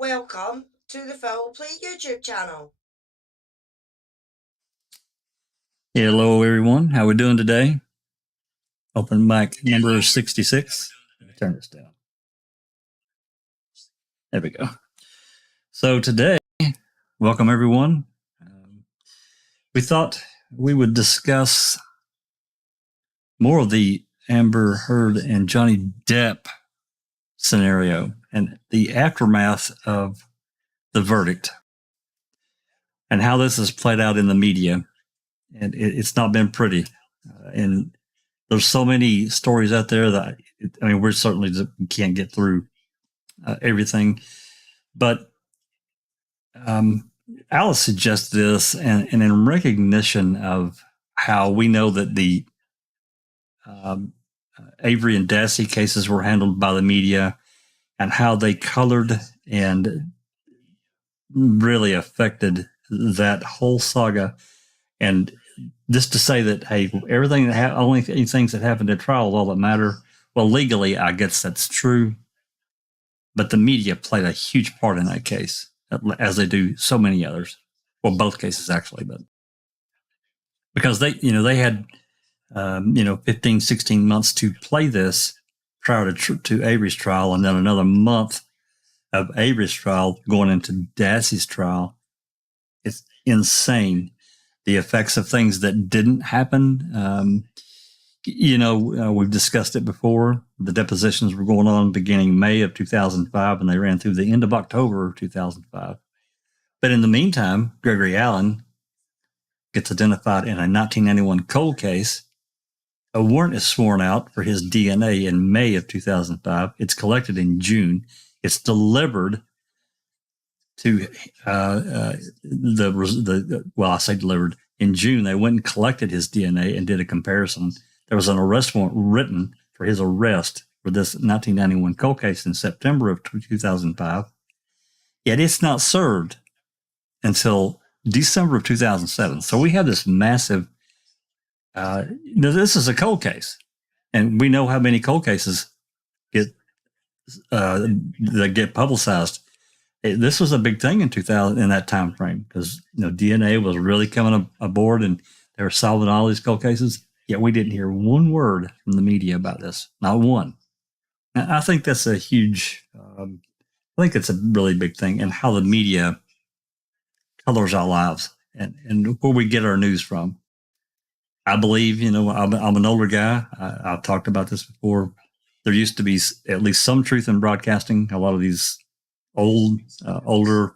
Welcome to the Foul Play YouTube channel. Hello, everyone. How we doing today? Open mic number 66. Let me turn this down. There we go. So today, welcome everyone. We thought we would discuss more of the Amber Heard and Johnny Depp scenario and the aftermath of the verdict and how this has played out in the media. And it's not been pretty. And there's so many stories out there that, we certainly can't get through everything. But Alice suggested this, and in recognition of how we know that the Avery and Dassey cases were handled by the media and how they colored and really affected that whole saga. And just to say that, hey, everything that only things that happened at trial is all that matter. Well, legally, I guess that's true. But the media played a huge part in that case, as they do so many others. Well, both cases actually, but because they had 15, 16 months to play this prior to Avery's trial, and then another month of Avery's trial going into Dassey's trial. It's insane. The effects of things that didn't happen. We've discussed it before. The depositions were going on beginning May of 2005, and they ran through the end of October of 2005. But in the meantime, Gregory Allen gets identified in a 1991 cold case. A warrant is sworn out for his DNA in May of 2005. It's collected in June. It's delivered to I say delivered. In June, they went and collected his DNA and did a comparison. There was an arrest warrant written for his arrest for this 1991 cold case in September of 2005. Yet it's not served until December of 2007. So we have this massive, this is a cold case. And we know how many cold cases that get publicized. This was a big thing in 2000 in that time frame because DNA was really coming aboard and they were solving all these cold cases. Yet we didn't hear one word from the media about this, not one. And I think that's a huge. I think it's a really big thing, and how the media colors our lives and where we get our news from. I believe I'm an older guy. I've talked about this before. There used to be at least some truth in broadcasting. A lot of these older,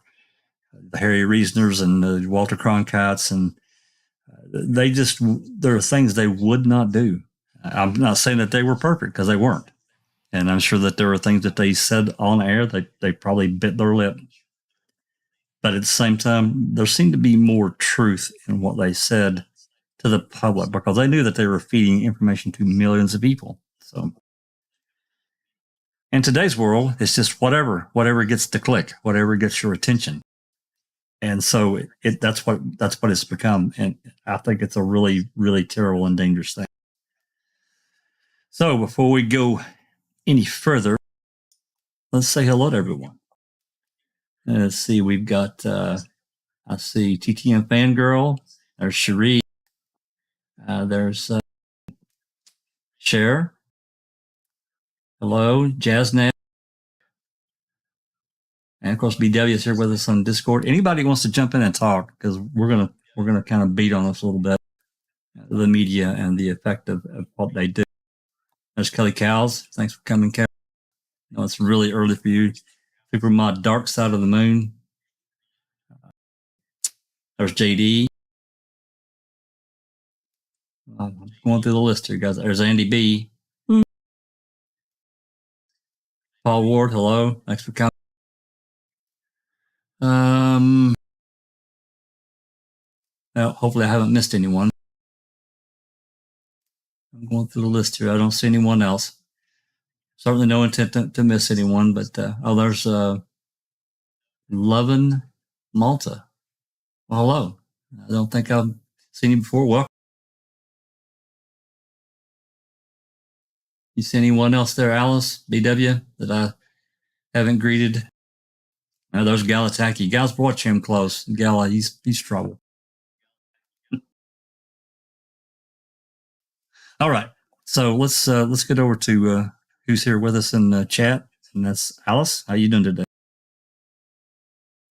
the Harry Reasners and the Walter Cronkite's, and there are things they would not do. I'm not saying that they were perfect because they weren't. And I'm sure that there were things that they said on air that they probably bit their lip. But at the same time, there seemed to be more truth in what they said to the public because they knew that they were feeding information to millions of people. So in today's world, it's just whatever gets the click, whatever gets your attention. And so that's what it's become. And I think it's a really, really terrible and dangerous thing. So before we go any further, let's say hello to everyone. Let's see, we've got, I see TTM Fangirl, there's Cherie, there's Cher, hello, Jazznat, and of course BW is here with us on Discord. Anybody wants to jump in and talk, because we're gonna kind of beat on this a little bit, the media and the effect of what they do. There's Kelly Cowles, thanks for coming, Kelly. I know it's really early for you. Super Mod Dark Side of the Moon. There's JD. I'm going through the list here, guys. There's Andy B. Paul Ward, hello. Thanks for coming. Well, hopefully I haven't missed anyone. I'm going through the list here. I don't see anyone else. Certainly no intent to miss anyone, but there's Lovin Malta. Well, hello. I don't think I've seen you before. Welcome. You see anyone else there, Alice, BW, that I haven't greeted? Those Gal attack you. Gal's watch him close. Gal, he's trouble. All right. So let's get over to who's here with us in the chat, and that's Alice. How you doing today?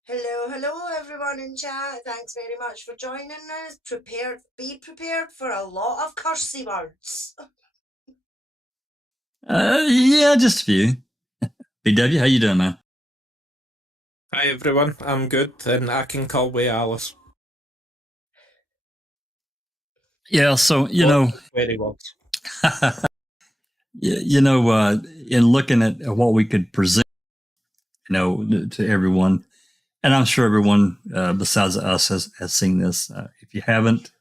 Hello, everyone in chat. Thanks very much for joining us. Be prepared for a lot of cursey words. Yeah, just a few. BW, how you doing, man? Hi everyone, I'm good, and I can call way Alice. Yeah, so Very well. In looking at what we could present, to everyone, and I'm sure everyone besides us has seen this. If you haven't,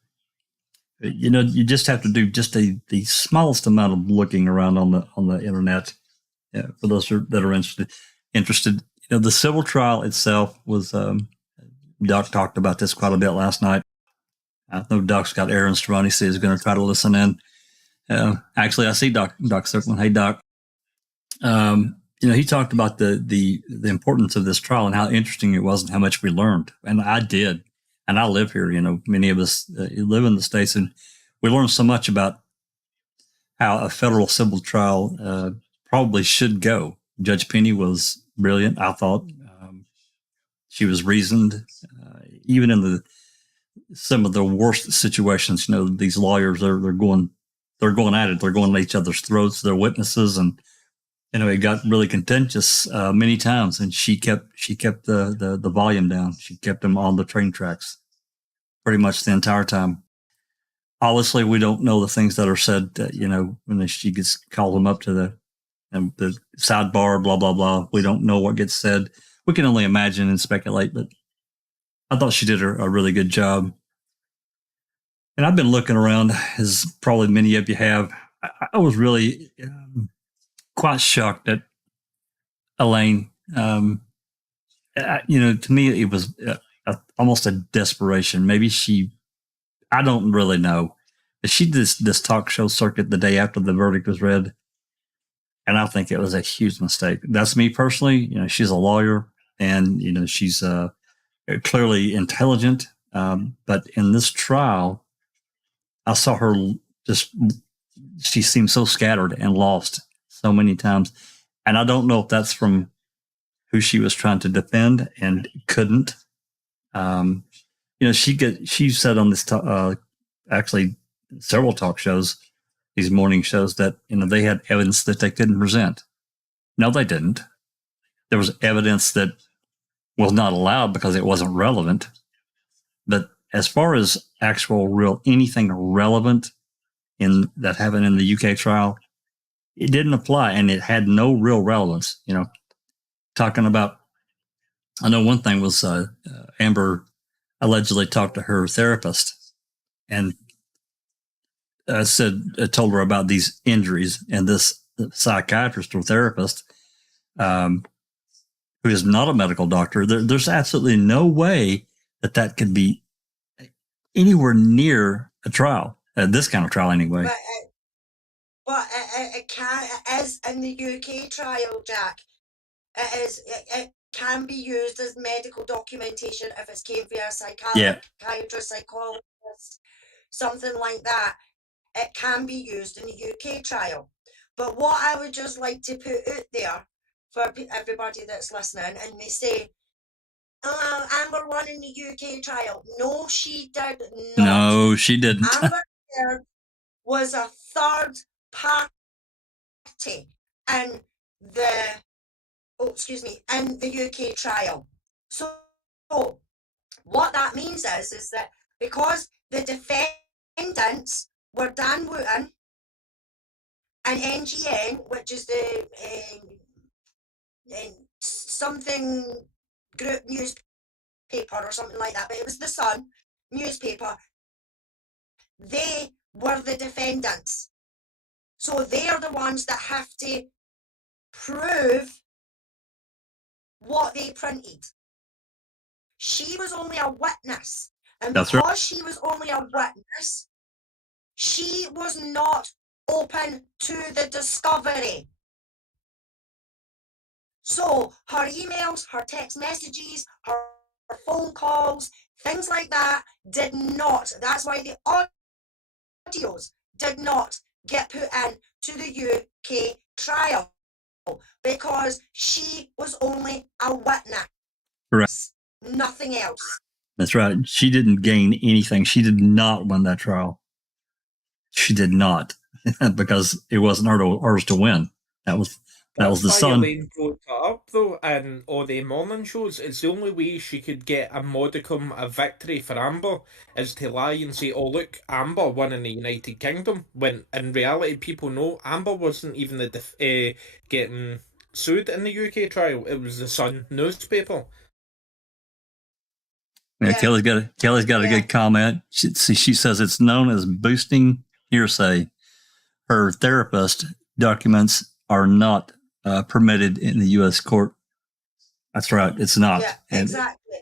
you just have to do just the smallest amount of looking around on the internet. For those that are interested. The civil trial itself was. Doc talked about this quite a bit last night. I know Doc's got errands to run. He says he's going to try to listen in. Actually, I see Doc Silkman. Hey, Doc. He talked about the importance of this trial and how interesting it was and how much we learned. And I did. And I live here. Many of us live in the States, and we learned so much about how a federal civil trial probably should go. Judge Penny was brilliant, I thought. She was reasoned, even in some of the worst situations. These lawyers they're going at it. They're going at each other's throats. They're witnesses, and it got really contentious many times. And she kept the volume down. She kept them on the train tracks pretty much the entire time. Obviously, we don't know the things that are said. When she gets called them up to the sidebar, blah blah blah. We don't know what gets said. We can only imagine and speculate. But I thought she did a really good job. And I've been looking around, as probably many of you have. I was really quite shocked at Elaine. To me, it was almost a desperation. Maybe I don't really know. She did this talk show circuit the day after the verdict was read. And I think it was a huge mistake. That's me personally. She's a lawyer, and, she's clearly intelligent. But in this trial, I saw her she seemed so scattered and lost so many times. And I don't know if that's from who she was trying to defend and couldn't. She said on this, actually several talk shows, these morning shows, that, they had evidence that they couldn't present. No, they didn't. There was evidence that was not allowed because it wasn't relevant. But as far as anything relevant that happened in the UK trial, it didn't apply, and it had no real relevance. Talking about, I know one thing was Amber allegedly talked to her therapist and told her about these injuries, and this psychiatrist or therapist, who is not a medical doctor, there's absolutely no way that could be anywhere near a trial, this kind of trial anyway. But it can, as in the UK trial, Jack, it can be used as medical documentation if it's came via a psychiatrist, psychologist, something like that. It can be used in the UK trial. But what I would just like to put out there for everybody that's listening, and they say, Amber won in the UK trial. No, she did not. No, she didn't. Amber was a third party in the UK trial. So what that means is that because the defendants were Dan Wooten and NGN, which is the something group newspaper or something like that, but it was the Sun newspaper, they were the defendants. So they're the ones that have to prove what they printed. She was only a witness. And That's because right. she was only a witness, she was not open to the discovery. So her emails, her text messages, her phone calls, things like that did not. That's why the audios did not get put in to the UK trial, because she was only a witness. Correct. Nothing else. That's right. She didn't gain anything. She did not win that trial. She did not, because it wasn't ours to win. That was the Sun. Elaine brought it up though, and all the morning shows. It's the only way she could get a modicum of victory for Amber is to lie and say, "Oh look, Amber won in the United Kingdom." When in reality, people know Amber wasn't even getting sued in the UK trial. It was the Sun newspaper. Yeah, Kelly's got a good comment. She says it's known as boosting hearsay. Her therapist documents are not permitted in the U.S. court. That's right. It's not. Yeah, exactly.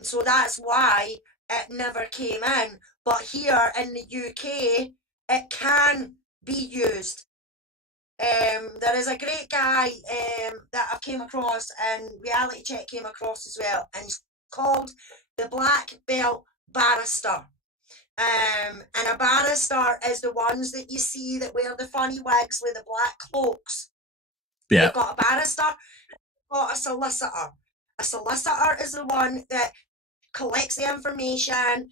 So that's why it never came in. But here in the UK, it can be used. There is a great guy that I've came across, and Reality Check came across as well, and he's called the Black Belt Barrister. And a barrister is the ones that you see that wear the funny wigs with the black cloaks. Yeah. You've got a barrister, you've got a solicitor. A solicitor is the one that collects the information,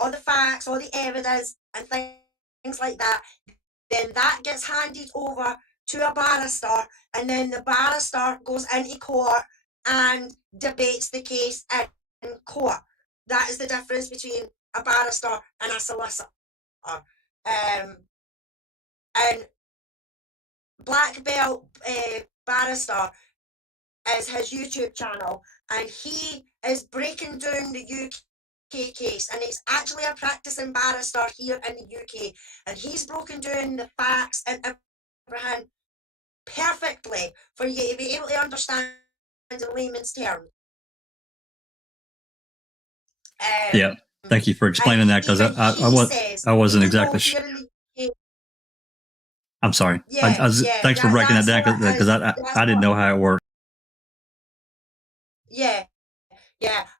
all the facts, all the evidence, and things like that. Then that gets handed over to a barrister, and then the barrister goes into court and debates the case in court. That is the difference between a barrister and a solicitor. And Black Belt Barrister is his YouTube channel, and he is breaking down the UK case, and he's actually a practicing barrister here in the UK, and he's broken down the facts and everything perfectly for you to be able to understand in layman's terms. Yeah, thank you for explaining that, because I wasn't exactly sure. I'm sorry. Thanks for breaking that down, because I didn't know how it worked. Yeah.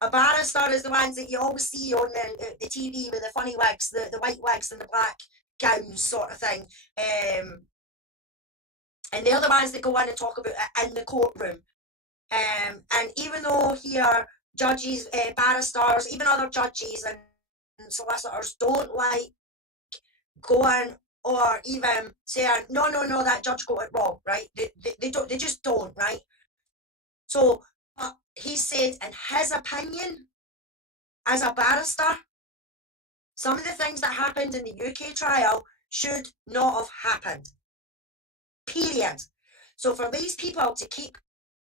A barrister is the ones that you always see on the TV with the funny wigs, the white wigs and the black gowns sort of thing. And they're the ones that go in and talk about it in the courtroom. And even though here judges, barristers, even other judges and solicitors don't like going or even saying, no, that judge got it wrong, right? They just don't, right? So he said, in his opinion, as a barrister, some of the things that happened in the UK trial should not have happened. Period. So for these people to keep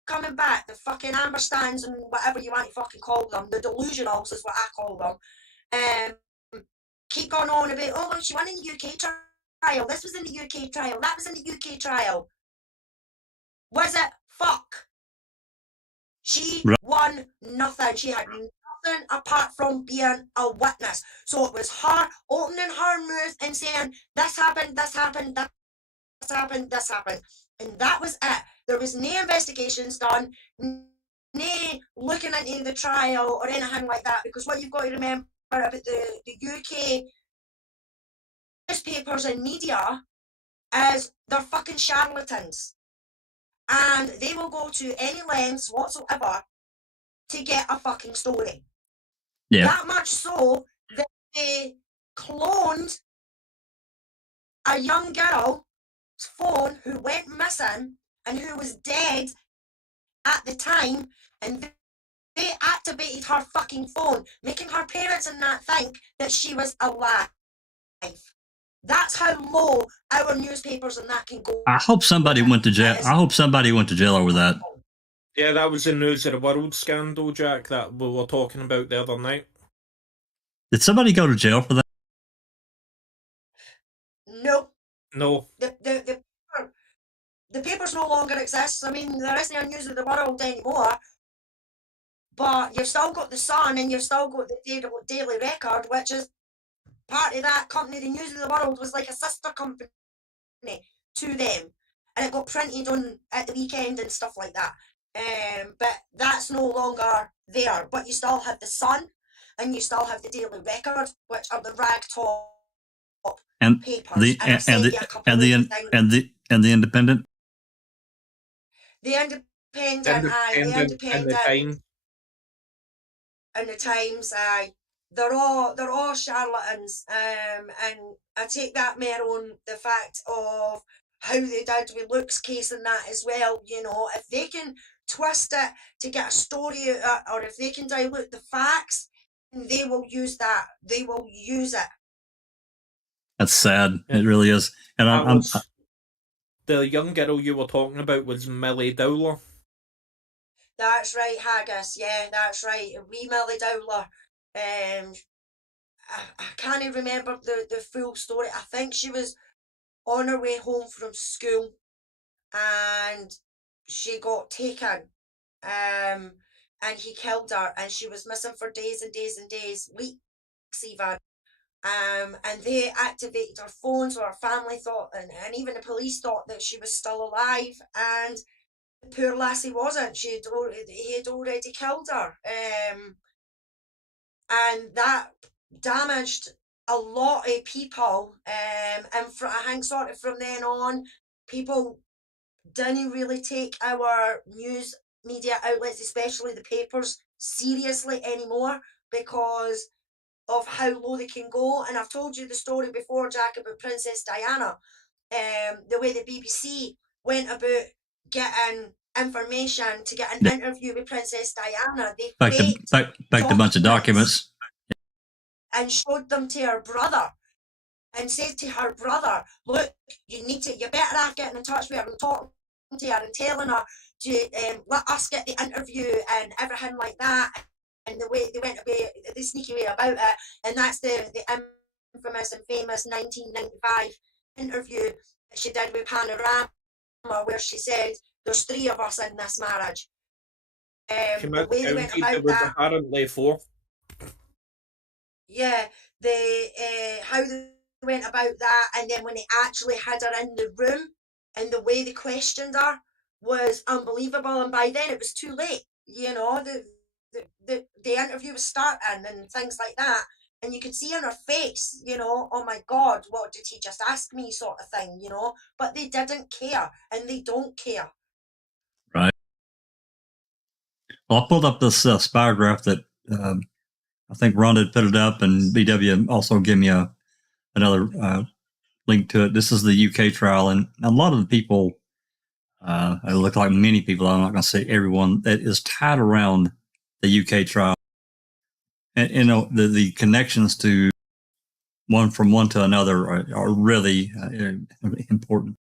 coming back, the fucking amber stands and whatever you want to fucking call them, the delusionals is what I call them, keep going on about, oh, she won in the UK trial, this was in the UK trial, that was in the UK trial. Was it? Fuck. She won nothing. She had nothing apart from being a witness. So it was her opening her mouth and saying, this happened, this happened, this happened, this happened. And that was it. There was no investigations done, no looking into the trial or anything like that, because what you've got to remember about the UK newspapers and media is they're fucking charlatans. And they will go to any lengths whatsoever to get a fucking story. Yeah. That much so that they cloned a young girl's phone who went missing and who was dead at the time, and they activated her fucking phone, making her parents and that think that she was alive. That's how low our newspapers and that can go. I hope somebody went to jail. I hope somebody went to jail over that. Yeah, that was the News of the World scandal, Jack, that we were talking about the other night. Did somebody go to jail for that? Nope. No. The papers no longer exist. I mean, there isn't a News of the World anymore. But you've still got the Sun, and you've still got the Daily Record, which is part of that company. The News of the World was like a sister company to them. and it got printed on at the weekend and stuff like that. But that's no longer there. But you still have the Sun, and you still have the Daily Record, which are the ragtop papers. The Independent. The Independent, and the Times. And the Times, they're all charlatans. And I take that more on the fact of how they did with Luke's case and that as well. You know, if they can twist it to get a story out, or if they can dilute the facts, they will use that. They will use it. That's sad. Yeah. It really is. And the young girl you were talking about was Millie Dowler. That's right, Haggis. Yeah, that's right. Wee Millie Dowler. I can't remember the full story. I think she was on her way home from school and she got taken. And he killed her, and she was missing for days and days and days, weeks even. And they activated her phones, or her family thought, and even the police thought that she was still alive, and poor lassie wasn't. He had already killed her. And that damaged a lot of people. And I think sort of from then on, people didn't really take our news media outlets, especially the papers, seriously anymore, because of how low they can go. And I've told you the story before, Jack, about Princess Diana. The way the BBC went about getting information to get an interview with Princess Diana. They faked a bunch of documents and showed them to her brother, and said to her brother, look, you're better off getting in touch with her and talking to her and telling her to let us get the interview and everything like that. And the way they went away, the sneaky way about it, and that's the infamous and famous 1995 interview she did with Panorama, where she said, there's 3 of us in this marriage. The way they went about that, apparently 4. Yeah, how they went about that, and then when they actually had her in the room, and the way they questioned her was unbelievable. And by then it was too late. You know, the interview was starting and things like that, and you could see on her face, you know, oh my God, what did he just ask me, sort of thing, you know. But they didn't care, and they don't care. Right. Well, I pulled up this spirograph that I think Rhonda put it up, and BW also gave me another link to it. This is the UK trial, and a lot of the people, it look like many people, I'm not going to say everyone, that is tied around the UK trial. And, you know, the connections to one to another are really important.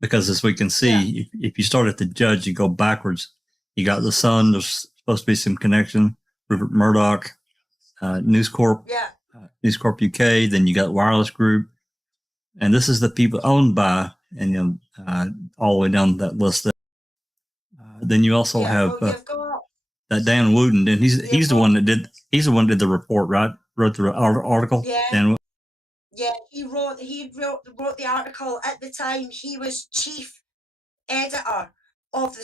Because as we can see, if you start at the judge, you go backwards. You got the Sun, there's supposed to be some connection. Rupert Murdoch, News Corp, News Corp UK, then you got Wireless Group. And this is the people owned by, and you know, all the way down that list. Then you also have that Dan Wooten, and he's the one that did the report, right? Wrote the article. Yeah, he wrote the article. At the time, he was chief editor of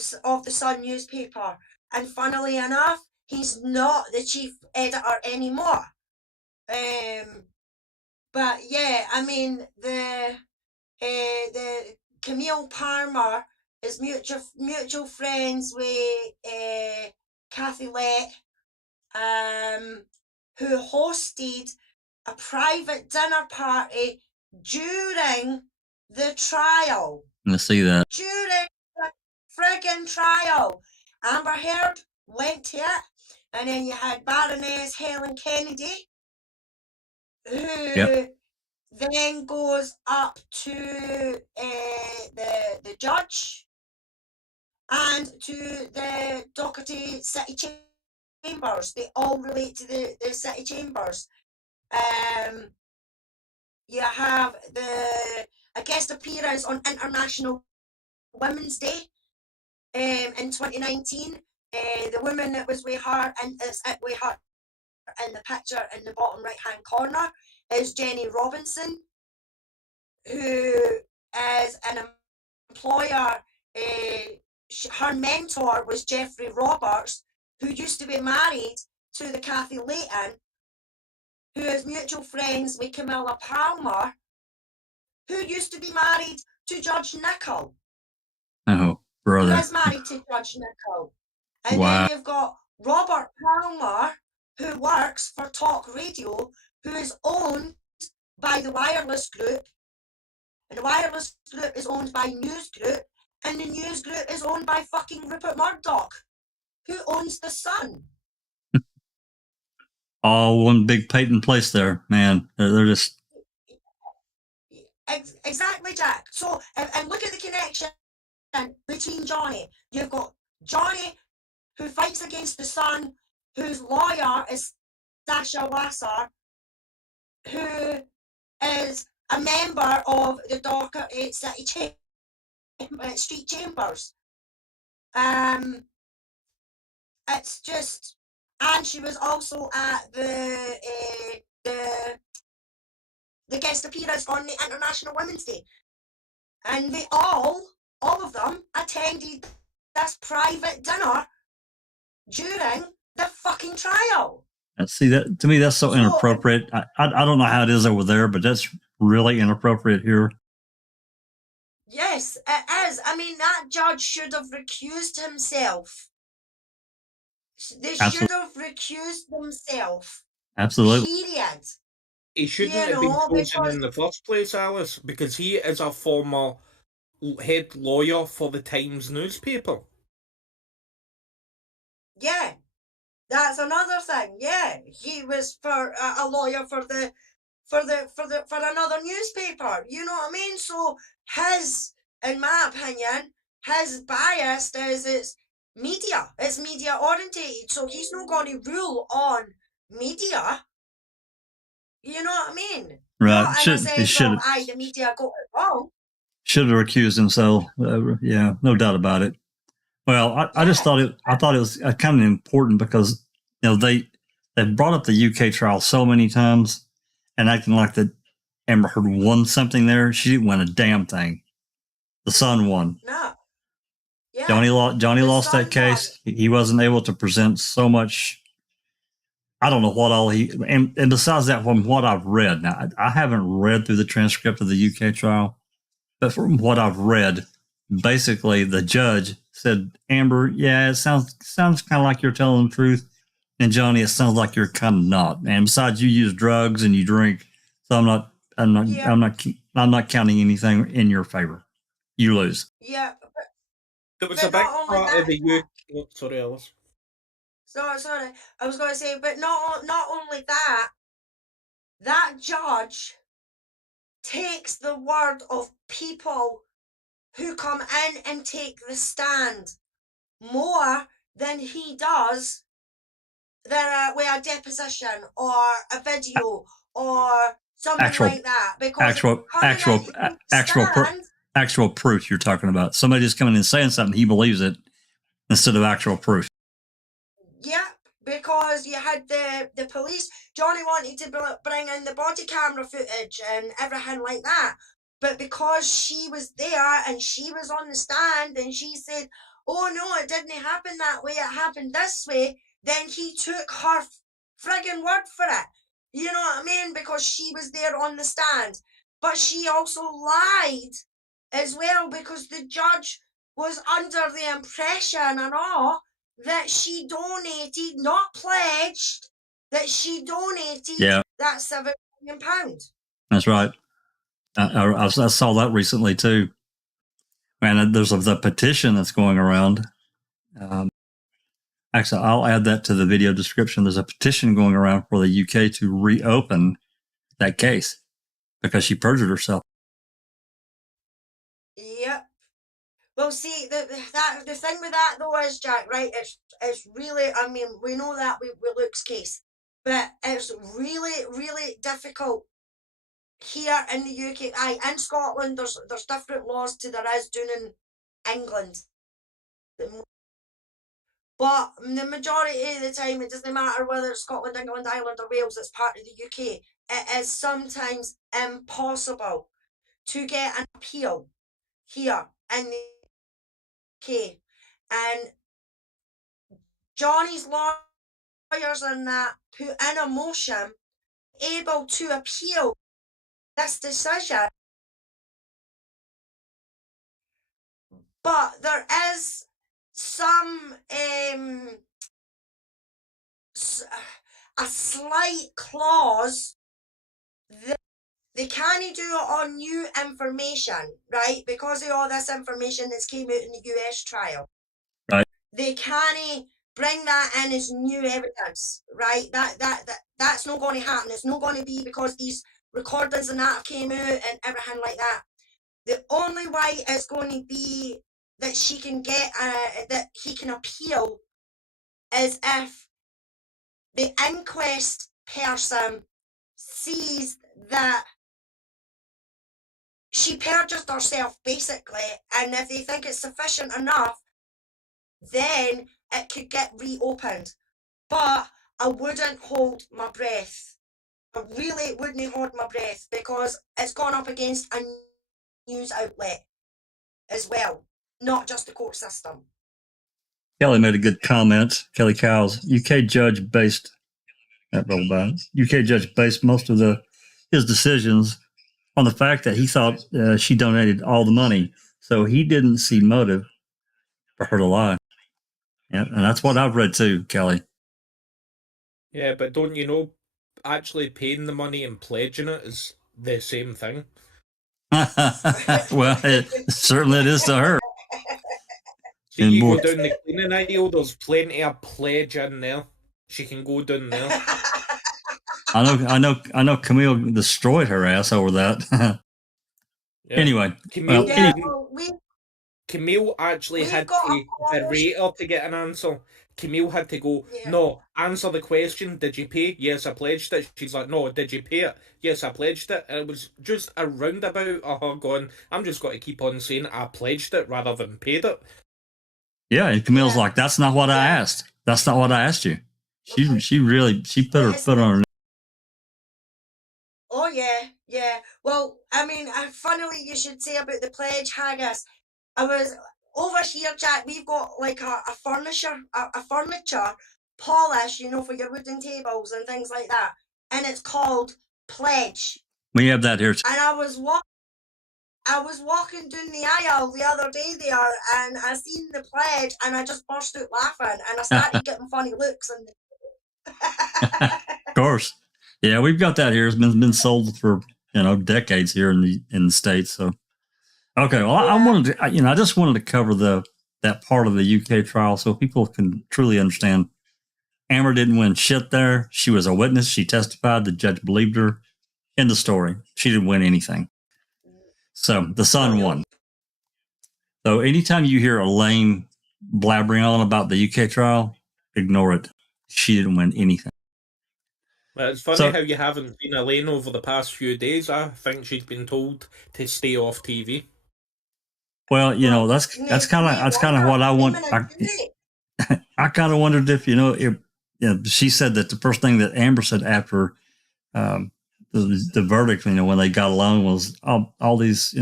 the Sun newspaper, and funnily enough, he's not the chief editor anymore. But yeah, I mean the Camille Palmer is mutual friends with Kathy Lett, who hosted a private dinner party during the trial. Let's see that. During the friggin' trial. Amber Heard went to it, and then you had Baroness Helen Kennedy, who then goes up to the judge and to the Doherty City Chambers. They all relate to the City Chambers. You have a guest appearance on International Women's Day in 2019. The woman that was with her, and is with her in the picture in the bottom right hand corner, is Jenny Robinson, who is an employer, her mentor was Jeffrey Roberts, who used to be married to the Kathy Layton, who is mutual friends with Camilla Palmer, who used to be married to Judge Nicol. Oh, brother. Who is married to Judge Nicol. And wow. then you've got Robert Palmer, who works for Talk Radio, who is owned by the Wireless Group. And the Wireless Group is owned by News Group. And the News Group is owned by fucking Rupert Murdoch, who owns The Sun. All one big patent place there, man. They're just... Exactly, Jack. So, and look at the connection between Johnny. You've got Johnny, who fights against The Sun, whose lawyer is Sasha Wasser, who is a member of the Docker City Street Chambers. It's just, and she was also at the guest appearance on the International Women's Day, and they all of them attended this private dinner during the fucking trial. See, that to me, that's so inappropriate. I don't know how it is over there, but that's really inappropriate here. Yes, it is. I mean, that judge should have recused himself. They should have recused themselves. Absolutely. Period. He shouldn't have been chosen in the first place, Alice, because he is a former head lawyer for the Times newspaper. Yeah, that's another thing. Yeah, he was for a lawyer for another newspaper. You know what I mean? So in my opinion, his bias is it's media orientated. So he's not going to rule on media. You know what I mean? Right. The media got it wrong. Should have recused himself. Yeah, no doubt about it. Well, I just thought it was kind of important because they brought up the UK trial so many times and acting like that Amber Heard won something there. She didn't win a damn thing. The Sun won. No. Yeah. Johnny lost that case. He wasn't able to present so much. I don't know what all and besides that, from what I've read, now I haven't read through the transcript of the UK trial, but from what I've read, basically the judge said, Amber, yeah, it sounds kind of like you're telling the truth, and Johnny, it sounds like you're kind of not. And besides, you use drugs and you drink, so I'm not counting anything in your favor. You lose. Yeah. There was a big part of the UK. Oh, sorry, Alice. Sorry. I was going to say, but not only that judge takes the word of people who come in and take the stand more than he does with a deposition or a video or something like that. Because actual proof you're talking about. Somebody just coming in and saying something, he believes it instead of actual proof. Yep, because you had the police. Johnny wanted to bring in the body camera footage and everything like that. But because she was there and she was on the stand and she said, oh no, it didn't happen that way, it happened this way, then he took her friggin' word for it. You know what I mean? Because she was there on the stand. But she also lied as well because the judge was under the impression and all that she donated, not pledged, that she donated that £7 million. That's right. I saw that recently too. And there's the petition that's going around. Actually, I'll add that to the video description. There's a petition going around for the UK to reopen that case because she perjured herself. Yep. Well, see, the thing with that though is, Jack, right? It's really, I mean, we know that with Luke's case, but it's really, really difficult here in the UK. In Scotland, there's different laws to there is doing in England. But the majority of the time, it doesn't matter whether it's Scotland, England, Ireland, or Wales, it's part of the UK. It is sometimes impossible to get an appeal here in the UK. And Johnny's lawyers and that put in a motion able to appeal this decision. But there is some a slight clause that they can't do it on new information, right? Because of all this information that's came out in the US trial. Right. They can't bring that in as new evidence, right? That's not going to happen. It's not going to be because these recordings and that came out and everything like that. The only way it's going to be that she can get that he can appeal is if the inquest person sees that she perjured herself, basically, and if they think it's sufficient enough, then it could get reopened. But I wouldn't hold my breath. I really wouldn't hold my breath, because it's gone up against a news outlet as well, not just the court system. Kelly made a good comment. Kelly Cowles, UK judge based most of his decisions on the fact that he thought she donated all the money, so he didn't see motive for her to lie. Yeah, and that's what I've read too, Kelly. Yeah, but don't you know, actually paying the money and pledging it is the same thing? Well, certainly it is to her. See, you go down the cleaning aisle, there's plenty of pledge in there. She can go down there. I know Camille destroyed her ass over that. Yeah. Anyway. Camille actually had to berate her to get an answer. Camille had to go, no, answer the question, did you pay? Yes, I pledged it. She's like, no, did you pay it? Yes, I pledged it. And it was just a roundabout of her going, I'm just going to keep on saying I pledged it rather than paid it. Yeah, and Camille's like, that's not what I asked. That's not what I asked you. She put her foot on her. Oh, yeah. Well, I mean, funnily you should say about the pledge, Haggis. I was over here, Jack. We've got like a furniture polish, for your wooden tables and things like that, and it's called Pledge. We have that here too. And I was walking down the aisle the other day there, and I seen the Pledge, and I just burst out laughing, and I started getting funny looks. Of course, yeah, we've got that here. It's been sold for decades here in the States. So. Okay, well, yeah. I just wanted to cover that part of the UK trial so people can truly understand. Amber didn't win shit there. She was a witness. She testified. The judge believed her. End of story. She didn't win anything. So the son won. So anytime you hear Elaine blabbering on about the UK trial, ignore it. She didn't win anything. Well, it's funny how you haven't seen Elaine over the past few days. I think she's been told to stay off TV. Well, that's kind of what I want. I kind of wondered if she said that the first thing that Amber said after the verdict, when they got along, was all these,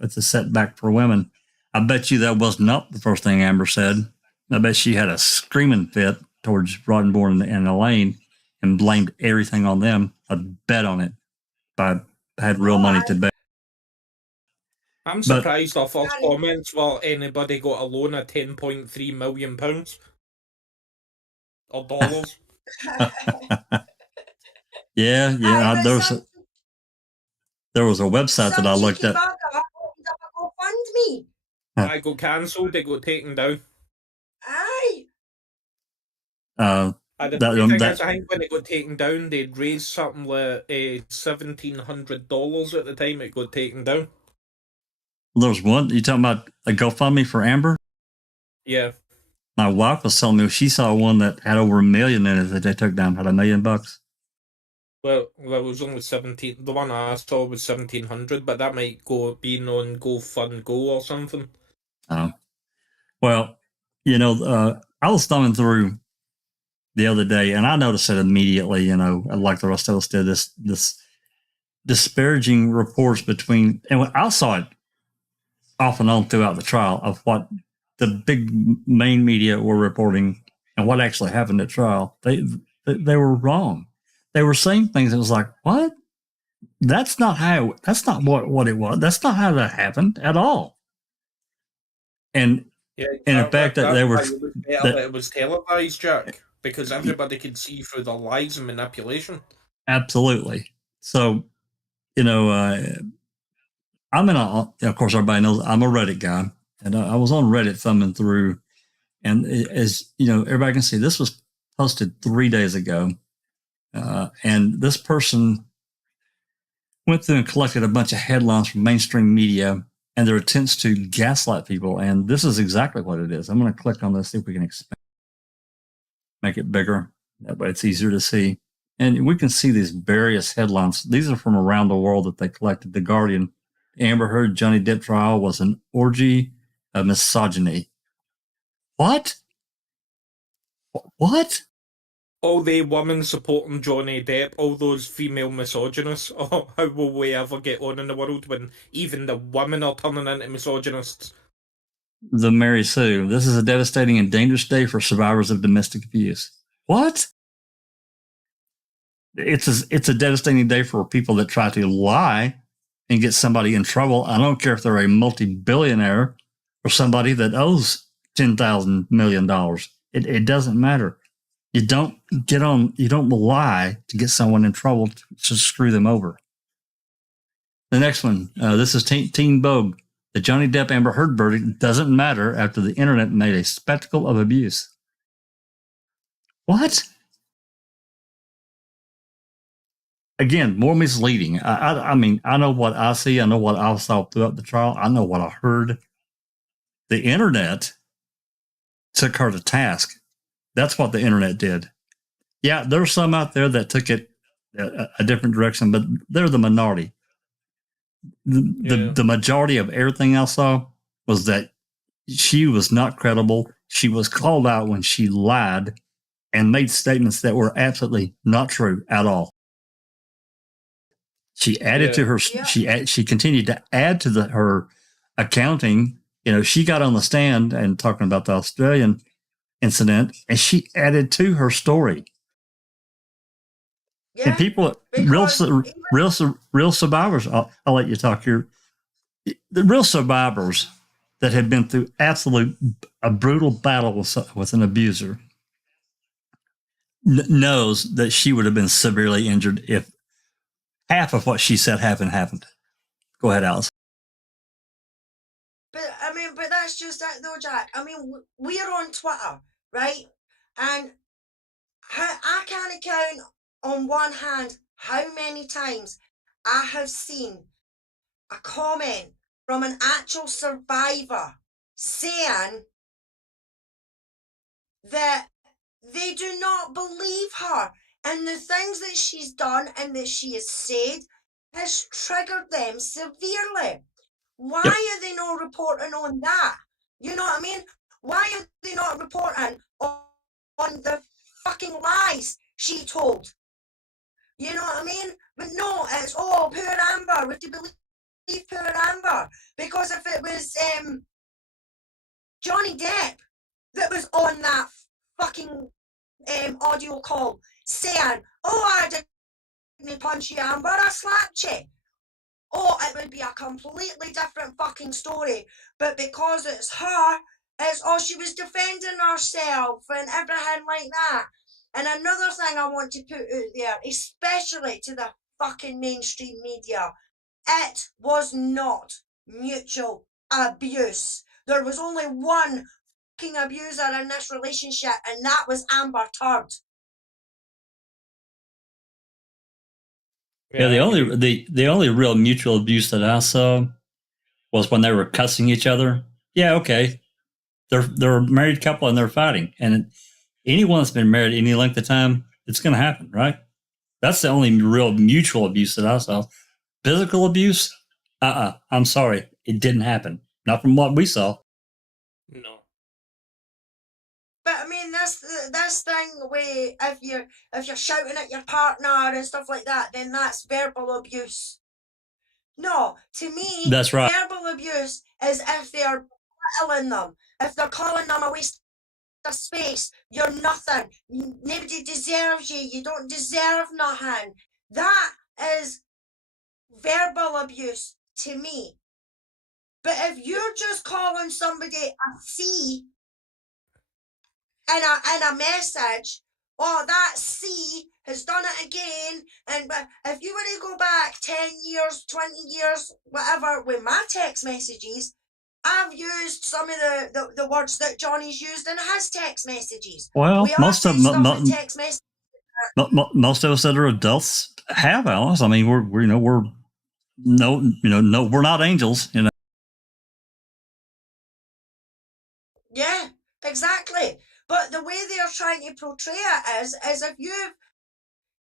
it's a setback for women. I bet you that was not the first thing Amber said. I bet she had a screaming fit towards Roddenborn and Elaine and blamed everything on them. I'd bet on it. If I had real money to bet. I'm surprised our first comments were anybody got a loan of £10.3 million or dollars. Yeah. There was a website that I looked at. I got cancelled. It got taken down. Aye. I think when it got taken down, they'd raised something like $1,700 at the time it got taken down. There's one. You talking about a GoFundMe for Amber? Yeah. My wife was telling me she saw one that had over $1 million in it that they took down. Had $1 million. Well, it was only 17. The one I saw was 1,700, but that might be on GoFundGo or something. Oh, well, I was thumbing through the other day, and I noticed it immediately. Like the rest of us did, this disparaging reports between, and when I saw it off and on throughout the trial of what the big main media were reporting and what actually happened at trial. They were wrong. They were saying things that was like, what? That's not how. That's not what it was. That's not how that happened at all. And in fact, that they were. That it was televised, Jack, because everybody could see through the lies and manipulation. Absolutely. So, I'm of course, everybody knows I'm a Reddit guy, and I was on Reddit thumbing through, and as everybody can see, this was posted 3 days ago, and this person went through and collected a bunch of headlines from mainstream media and their attempts to gaslight people, and this is exactly what it is. I'm going to click on this, see if we can expand, make it bigger. That way it's easier to see. And we can see these various headlines. These are from around the world that they collected. The Guardian, Amber Heard Johnny Depp trial was an orgy of misogyny. What? What? All the women supporting Johnny Depp, all those female misogynists. Oh, how will we ever get on in the world when even the women are turning into misogynists? The Mary Sue. This is a devastating and dangerous day for survivors of domestic abuse. What? It's a devastating day for people that try to lie and get somebody in trouble. I don't care if they're a multi-billionaire or somebody that owes $10,000 million. It doesn't matter. You don't lie to get someone in trouble to screw them over. The next one, this is Teen Vogue. The Johnny Depp Amber Heard verdict doesn't matter after the internet made a spectacle of abuse. What? Again, more misleading. I mean, I know what I see. I know what I saw throughout the trial. I know what I heard. The internet took her to task. That's what the internet did. Yeah, there's some out there that took it a different direction, but they're the minority. The majority of everything I saw was that she was not credible. She was called out when she lied and made statements that were absolutely not true at all. She added to her. Yeah. She continued to add to her accounting. She got on the stand and talking about the Australian incident, and she added to her story. Yeah, and people, real survivors. I'll let you talk here. The real survivors that had been through a brutal battle with an abuser knows that she would have been severely injured if half of what she said happened. Go ahead, Alice. But that's just it though, Jack. I mean, we're on Twitter, right? And I can't count on one hand how many times I have seen a comment from an actual survivor saying that they do not believe her, and the things that she's done and that she has said has triggered them severely. Why are they not reporting on that? You know what I mean? Why are they not reporting on the fucking lies she told? You know what I mean? But no, it's poor Amber. We have to believe poor Amber. Because if it was Johnny Depp that was on that fucking audio call saying, oh, I didn't punch you, Amber, I slapped you. Oh, it would be a completely different fucking story. But because it's her, she was defending herself and everything like that. And another thing I want to put out there, especially to the fucking mainstream media, it was not mutual abuse. There was only one fucking abuser in this relationship, and that was Amber Turd. Yeah, the only real mutual abuse that I saw was when they were cussing each other. Yeah, okay. They're a married couple and they're fighting. And anyone that's been married any length of time, it's going to happen, right? That's the only real mutual abuse that I saw. Physical abuse? I'm sorry. It didn't happen. Not from what we saw. No. But I mean, this thing where if you're shouting at your partner and stuff like that, then that's verbal abuse. No, to me, That's right. verbal abuse is if they're belittling them, if they're calling them a waste of space, you're nothing, nobody deserves you, you don't deserve nothing. That is verbal abuse to me. But if you're just calling somebody a C in a message, oh, that C has done it again, and if you were to go back 10 years, 20 years, whatever, with my text messages, I've used some of the words that Johnny's used in his text messages. Well, most of text messages. Most of us that are adults have, Alice. I mean, we're not angels, you know. Yeah, exactly. But the way they're trying to portray it is if you've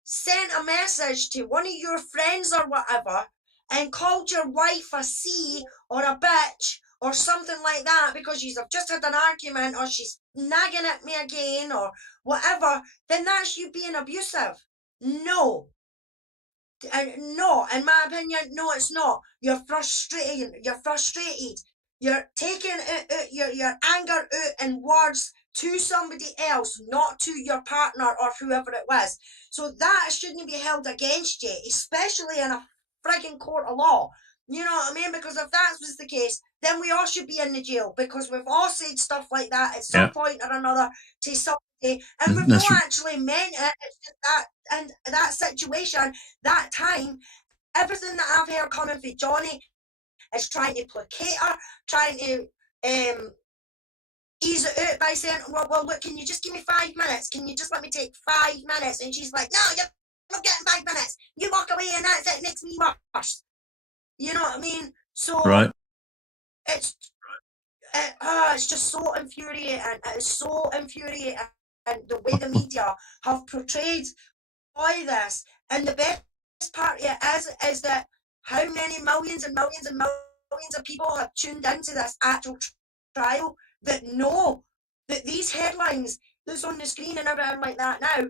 sent a message to one of your friends or whatever and called your wife a C or a bitch or something like that because you've just had an argument or she's nagging at me again or whatever, then that's you being abusive. No. No, in my opinion, no, it's not. You're frustrated. You're taking your anger out in words to somebody else, not to your partner or whoever it was. So that shouldn't be held against you, especially in a frigging court of law. You know what I mean? Because if that was the case, then we all should be in the jail because we've all said stuff like that at some point or another to somebody, and we've not actually meant it. It's just that, and that situation, that time, everything that I've heard coming from Johnny is trying to placate her, trying to ease it out by saying, well, look, can you just give me 5 minutes? Can you just let me take 5 minutes? And she's like, no, you're not getting 5 minutes. You walk away and that's it. It makes me worse. You know what I mean? So it's just so infuriating. It's so infuriating. And the way the media have portrayed this, and the best part of it is that how many millions and millions and millions of people have tuned into this actual trial that know that these headlines that's on the screen and everything like that now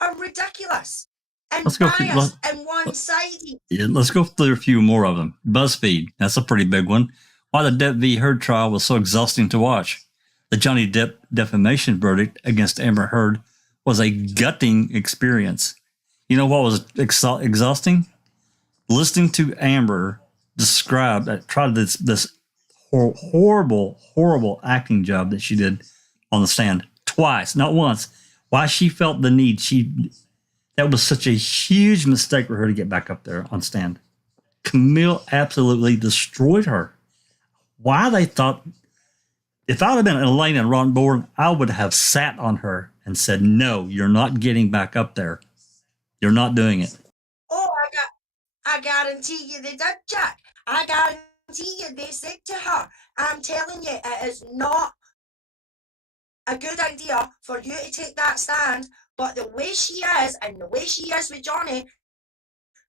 are ridiculous and biased and one-sided. Yeah, let's go through a few more of them. BuzzFeed, that's a pretty big one. Why the Depp v. Heard trial was so exhausting to watch. The Johnny Depp defamation verdict against Amber Heard was a gutting experience. You know what was exhausting? Listening to Amber describe, try this horrible acting job that she did on the stand twice, not once. Why she felt the need. That was such a huge mistake for her to get back up there on stand. Camille absolutely destroyed her. Why they thought, if I would have been Elaine and Ron Bourne, I would have sat on her and said, no, you're not getting back up there. You're not doing it. Oh, I guarantee you they did, Jack. I guarantee you they said to her, I'm telling you, it is not a good idea for you to take that stand, but the way she is and the way she is with Johnny,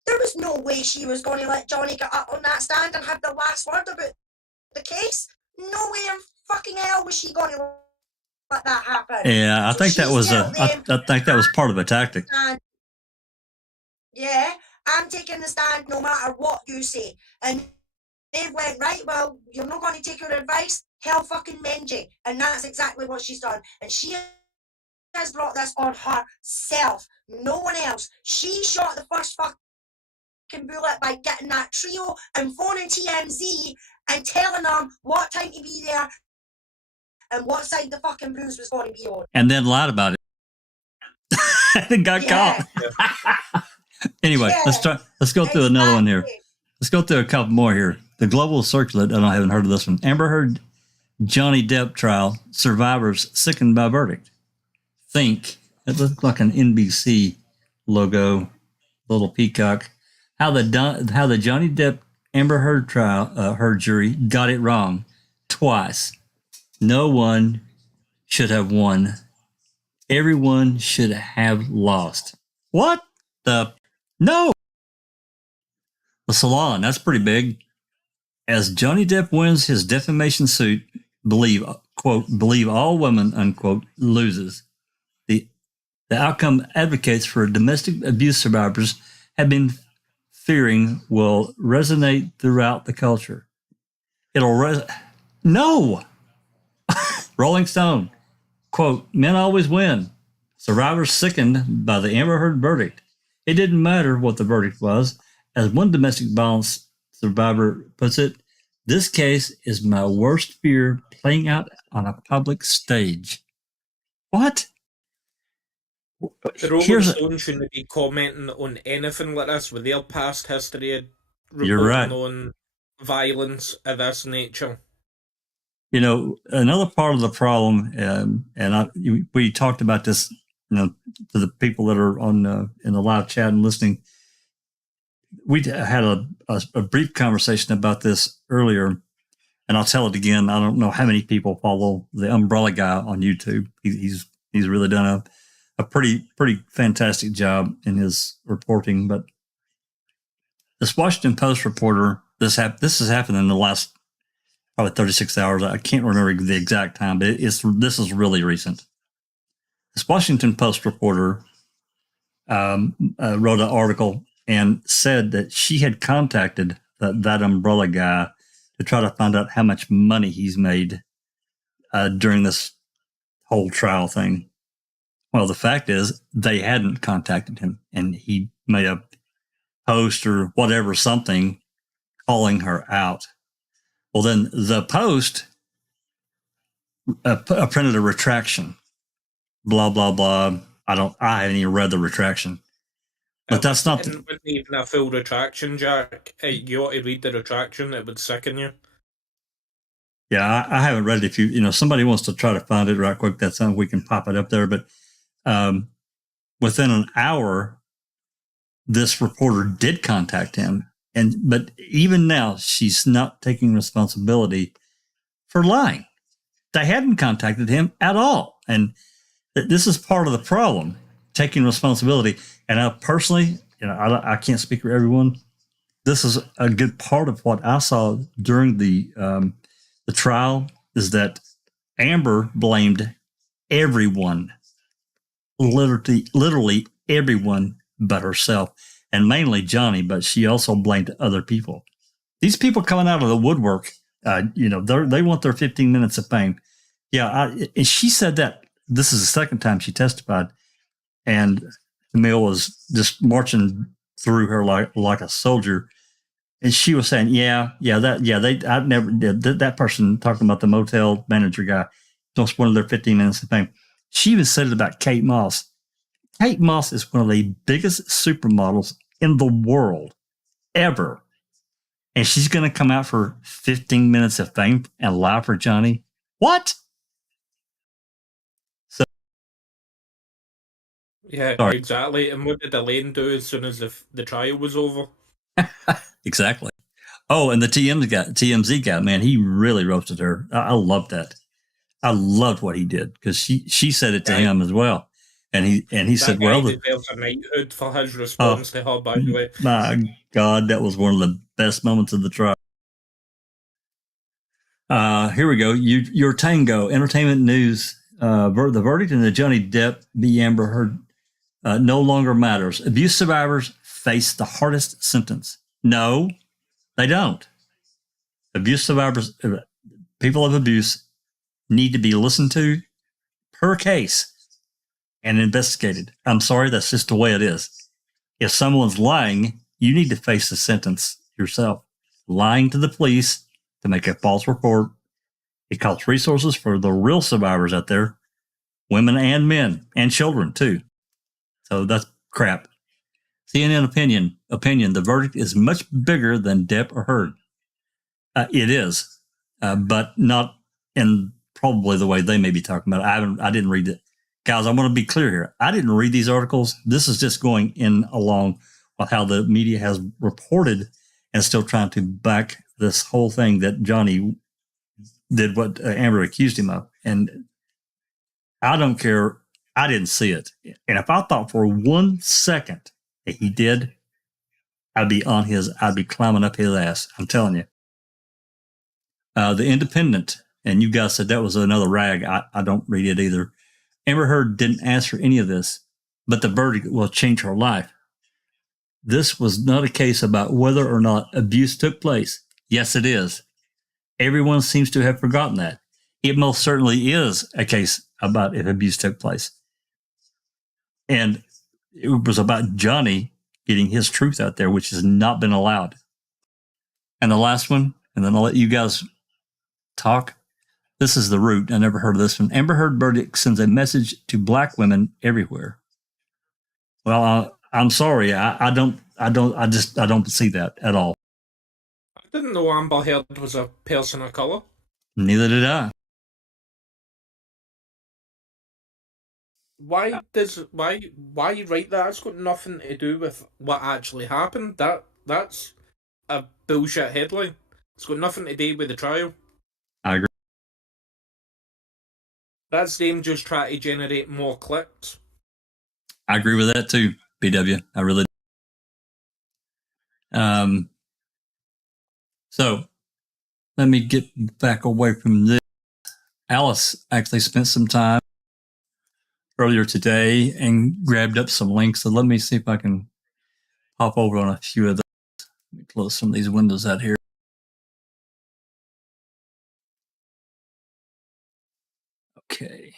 there was no way she was going to let Johnny get up on that stand and have the last word about the case. No way in fucking hell was she going to let that happen. Yeah, I think that was I think that was part of a tactic. Yeah, I'm taking the stand no matter what you say. And they went, right, well, you're not going to take her advice? Hell fucking mend you. And that's exactly what she's done. And she has brought this on herself. No one else. She shot the first fucking bullet by getting that trio and phoning TMZ and telling them what time to be there and what side the fucking bruise was going to be on. And then lied about it. And got caught. Anyway, let's go through another one here. Let's go through a couple more here. The Global Circulate, I haven't heard of this one. Amber Heard Johnny Depp trial, survivors sickened by verdict. Think, it looks like an NBC logo, little peacock. How the Johnny Depp Amber Heard trial, her jury got it wrong twice. No one should have won. Everyone should have lost. What the? No. The Salon, that's pretty big. As Johnny Depp wins his defamation suit, believe all women, unquote, loses. The outcome advocates for domestic abuse survivors have been fearing will resonate throughout the culture. No! Rolling Stone, quote, men always win. Survivors sickened by the Amber Heard verdict. It didn't matter what the verdict was. As one domestic violence survivor puts it, this case is my worst fear playing out on a public stage. What? The Rolling Stone shouldn't be commenting on anything like this with their past history of reporting on violence of this nature. You know, another part of the problem, we talked about this, you know, to the people that are on in the live chat and listening. We had a brief conversation about this earlier, and I'll tell it again. I don't know how many people follow the Umbrella Guy on YouTube. He's really done a pretty fantastic job in his reporting. But this Washington Post reporter, this has happened in the last probably 36 hours. I can't remember the exact time, but this is really recent. This Washington Post reporter wrote an article and said that she had contacted that Umbrella Guy to try to find out how much money he's made during this whole trial thing. Well, the fact is they hadn't contacted him, and he made a post or whatever, something calling her out. Well, then the Post printed a retraction. Blah, blah, blah. I haven't even read the retraction. But that's not... It wasn't even a full retraction, Jack. You ought to read the retraction. It would sicken you. Yeah, I haven't read it. If somebody wants to try to find it right quick, that's something we can pop it up there. But within an hour, this reporter did contact him. But even now, she's not taking responsibility for lying. They hadn't contacted him at all. And this is part of the problem, taking responsibility. And I personally, I can't speak for everyone. This is a good part of what I saw during the trial, is that Amber blamed everyone, literally everyone but herself. And mainly Johnny, but she also blamed other people. These people coming out of the woodwork, they want their 15 minutes of fame. Yeah, and she said that this is the second time she testified, and Camille was just marching through her like a soldier, and she was saying, I never did that person talking about the motel manager guy. Just wanted their 15 minutes of fame. She even said it about Kate Moss. Kate Moss is one of the biggest supermodels in the world ever. And she's going to come out for 15 minutes of fame and lie for Johnny? What? So, yeah, sorry. Exactly. And what did Elaine do as soon as the trial was over? Exactly. Oh, and the TMZ guy, man, he really roasted her. I loved that. I loved what he did, because she said it to him as well. And he said, "Well, deserves a knighthood for his response to her." By the way, my God, that was one of the best moments of the trial. Here we go. Your Tango Entertainment News. The verdict in the Johnny Depp v. Amber Heard no longer matters. Abuse survivors face the hardest sentence. No, they don't. Abuse survivors, people of abuse, need to be listened to per case and investigated. I'm sorry, that's just the way it is. If someone's lying, you need to face the sentence yourself. Lying to the police to make a false report, it costs resources for the real survivors out there, women and men, and children too. So that's crap. CNN opinion, the verdict is much bigger than Depp or Heard. It is, but not in probably the way they may be talking about it. I didn't read it. Guys, I want to be clear here. I didn't read these articles. This is just going in along with how the media has reported and still trying to back this whole thing that Johnny did what Amber accused him of. And I don't care. I didn't see it. And if I thought for 1 second that he did, I'd be climbing up his ass. I'm telling you. The Independent, and you guys said that was another rag. I don't read it either. Amber Heard didn't ask for any of this, but the verdict will change her life. this was not a case about whether or not abuse took place. Yes, it is. Everyone seems to have forgotten that. It most certainly is a case about if abuse took place. And it was about Johnny getting his truth out there, which has not been allowed. And the last one, and then I'll let you guys talk. This is the root. I never heard of this one. Amber Heard verdict sends a message to black women everywhere. Well, I'm sorry. I don't see that at all. I didn't know Amber Heard was a person of color. Neither did I. Why write that? It's got nothing to do with what actually happened. That's a bullshit headline. It's got nothing to do with the trial. I agree. That's them just trying to generate more clicks. I agree with that too, BW. I really do. So let me get back away from this. Alice actually spent some time earlier today and grabbed up some links. So let me see if I can hop over on a few of those. Let me close some of these windows out here. Okay.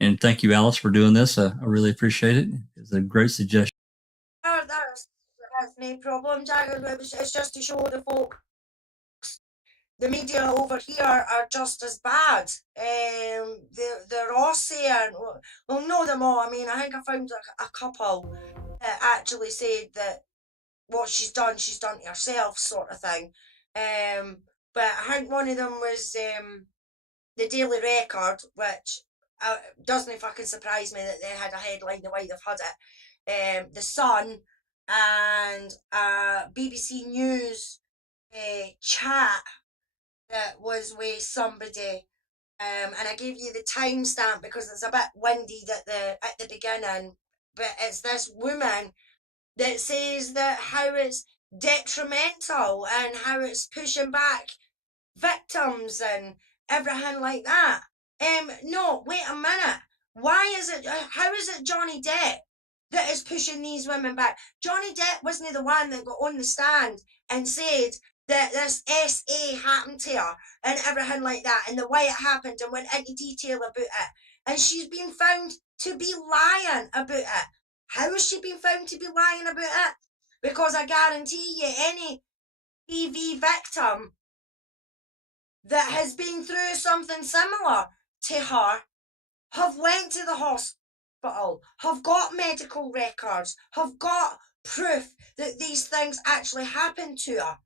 And thank you, Alice, for doing this. I really appreciate it. It's a great suggestion. That's no problem, Jack. It's just to show the folks the media over here are just as bad. They're all saying, well, no, them all. I mean, I think I found a couple that actually said that what she's done to herself, sort of thing. But I think one of them was the Daily Record, which doesn't fucking surprise me that they had a headline the way they've had it. The Sun and BBC News chat that was with somebody, and I gave you the timestamp because it's a bit windy at the beginning, but it's this woman that says that how it's detrimental and how it's pushing back victims and everything like that. No, wait a minute. Why is it, how is it Johnny Depp that is pushing these women back? Johnny Depp wasn't the one that got on the stand and said that this SA happened to her and everything like that, and the way it happened, and went into detail about it. And she's been found to be lying about it. How has she been found to be lying about it? Because I guarantee you, any TV victim that has been through something similar to her have went to the hospital, have got medical records, have got proof that these things actually happened to her,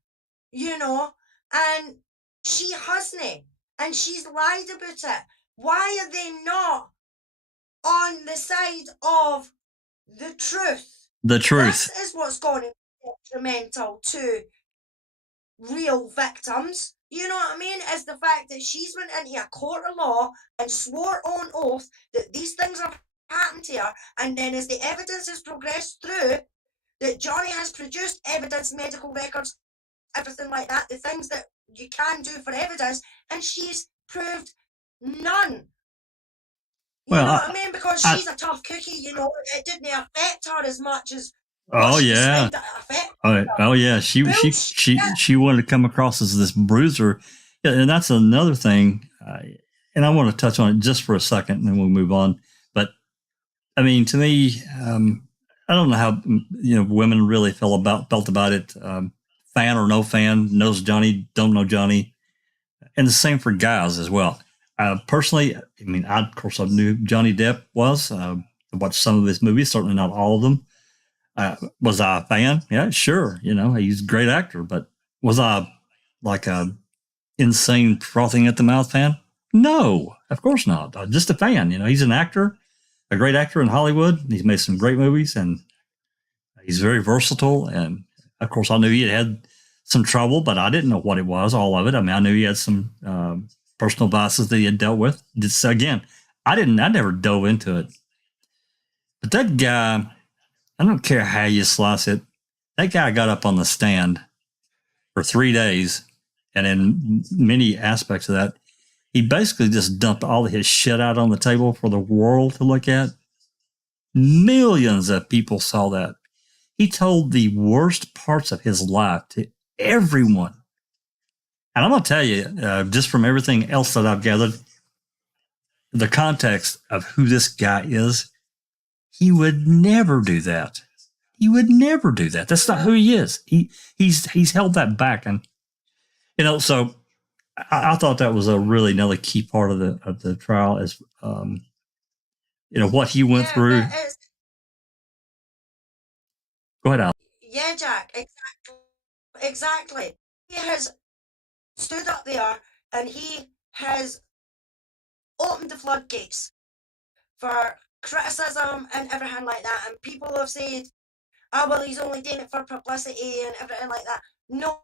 you know, and she hasn't, and she's lied about it. Why are they not on the side of the truth? The truth. This is what's going to be detrimental to real victims. You know what I mean? Is the fact that she's went into a court of law and swore on oath that these things have happened to her, and then as the evidence has progressed through, that Johnny has produced evidence, medical records, everything like that, the things that you can do for evidence, and she's proved none. You know what I mean? Because she's a tough cookie, you know, it didn't affect her as much as oh yeah. Oh yeah. She wanted to come across as this bruiser. Yeah, and that's another thing. And I want to touch on it just for a second and then we'll move on. But I mean, to me, I don't know how, you know, women really felt about it. Fan or no fan, knows Johnny, don't know Johnny. And the same for guys as well. Personally, I mean, of course, I knew Johnny Depp was. I watched some of his movies, certainly not all of them. Was I a fan? Yeah, sure. You know, he's a great actor, but was I like a insane frothing at the mouth fan? No, of course not. Just a fan. You know, he's an actor, a great actor in Hollywood. He's made some great movies and he's very versatile. And of course, I knew he had some trouble, but I didn't know what it was, all of it. I mean, I knew he had some personal vices that he had dealt with. Just, again, I never dove into it. But that guy, I don't care how you slice it, that guy got up on the stand for 3 days, and in many aspects of that, he basically just dumped all of his shit out on the table for the world to look at. Millions of people saw that. He told the worst parts of his life to everyone. And I'm going to tell you, just from everything else that I've gathered, the context of who this guy is, he would never do that. He would never do that. That's not who he is. He's held that back. And, so I thought that was another key part of the trial is, what he went through. Go ahead, Al. Yeah, Jack, exactly. He has stood up there and he has opened the floodgates for criticism and everything like that. And people have said, oh, well, he's only doing it for publicity and everything like that. No.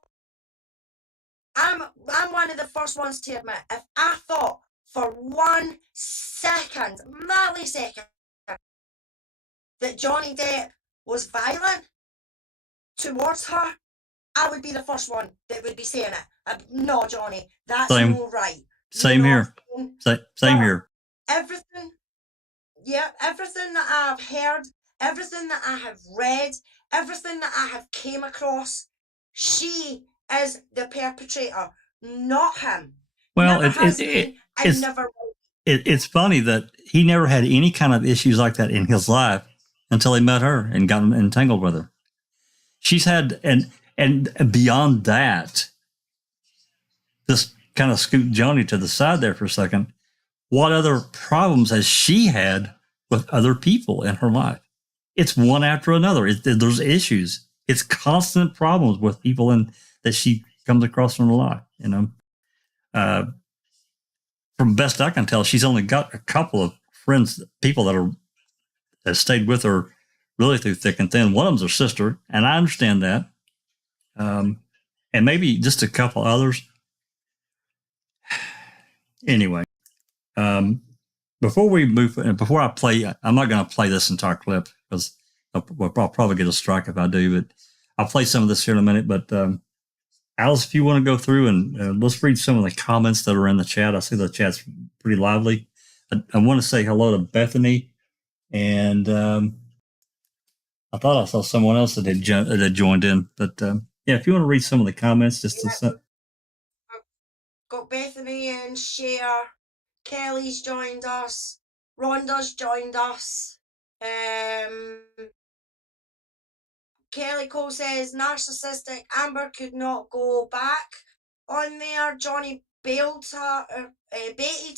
I'm one of the first ones to admit, if I thought for 1 second, millisecond, that Johnny Depp was violent towards her, I would be the first one that would be saying it. No, Johnny, that's no right. Same here. Same here. Everything that I've heard, everything that I have read, everything that I have came across, she is the perpetrator, not him. Well, it's funny that he never had any kind of issues like that in his life until he met her and got entangled with her. She's had, and beyond that, just kind of scoot Johnny to the side there for a second. What other problems has she had with other people in her life? It's one after another. There's issues. It's constant problems with people that she comes across in her life. From best I can tell, she's only got a couple of friends, people that stayed with her really through thick and thin. One of them's her sister, and I understand that. And maybe just a couple others. Anyway, before I play, I'm not going to play this entire clip because I'll probably get a strike if I do, but I'll play some of this here in a minute. But Alice, if you want to go through and let's read some of the comments that are in the chat. I see the chat's pretty lively. I want to say hello to Bethany, and I thought I saw someone else that had joined in. But yeah, if you want to read some of the comments, got Bethany and Cher, Kelly's joined us, Rhonda's joined us. Kelly Cole says, narcissistic Amber could not go back on there. Johnny baited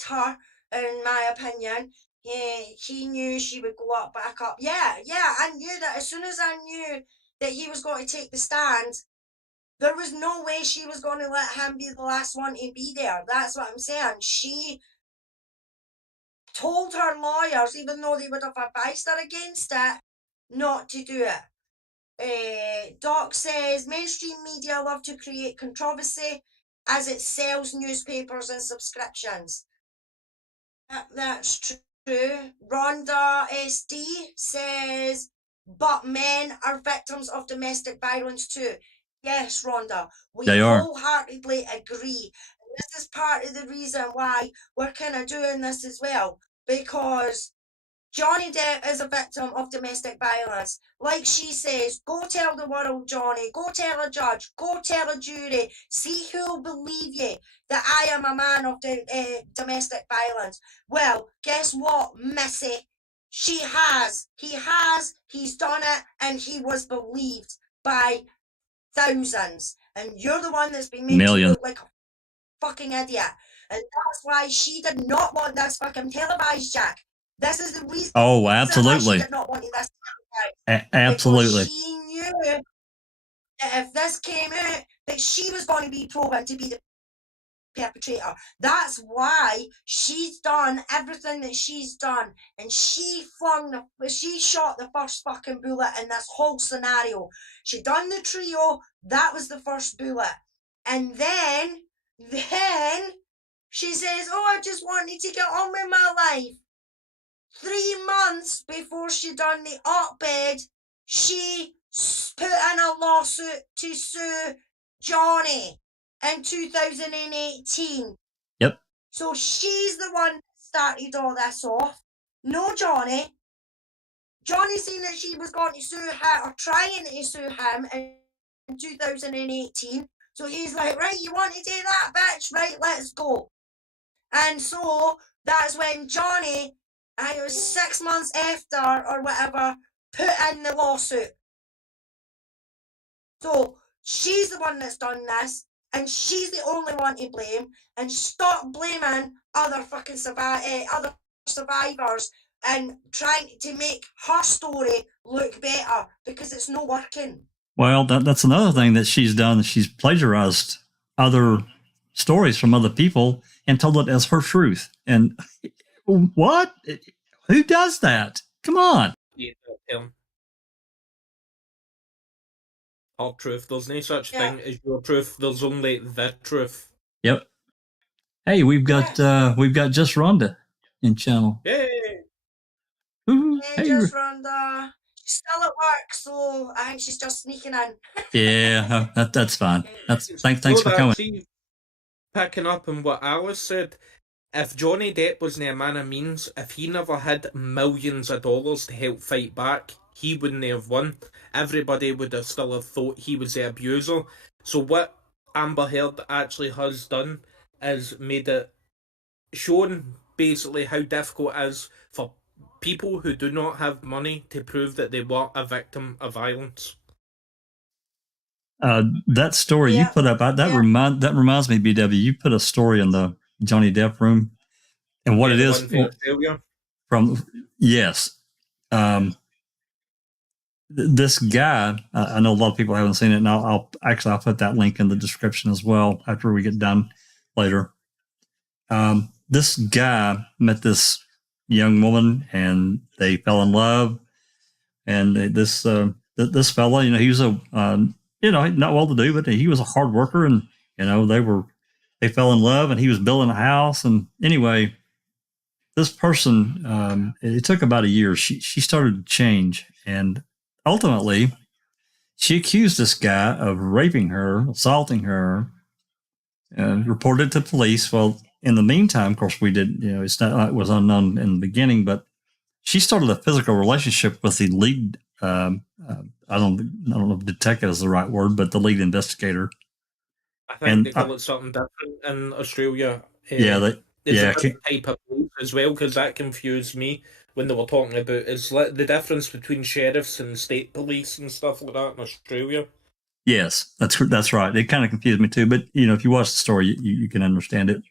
her, in my opinion. Yeah, he knew she would go back up. Yeah, I knew that. As soon as I knew that he was going to take the stand, there was no way she was going to let him be the last one to be there. That's what I'm saying. She told her lawyers, even though they would have advised her against it, not to do it. Doc says, mainstream media love to create controversy as it sells newspapers and subscriptions. That's true. Rhonda SD says, but men are victims of domestic violence too. Yes, Rhonda, we wholeheartedly agree. And this is part of the reason why we're kind of doing this as well, because Johnny Depp is a victim of domestic violence. Like she says, go tell the world, Johnny. Go tell a judge. Go tell a jury. See who'll believe you that I am a man of domestic violence. Well, guess what, Missy? She has. He has. He's done it, and he was believed by thousands. And you're the one that's been made to look like a fucking idiot. And that's why she did not want this fucking televised, Jack. This is the reason. Oh, absolutely. She did not want this absolutely. She knew that if this came out, that she was going to be proven to be the perpetrator. That's why she's done everything that she's done, and she shot the first fucking bullet in this whole scenario. She done the trio. That was the first bullet, and then she says, "Oh, I just wanted to get on with my life." 3 months before she done the op-ed, she put in a lawsuit to sue Johnny in 2018. Yep. So she's the one that started all this off. No, Johnny. Johnny seen that she was going to sue her, or trying to sue him in 2018. So he's like, right, you want to do that, bitch? Right, let's go. And so that's when Johnny, I think it was 6 months after or whatever, put in the lawsuit. So she's the one that's done this, and she's the only one to blame. And stop blaming other fucking other survivors and trying to make her story look better, because it's not working. Well, that's another thing that she's done. She's plagiarized other stories from other people and told it as her truth. And what? Who does that? Come on. Yeah, our truth. There's no such thing as your truth. There's only the truth. Yep. Hey, we've got just Rhonda in channel. Yay! Ooh, Hey, just Rhonda. She's still at work, so I think she's just sneaking in. Yeah, that's fine. Thanks for coming. Picking up on what Alice said, if Johnny Depp wasn't a man of means, if he never had millions of dollars to help fight back, he wouldn't have won. Everybody would have still have thought he was the abuser. So what Amber Heard actually has done is made it shown basically how difficult it is for people who do not have money to prove that they were a victim of violence. That story you put up, that reminds me, BW. You put a story in the Johnny Depp room, and what it is from yes, this guy. I know a lot of people haven't seen it, and I'll put that link in the description as well after we get done later. This guy met this young woman, and they fell in love, and this fella, he was not well to do, but he was a hard worker, and they fell in love, and he was building a house. And anyway, this person, it took about a year. She started to change, and ultimately she accused this guy of raping her, assaulting her, and reported to police. Well, in the meantime, of course, we did, it was unknown in the beginning, but she started a physical relationship with the lead, I don't know if detective is the right word, but the lead investigator. I think they call it something different in Australia. There's a type of police as well, because that confused me when they were talking about the difference between sheriffs and state police and stuff like that in Australia. Yes, that's right. It kind of confused me too, but if you watch the story, you can understand it.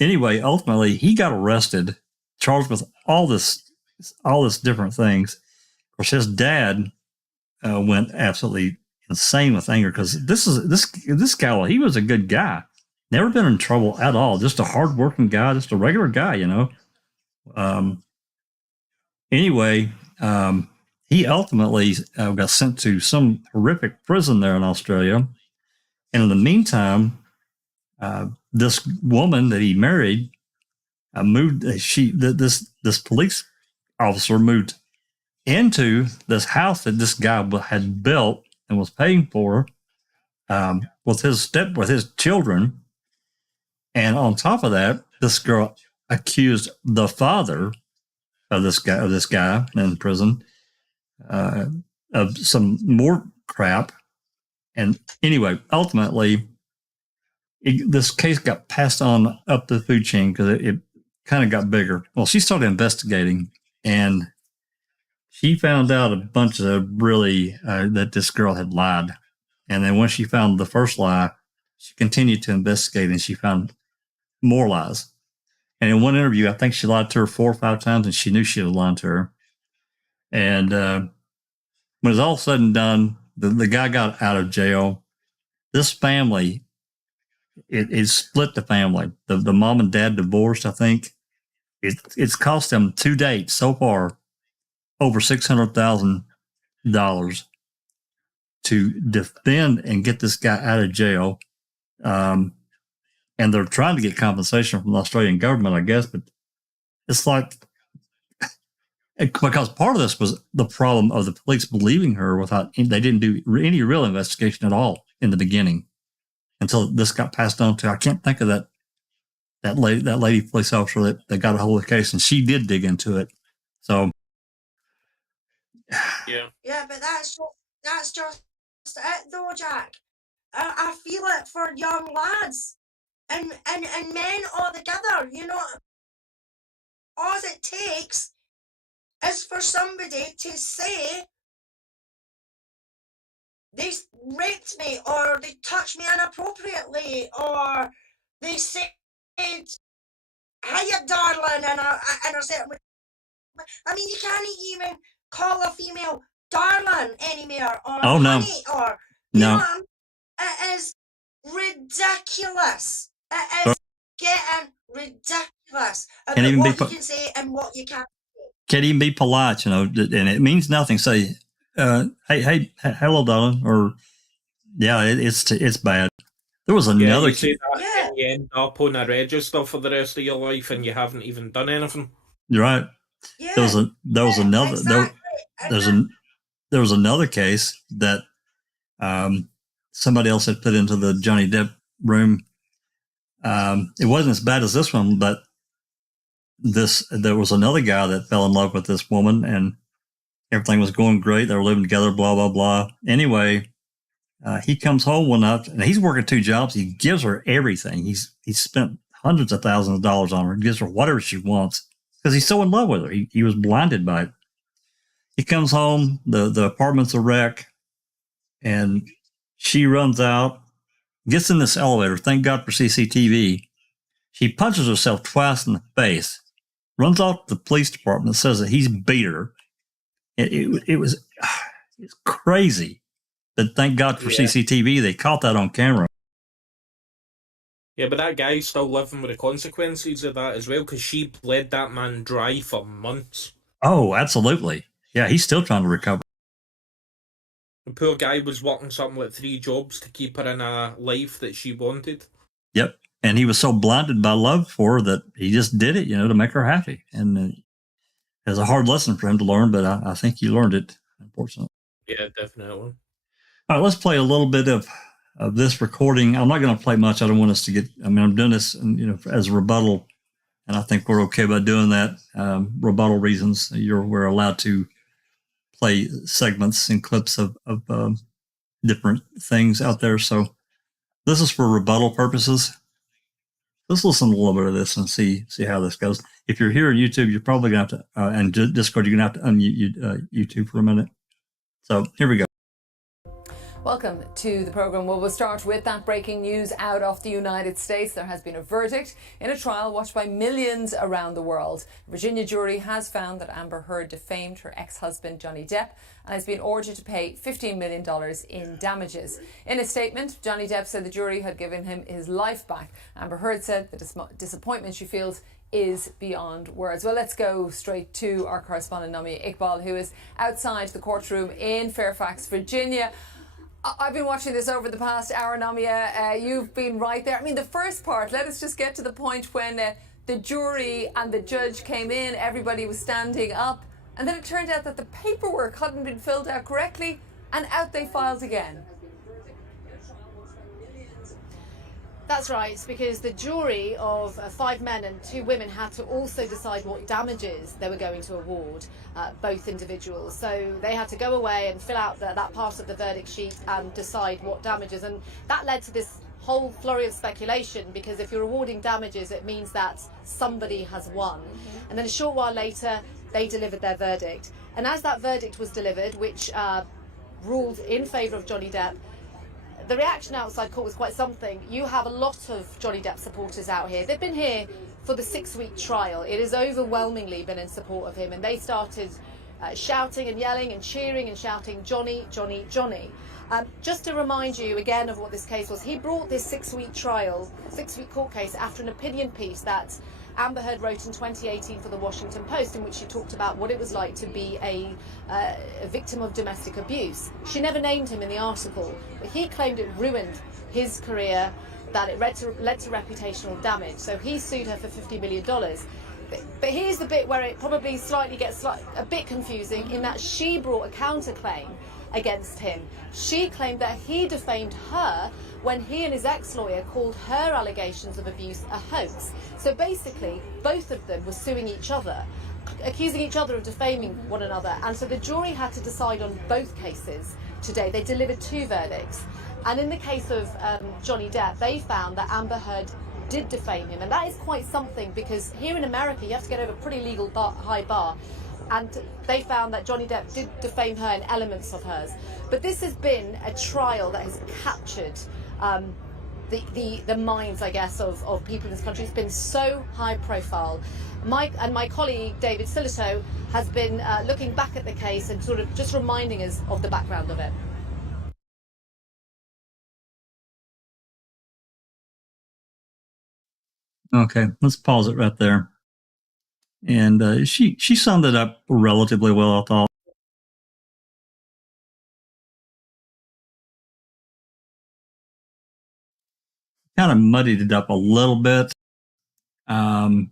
Anyway, ultimately, he got arrested, charged with all this different things. Of course, his dad went absolutely insane with anger, because this guy, he was a good guy, never been in trouble at all, just a hardworking guy, just a regular guy, Anyway, he ultimately got sent to some horrific prison there in Australia, and in the meantime, this woman that he married moved. This police officer moved into this house that this guy had built and was paying for, with his children. And on top of that, this girl accused the father of this guy in prison of some more crap. And anyway, ultimately, this case got passed on up the food chain because it kind of got bigger. Well, she started investigating, and she found out a bunch of really that this girl had lied. And then when she found the first lie, she continued to investigate, and she found more lies. And in one interview, I think she lied to her 4 or 5 times, and she knew she had lied to her. And when it was all said and done, the guy got out of jail. This family, it split the family. The mom and dad divorced, I think. It's cost them to date so far over $600,000 to defend and get this guy out of jail. And they're trying to get compensation from the Australian government, I guess, but it's like, because part of this was the problem of the police believing her they didn't do any real investigation at all in the beginning until this got passed on to, I can't think of that lady police officer that got a hold of the case, and she did dig into it. So Yeah, but that's just it though, Jack. I feel it for young lads and men altogether, you know. All it takes is for somebody to say they raped me or they touched me inappropriately or they said, hiya, darling, and I said, I mean, you can't even call a female darling anymore or honey or, you know, it is ridiculous. It is getting ridiculous about what you can say and what you can't say. Can't even be polite, you know, and it means nothing. Say, hey, hello, darling, or yeah, it's bad. There was another. You say that and you end up on a register for the rest of your life, and you haven't even done anything. You're right. Yeah, there was another. Exactly. There was another case that somebody else had put into the Johnny Depp room. It wasn't as bad as this one, but there was another guy that fell in love with this woman, and everything was going great. They were living together, blah blah blah. Anyway, he comes home one night, and he's working 2 jobs. He gives her everything. He's spent hundreds of thousands of dollars on her. He gives her whatever she wants because he's so in love with her. He was blinded by it. He comes home, the apartment's a wreck, and she runs out, gets in this elevator. Thank God for CCTV. She punches herself twice in the face, runs off to the police department, says that he's beat her. It was it's crazy. But thank God for CCTV, they caught that on camera. Yeah, but that guy's still living with the consequences of that as well, because she bled that man dry for months. Oh, absolutely. Yeah, he's still trying to recover. The poor guy was working something like 3 jobs to keep her in a life that she wanted. Yep. And he was so blinded by love for her that he just did it, you know, to make her happy. And it was a hard lesson for him to learn, but I think he learned it, unfortunately. Yeah, definitely. All right, let's play a little bit of this recording. I'm not going to play much. I don't want us to get, I'm doing this, as a rebuttal, and I think we're okay by doing that. Rebuttal reasons, we're allowed to play segments and clips of different things out there. So this is for rebuttal purposes. Let's listen a little bit of this and see how this goes. If you're here on YouTube, you're probably going to have to, and Discord, you're going to have to unmute YouTube for a minute. So here we go. Welcome to the programme. Well, we'll start with that breaking news out of the United States. There has been a verdict in a trial watched by millions around the world. A Virginia jury has found that Amber Heard defamed her ex-husband Johnny Depp and has been ordered to pay $15 million in damages. In a statement, Johnny Depp said the jury had given him his life back. Amber Heard said the disappointment she feels is beyond words. Well, let's go straight to our correspondent Namia Iqbal, who is outside the courtroom in Fairfax, Virginia. I've been watching this over the past hour, Namia. You've been right there. I mean, the first part, let us just get to the point when the jury and the judge came in, everybody was standing up, and then it turned out that the paperwork hadn't been filled out correctly, and out they filed again. That's right, because the jury of 5 men and 2 women had to also decide what damages they were going to award both individuals. So they had to go away and fill out that part of the verdict sheet and decide what damages. And that led to this whole flurry of speculation, because if you're awarding damages, it means that somebody has won. And then a short while later, they delivered their verdict. And as that verdict was delivered, which ruled in favour of Johnny Depp, the reaction outside court was quite something. You have a lot of Johnny Depp supporters out here. They've been here for the 6-week trial. It has overwhelmingly been in support of him, and they started shouting and yelling and cheering and shouting, Johnny, Johnny, Johnny. Just to remind you again of what this case was, he brought this 6-week trial, 6-week court case after an opinion piece that Amber Heard wrote in 2018 for the Washington Post, in which she talked about what it was like to be a victim of domestic abuse. She never named him in the article, but he claimed it ruined his career, that it led to reputational damage. So he sued her for $50 million. But here's the bit where it probably slightly gets a bit confusing, in that she brought a counterclaim against him. She claimed that he defamed her when he and his ex-lawyer called her allegations of abuse a hoax. So basically, both of them were suing each other. accusing each other of defaming one another. And so the jury had to decide on both cases today. They delivered 2 verdicts. And in the case of Johnny Depp, they found that Amber Heard did defame him. And that is quite something, because here in America, you have to get over a pretty high bar. And they found that Johnny Depp did defame her in elements of hers. But this has been a trial that has captured the minds, I guess, of people in this country. It's been so high profile. My colleague David Silito has been looking back at the case and sort of just reminding us of the background of it. Okay, let's pause it right there. And she summed it up relatively well, I thought. Kind of muddied it up a little bit, trying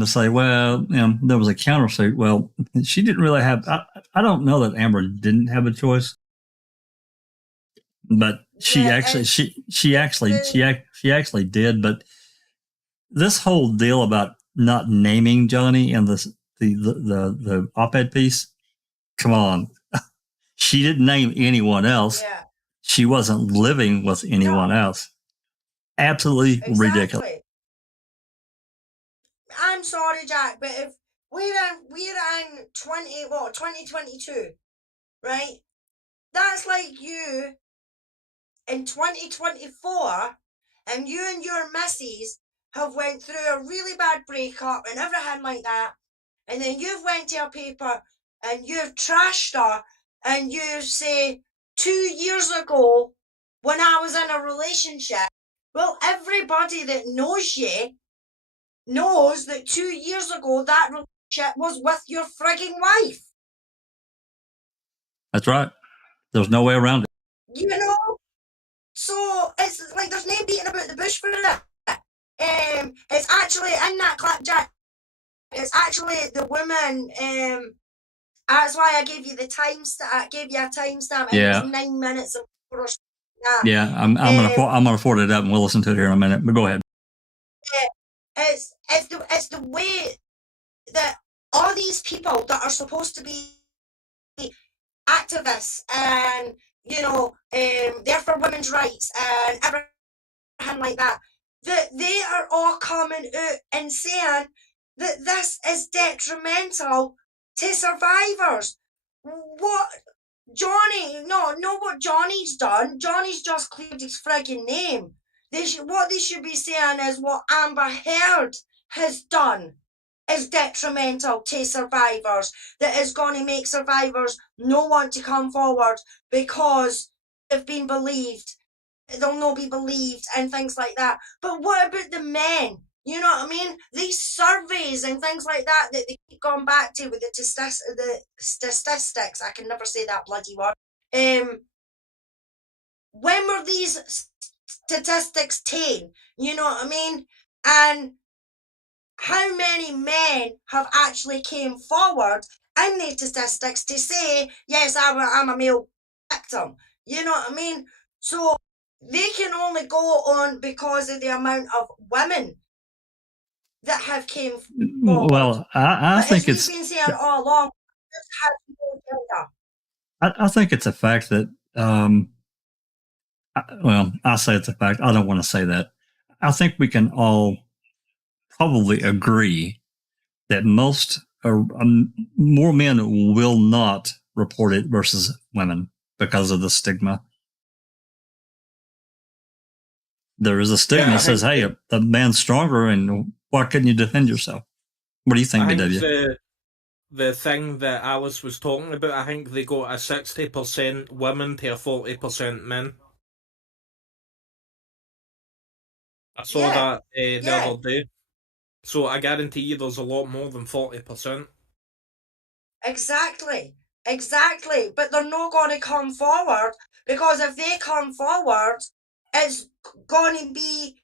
to say, well, there was a countersuit. Well, she didn't really have. I don't know that Amber didn't have a choice, but she actually did. But this whole deal about not naming Johnny in the op-ed piece, come on, she didn't name anyone else. Yeah. She wasn't living with anyone else. Absolutely ridiculous. I'm sorry, Jack, but if we're in 2022, right? That's like you in 2024, and you and your missus have went through a really bad breakup and everything like that, and then you've went to a paper and you've trashed her, and you say 2 years ago when I was in a relationship. Well, everybody that knows you knows that 2 years ago that relationship was with your frigging wife. That's right. There's no way around it. You know? So it's like there's no beating about the bush for it. It's actually in that clip, Jack. It's actually the woman. That's why I gave you the timestamp. I gave you a timestamp. Yeah. It was 9 minutes and 4 seconds. Yeah, I'm gonna forward it up and we'll listen to it here in a minute. But go ahead. It's the way that all these people that are supposed to be activists and they're for women's rights and everything like that, that they are all coming out and saying that this is detrimental to survivors. What what Johnny's done. Johnny's just cleared his frigging name. What they should be saying is what Amber Heard has done is detrimental to survivors, that is going to make survivors not want to come forward because they've been believed. They'll not be believed and things like that. But what about the men? You know what I mean? These surveys and things like that they keep going back to with the statistics. I can never say that bloody word. When were these statistics taken? You know what I mean? And how many men have actually came forward in the statistics to say, yes, I'm a male victim? You know what I mean? So they can only go on because of the amount of women that have came forward. Well, I think it's been saying all along. I think it's a fact that I say it's a fact. I don't want to say that. I think we can all probably agree that more men will not report it versus women because of the stigma. There is a stigma that says, hey, the man's stronger, and why couldn't you defend yourself? What do you think, BW? The thing that Alice was talking about, I think they got a 60% women to a 40% men. I saw that the other day. So I guarantee you there's a lot more than 40%. Exactly. But they're not going to come forward, because if they come forward, it's going to be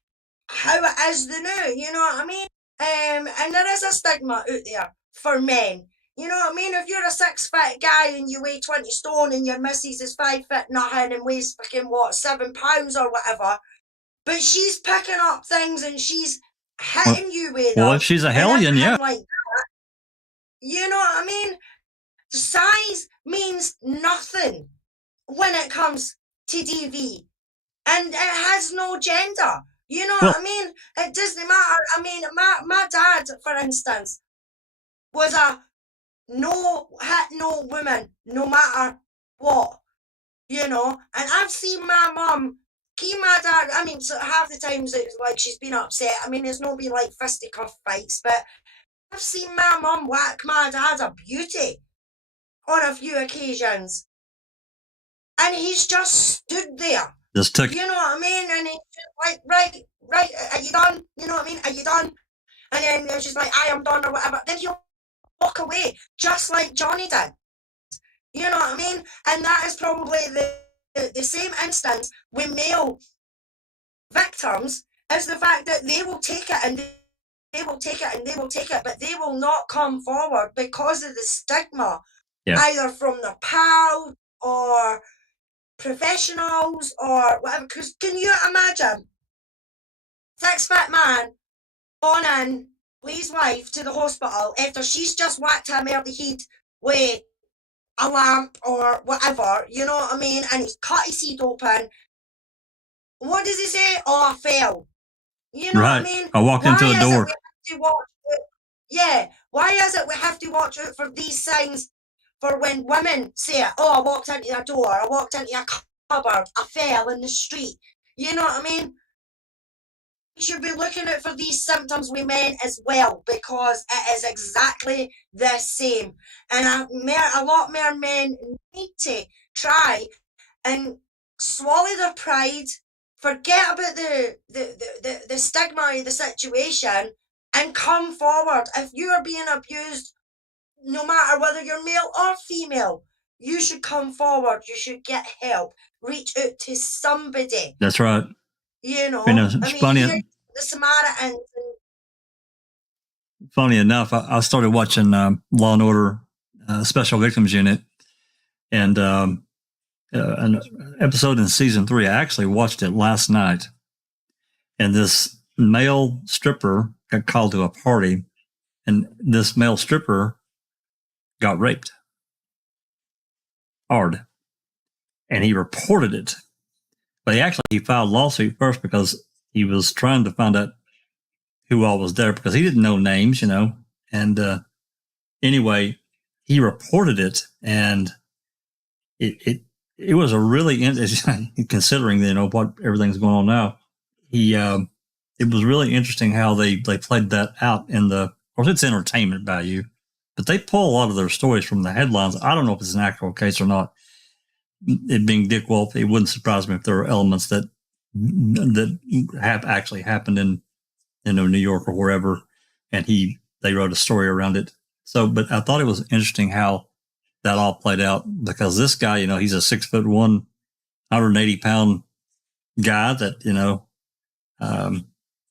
how it is now. You know what I mean? And there is a stigma out there for men. You know what I mean? If you're a 6-foot guy and you weigh 20 stone and your missus is 5 foot nothing and weighs fucking 7 pounds or whatever, but she's picking up things and she's hitting you with well, if she's a hellion, yeah. like that, You know what I mean? Size means nothing when it comes to DV. And it has no gender. You know what I mean? It doesn't matter. I mean, my dad, for instance, was a had no woman, no matter what. You know, and I've seen my mum my dad. I mean, so half the times it's like she's been upset. I mean, it's not been like fisticuff fights, but I've seen my mum whack my dad a beauty on a few occasions, and he's just stood there. Just took. You know what I mean? And he's just like, right, are you done? You know what I mean? Are you done? And then she's like, I am done or whatever. Then he'll walk away, just like Johnny did. You know what I mean? And that is probably the same instance with male victims, is the fact that they will take it and they will take it and they will take it, but they will not come forward because of the stigma, either from the pals or professionals or whatever. Because can you imagine 6-foot man gone in with his wife to the hospital after she's just whacked him over the head with a lamp or whatever, you know what I mean? And he's cut his head open. What does he say? Oh, I fell. You know what I mean? I walked into a door. Why is it we have to watch out for these signs for when women say it? Oh, I walked into a door, I walked into a cupboard, I fell in the street. You know what I mean? We should be looking out for these symptoms with men as well, because it is exactly the same. And a lot more men need to try and swallow their pride, forget about the stigma of the situation, and come forward. If you are being abused, no matter whether you're male or female, you should come forward. You should get help. Reach out to somebody. That's right. You know, funny. The Samaritans. Funny enough, I started watching Law and Order Special Victims Unit, and an episode in season 3. I actually watched it last night, and this male stripper got called to a party, and this male stripper got raped hard, and he reported it. But he filed a lawsuit first because he was trying to find out who all was there, because he didn't know names, you know. And anyway, he reported it, and it was a really considering, you know, what everything's going on now. It was really interesting how they played that out of course, it's entertainment value, but they pull a lot of their stories from the headlines. I don't know if it's an actual case or not. It being Dick Wolf, it wouldn't surprise me if there are elements that have actually happened in New York or wherever, and they wrote a story around it. So, but I thought it was interesting how that all played out, because this guy, you know, he's a 6'1", 180-pound guy that, you know,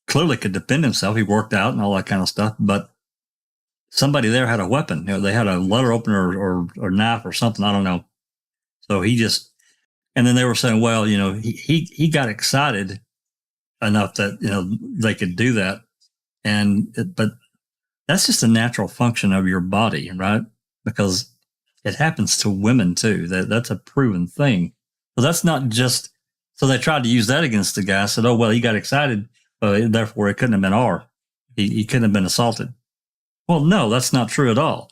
clearly could defend himself. He worked out and all that kind of stuff, but somebody there had a weapon. You know, they had a letter opener or knife or something. I don't know. So and then they were saying, well, you know, he got excited enough that, you know, they could do that. But that's just a natural function of your body, right? Because it happens to women too. That's a proven thing. So that's not just, so they tried to use that against the guy. Said, oh, well, he got excited, therefore it couldn't have been R. He couldn't have been assaulted. Well, no, that's not true at all.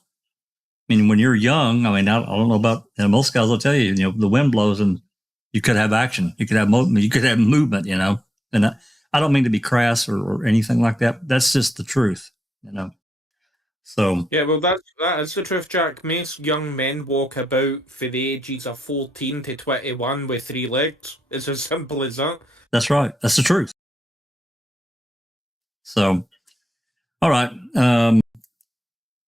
I mean, when you're young, I mean, I don't know about, you know, most guys will tell you, you know, the wind blows and you could have action. You could have movement, you know. And I don't mean to be crass or anything like that. That's just the truth, you know. So yeah, well, that is the truth, Jack. Most young men walk about for the ages of 14 to 21 with 3 legs. It's as simple as that. That's right. That's the truth. So, all right. You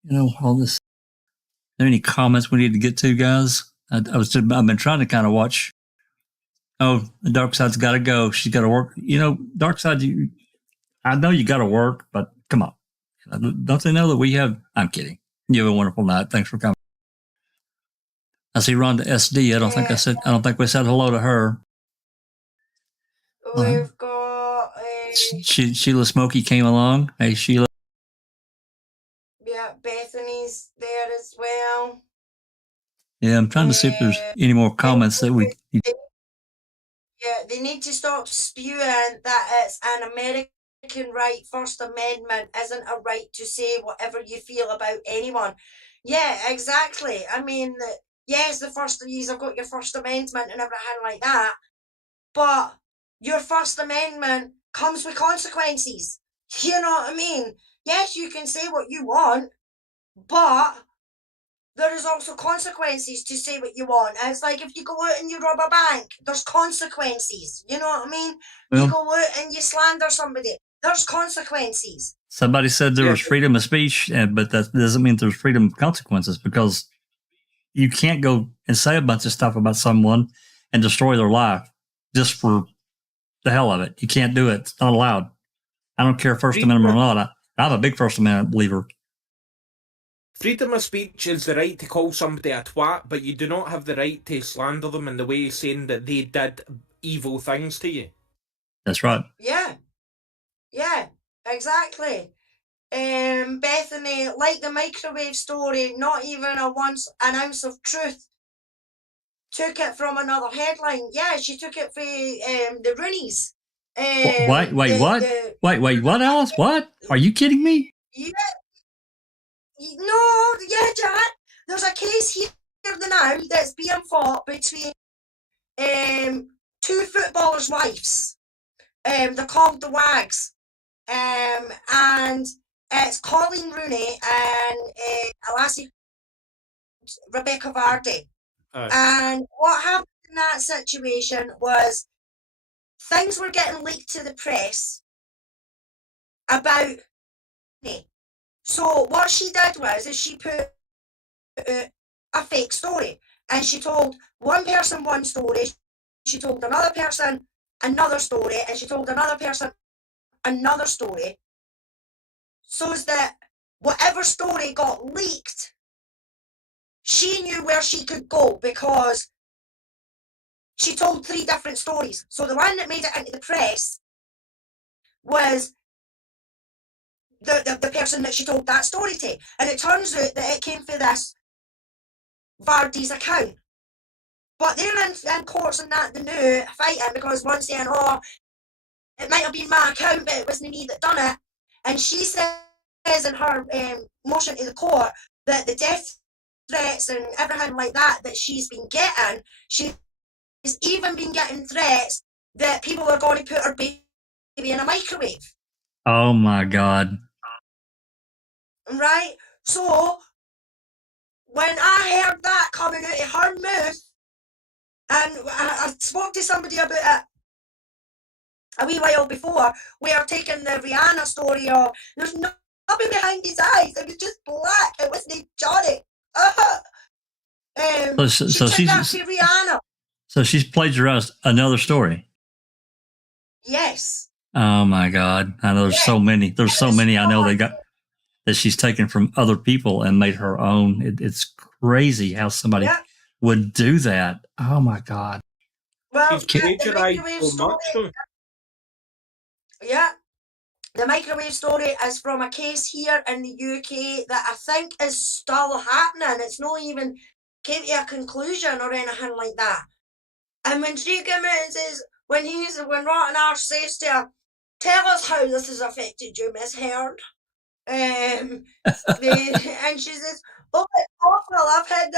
know, all this. Are there any comments we need to get to, guys? I've been trying to kind of watch. Oh, the dark side's got to go. She's got to work. You know, dark side. I know you got to work, but come on. Don't they know that we have? I'm kidding. You have a wonderful night. Thanks for coming. I see Rhonda SD. I don't think we said hello to her. We've got Sheila Smokey came along. Hey, Sheila. Yeah, Bethany's Dassey's there as well. Yeah, I'm trying to see if there's any more comments that we. Yeah, they need to stop spewing that it's an American right. First Amendment isn't a right to say whatever you feel about anyone. Yeah, exactly. I mean, yes, you've got your First Amendment and everything like that, but your First Amendment comes with consequences. You know what I mean? Yes, you can say what you want, but there is also consequences to say what you want. And it's like if you go out and you rob a bank, there's consequences. You know what I mean? Well, you go out and you slander somebody, there's consequences. Somebody said there was freedom of speech, but that doesn't mean there's freedom of consequences, because you can't go and say a bunch of stuff about someone and destroy their life just for the hell of it. You can't do it. It's not allowed. I don't care First Amendment or not. I'm a big First Amendment believer. Freedom of speech is the right to call somebody a twat, but you do not have the right to slander them in the way saying that they did evil things to you. That's right. Yeah, exactly. Bethany, like the microwave story, not even an ounce of truth. Took it from another headline. Yeah, she took it for the Roonies. Wait, what, Alice? What? Are you kidding me? Yeah. No, yeah, Jack. There's a case here now that's being fought between two footballers' wives. They're called the Wags. And it's Colleen Rooney and a lassie, Rebecca Vardy. And what happened in that situation was things were getting leaked to the press about me. So what she did was she put a fake story, and she told one person one story, she told another person another story, and she told another person another story, so that whatever story got leaked, she knew where she could go because she told 3 different stories. So the one that made it into the press was the person that she told that story to. And it turns out that it came for this Vardy's account. But they're in courts and that, the new fighting, because one's saying, oh, it might have been my account, but it wasn't me that done it. And she says in her motion to the court that the death threats and everything like that she's been getting, she's even been getting threats that people are going to put her baby in a microwave. Oh my God. Right? So, when I heard that coming out of her mouth, and I spoke to somebody about it a wee while before, we are taking the Rihanna story of, there's nothing behind his eyes, it was just black, it wasn't Johnny. So she took that to Rihanna. So she's plagiarized another story. Yes. Oh my God! I know there's so many. There's so many. I know that she's taken from other people and made her own. It's crazy how somebody would do that. Oh my God! Well, the microwave story is from a case here in the UK that I think is still happening. It's not even came to a conclusion or anything like that. And when she came out and says, when Rotten Arse says to her, tell us how this has affected you, Miss Heard. And she says, oh, it's awful. I've had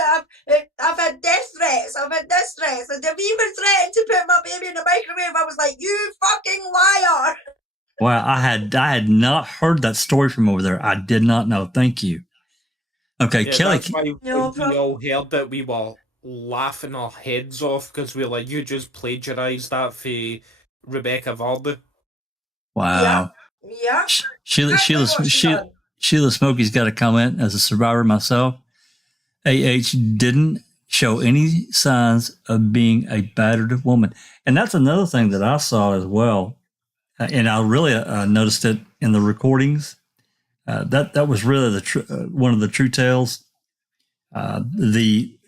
death threats. I've had death threats. And they've even threatened to put my baby in the microwave. I was like, you fucking liar. Wow, I had not heard that story from over there. I did not know. Thank you. Okay, Kelly. That's why we all heard that we were laughing our heads off because we were like, you just plagiarized that for Rebecca Vardy. Wow. Yeah. Sheila Smokey's got a comment as a survivor myself. AH didn't show any signs of being a battered woman. And that's another thing that I saw as well. And I really noticed it in the recordings. That was really one of the true tales. The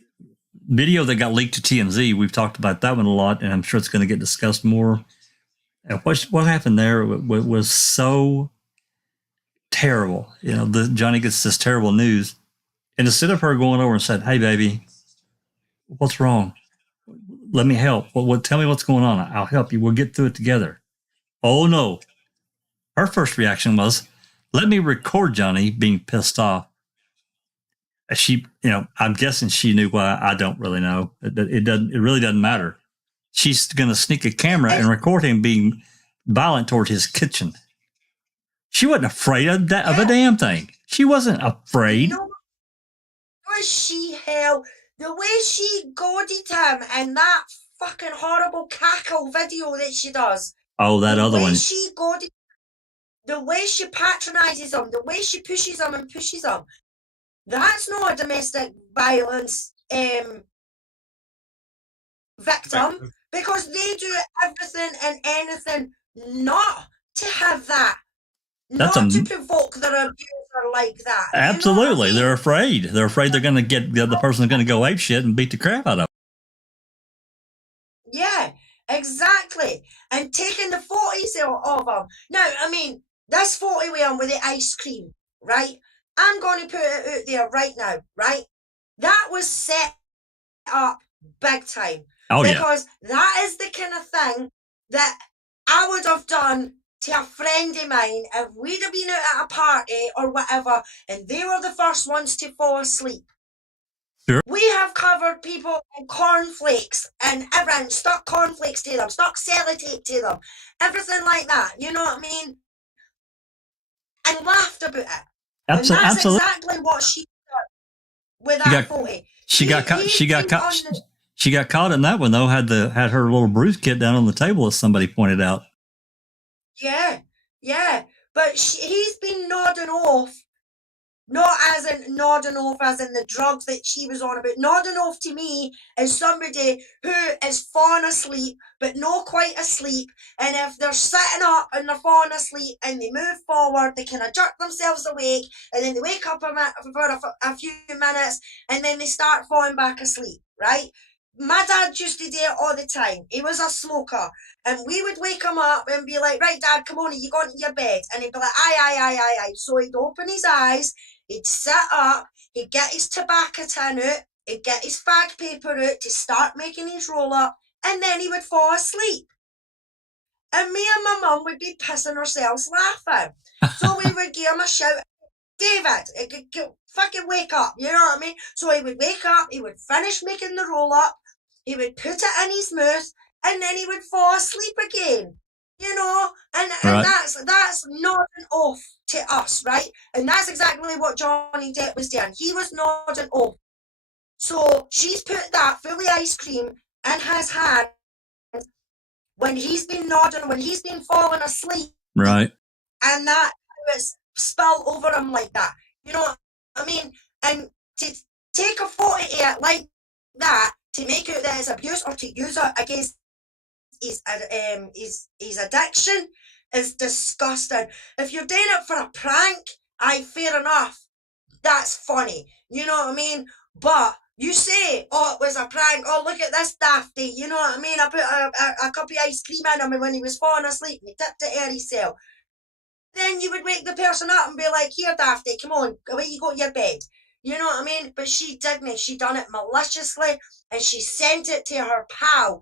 video that got leaked to TMZ, we've talked about that one a lot, and I'm sure it's going to get discussed more. What happened there was so terrible. You know, Johnny gets this terrible news, And instead of her going over and said, "Hey, baby, what's wrong? Let me help. Tell me what's going on. I'll help you. We'll get through it together." Oh, no. Her first reaction was, "Let me record Johnny being pissed off." She, I'm guessing she knew why. I don't really know. It really doesn't matter. She's going to sneak a camera and record him being violent towards his kitchen. She wasn't afraid of that, of a damn thing. She wasn't afraid. Was she hell? The way she goaded him and that fucking horrible cackle video that she does. Oh, that other one. She goaded, the way she patronizes him, the way she pushes him and pushes him. That's not a domestic violence victim, because they do everything and anything not to have that. Not to provoke their abuser like that. Absolutely. They're afraid. They're afraid they're going to get the other person's going to go ape shit and beat the crap out of them. Yeah, exactly. And taking the 40s of them. Now, I mean, this 40 one with the ice cream, right? I'm going to put it out there right now, right? That was set up big time. Oh, because that is the kind of thing that I would have done to a friend of mine if we'd have been out at a party or whatever and they were the first ones to fall asleep. Sure. We have covered people in cornflakes and everything, stuck cornflakes to them, stuck sellotape to them, everything like that, you know what I mean? And laughed about it. Absolutely. And that's exactly what she did with that 40. She got caught in that one though, had her little bruise kit down on the table, as somebody pointed out. Yeah. But he's been nodding off, not as in nodding off as in the drugs that she was on about. Nodding off to me is somebody who is falling asleep, but not quite asleep. And if they're sitting up and they're falling asleep and they move forward, they kind of jerk themselves awake and then they wake up for a few minutes and then they start falling back asleep, right? My dad used to do it all the time. He was a smoker. And we would wake him up and be like, "Right, Dad, come on, you go into your bed." And he'd be like, aye. So he'd open his eyes, he'd sit up, he'd get his tobacco tin out, he'd get his fag paper out to start making his roll up, and then he would fall asleep. And me and my mum would be pissing ourselves laughing. So we would give him a shout, "David, fucking wake up," you know what I mean? So he would wake up, he would finish making the roll up, he would put it in his mouth, and then he would fall asleep again, you know? And right. that's nodding off to us, right? And that's exactly what Johnny Depp was doing. He was nodding off. So she's put that full of ice cream in his hand when he's been nodding, when he's been falling asleep. Right. And that was spilled over him like that. You know what I mean? And to take a photo of it like that, to make out that it's abuse or to use it against his addiction is disgusting. If you're doing it for a prank, fair enough. That's funny. You know what I mean? But you say, "Oh, it was a prank. Oh, look at this dafty." You know what I mean? I put a cup of ice cream in him and when he was falling asleep, he tipped it out of his cell. Then you would wake the person up and be like, "Here, dafty, come on, away you go to your bed." You know what I mean? But she didn't. She done it maliciously and she sent it to her pal.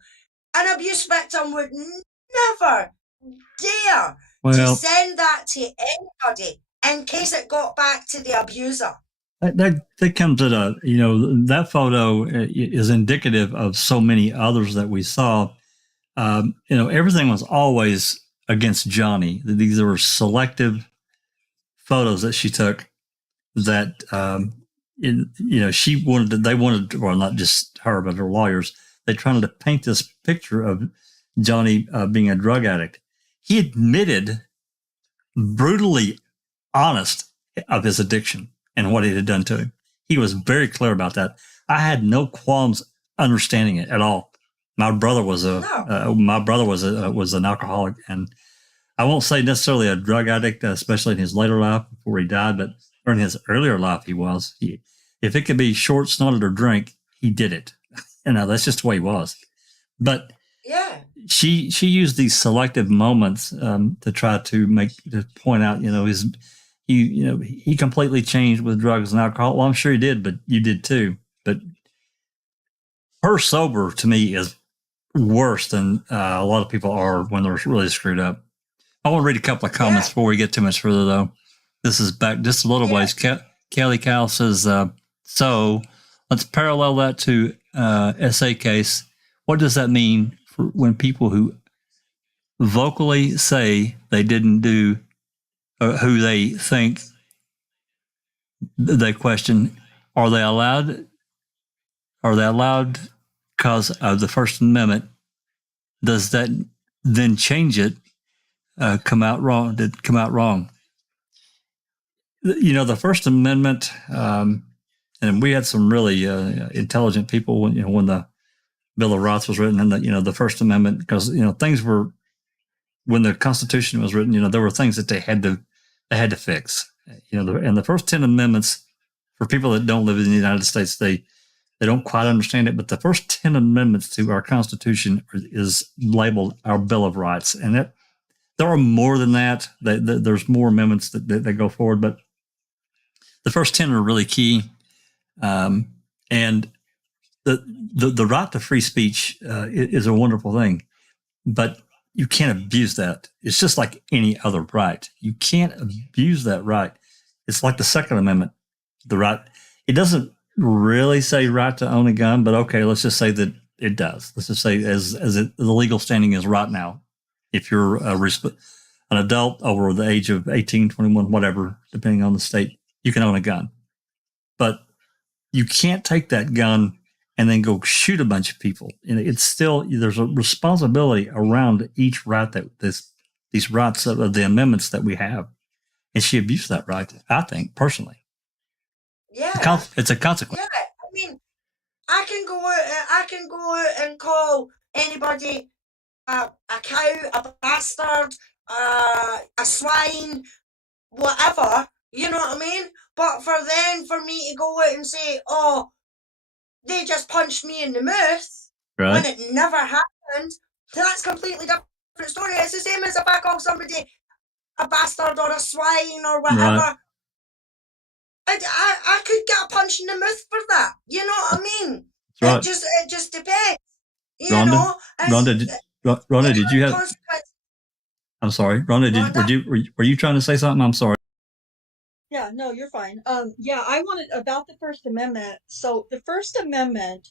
An abuse victim would never dare to send that to anybody in case it got back to the abuser. That comes at that photo is indicative of so many others that we saw. Everything was always against Johnny. These were selective photos that she took that, they wanted, well, not just her, but her lawyers, they tried to paint this picture of Johnny being a drug addict. He admitted, brutally honest, of his addiction and what it had done to him. He was very clear about that. I had no qualms understanding it at all. My brother was an alcoholic, and I won't say necessarily a drug addict, especially in his later life before he died, but in his earlier life, he was. If it could be short, snorted, or drink, he did it. That's just the way he was. But yeah, she used these selective moments to try to point out, he completely changed with drugs and alcohol. Well, I'm sure he did, but you did too. But her sober to me is worse than a lot of people are when they're really screwed up. I want to read a couple of comments before we get too much further, though. This is back just a little ways. Kelly Cal says, so let's parallel that to SA case. What does that mean for when people who vocally say they didn't do, or who they think they question, are they allowed because of the First Amendment? Does that then change it? Come out wrong? Did come out wrong? The First Amendment, and we had some really intelligent people when the Bill of Rights was written, and the First Amendment, because things were, when the Constitution was written, there were things that they had to fix. And the first 10 amendments, for people that don't live in the United States, they don't quite understand it, but the first 10 amendments to our Constitution is labeled our Bill of Rights. And there are more than that. There's more amendments that go forward, but the first 10 are really key. And the right to free speech is a wonderful thing, but you can't abuse that. It's just like any other right. You can't abuse that right. It's like the Second Amendment, the right. It doesn't really say right to own a gun, but okay, let's just say that it does. Let's just say the legal standing is right now. If you're an adult over the age of 18, 21, whatever, depending on the state, you can own a gun. But you can't take that gun and then go shoot a bunch of people. And it's still, there's a responsibility around each right these rights of the amendments that we have. And she abused that right, I think, personally. Yeah. It's a consequence. Yeah, I mean, I can go out and call anybody a cow, a bastard, a swine, whatever, you know what I mean? But for me to go out and say, oh, they just punched me in the mouth, right, when it never happened, that's completely different story. It's the same as if I call somebody a bastard or a swine or whatever. Right. I could get a punch in the mouth for that. You know what I mean? Right. It just depends. Rhonda, did you have? I'm sorry, Rhonda. Were you trying to say something? I'm sorry. Yeah, no, you're fine. I wanted about the First Amendment. So the First Amendment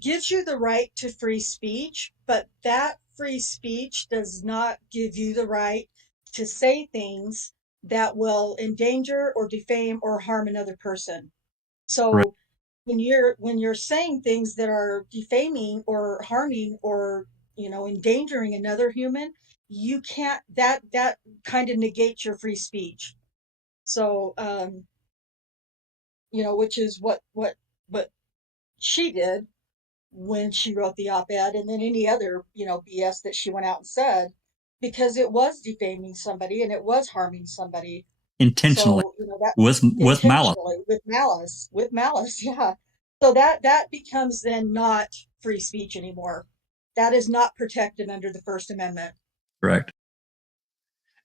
gives you the right to free speech, but that free speech does not give you the right to say things that will endanger or defame or harm another person. So right. when you're saying things that are defaming or harming or endangering another human, you can't, that kind of negates your free speech. So which is what she did when she wrote the op-ed, and then any other BS that she went out and said, because it was defaming somebody and it was harming somebody intentionally, with malice. Yeah. So that becomes then not free speech anymore. That is not protected under the First Amendment. Correct.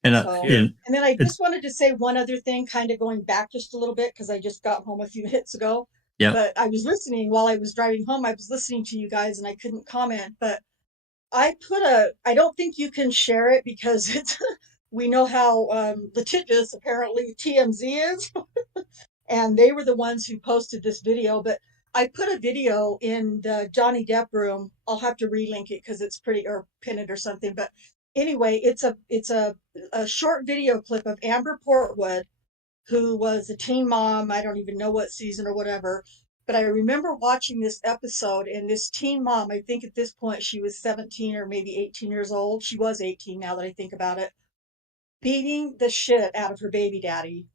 And then I just wanted to say one other thing, kind of going back just a little bit, because I just got home a few minutes ago. Yeah. But I was listening while I was driving home. I was listening to you guys and I couldn't comment, but I don't think you can share it because we know how litigious apparently TMZ is. And they were the ones who posted this video, but I put a video in the Johnny Depp room. I'll have to relink it because it's pretty, or pin it or something. But anyway, it's a short video clip of Amber Portwood, who was a teen mom. I don't even know what season or whatever, but I remember watching this episode, and this teen mom, I think at this point she was 17 or maybe 18 years old. She was 18 now that I think about it, beating the shit out of her baby daddy.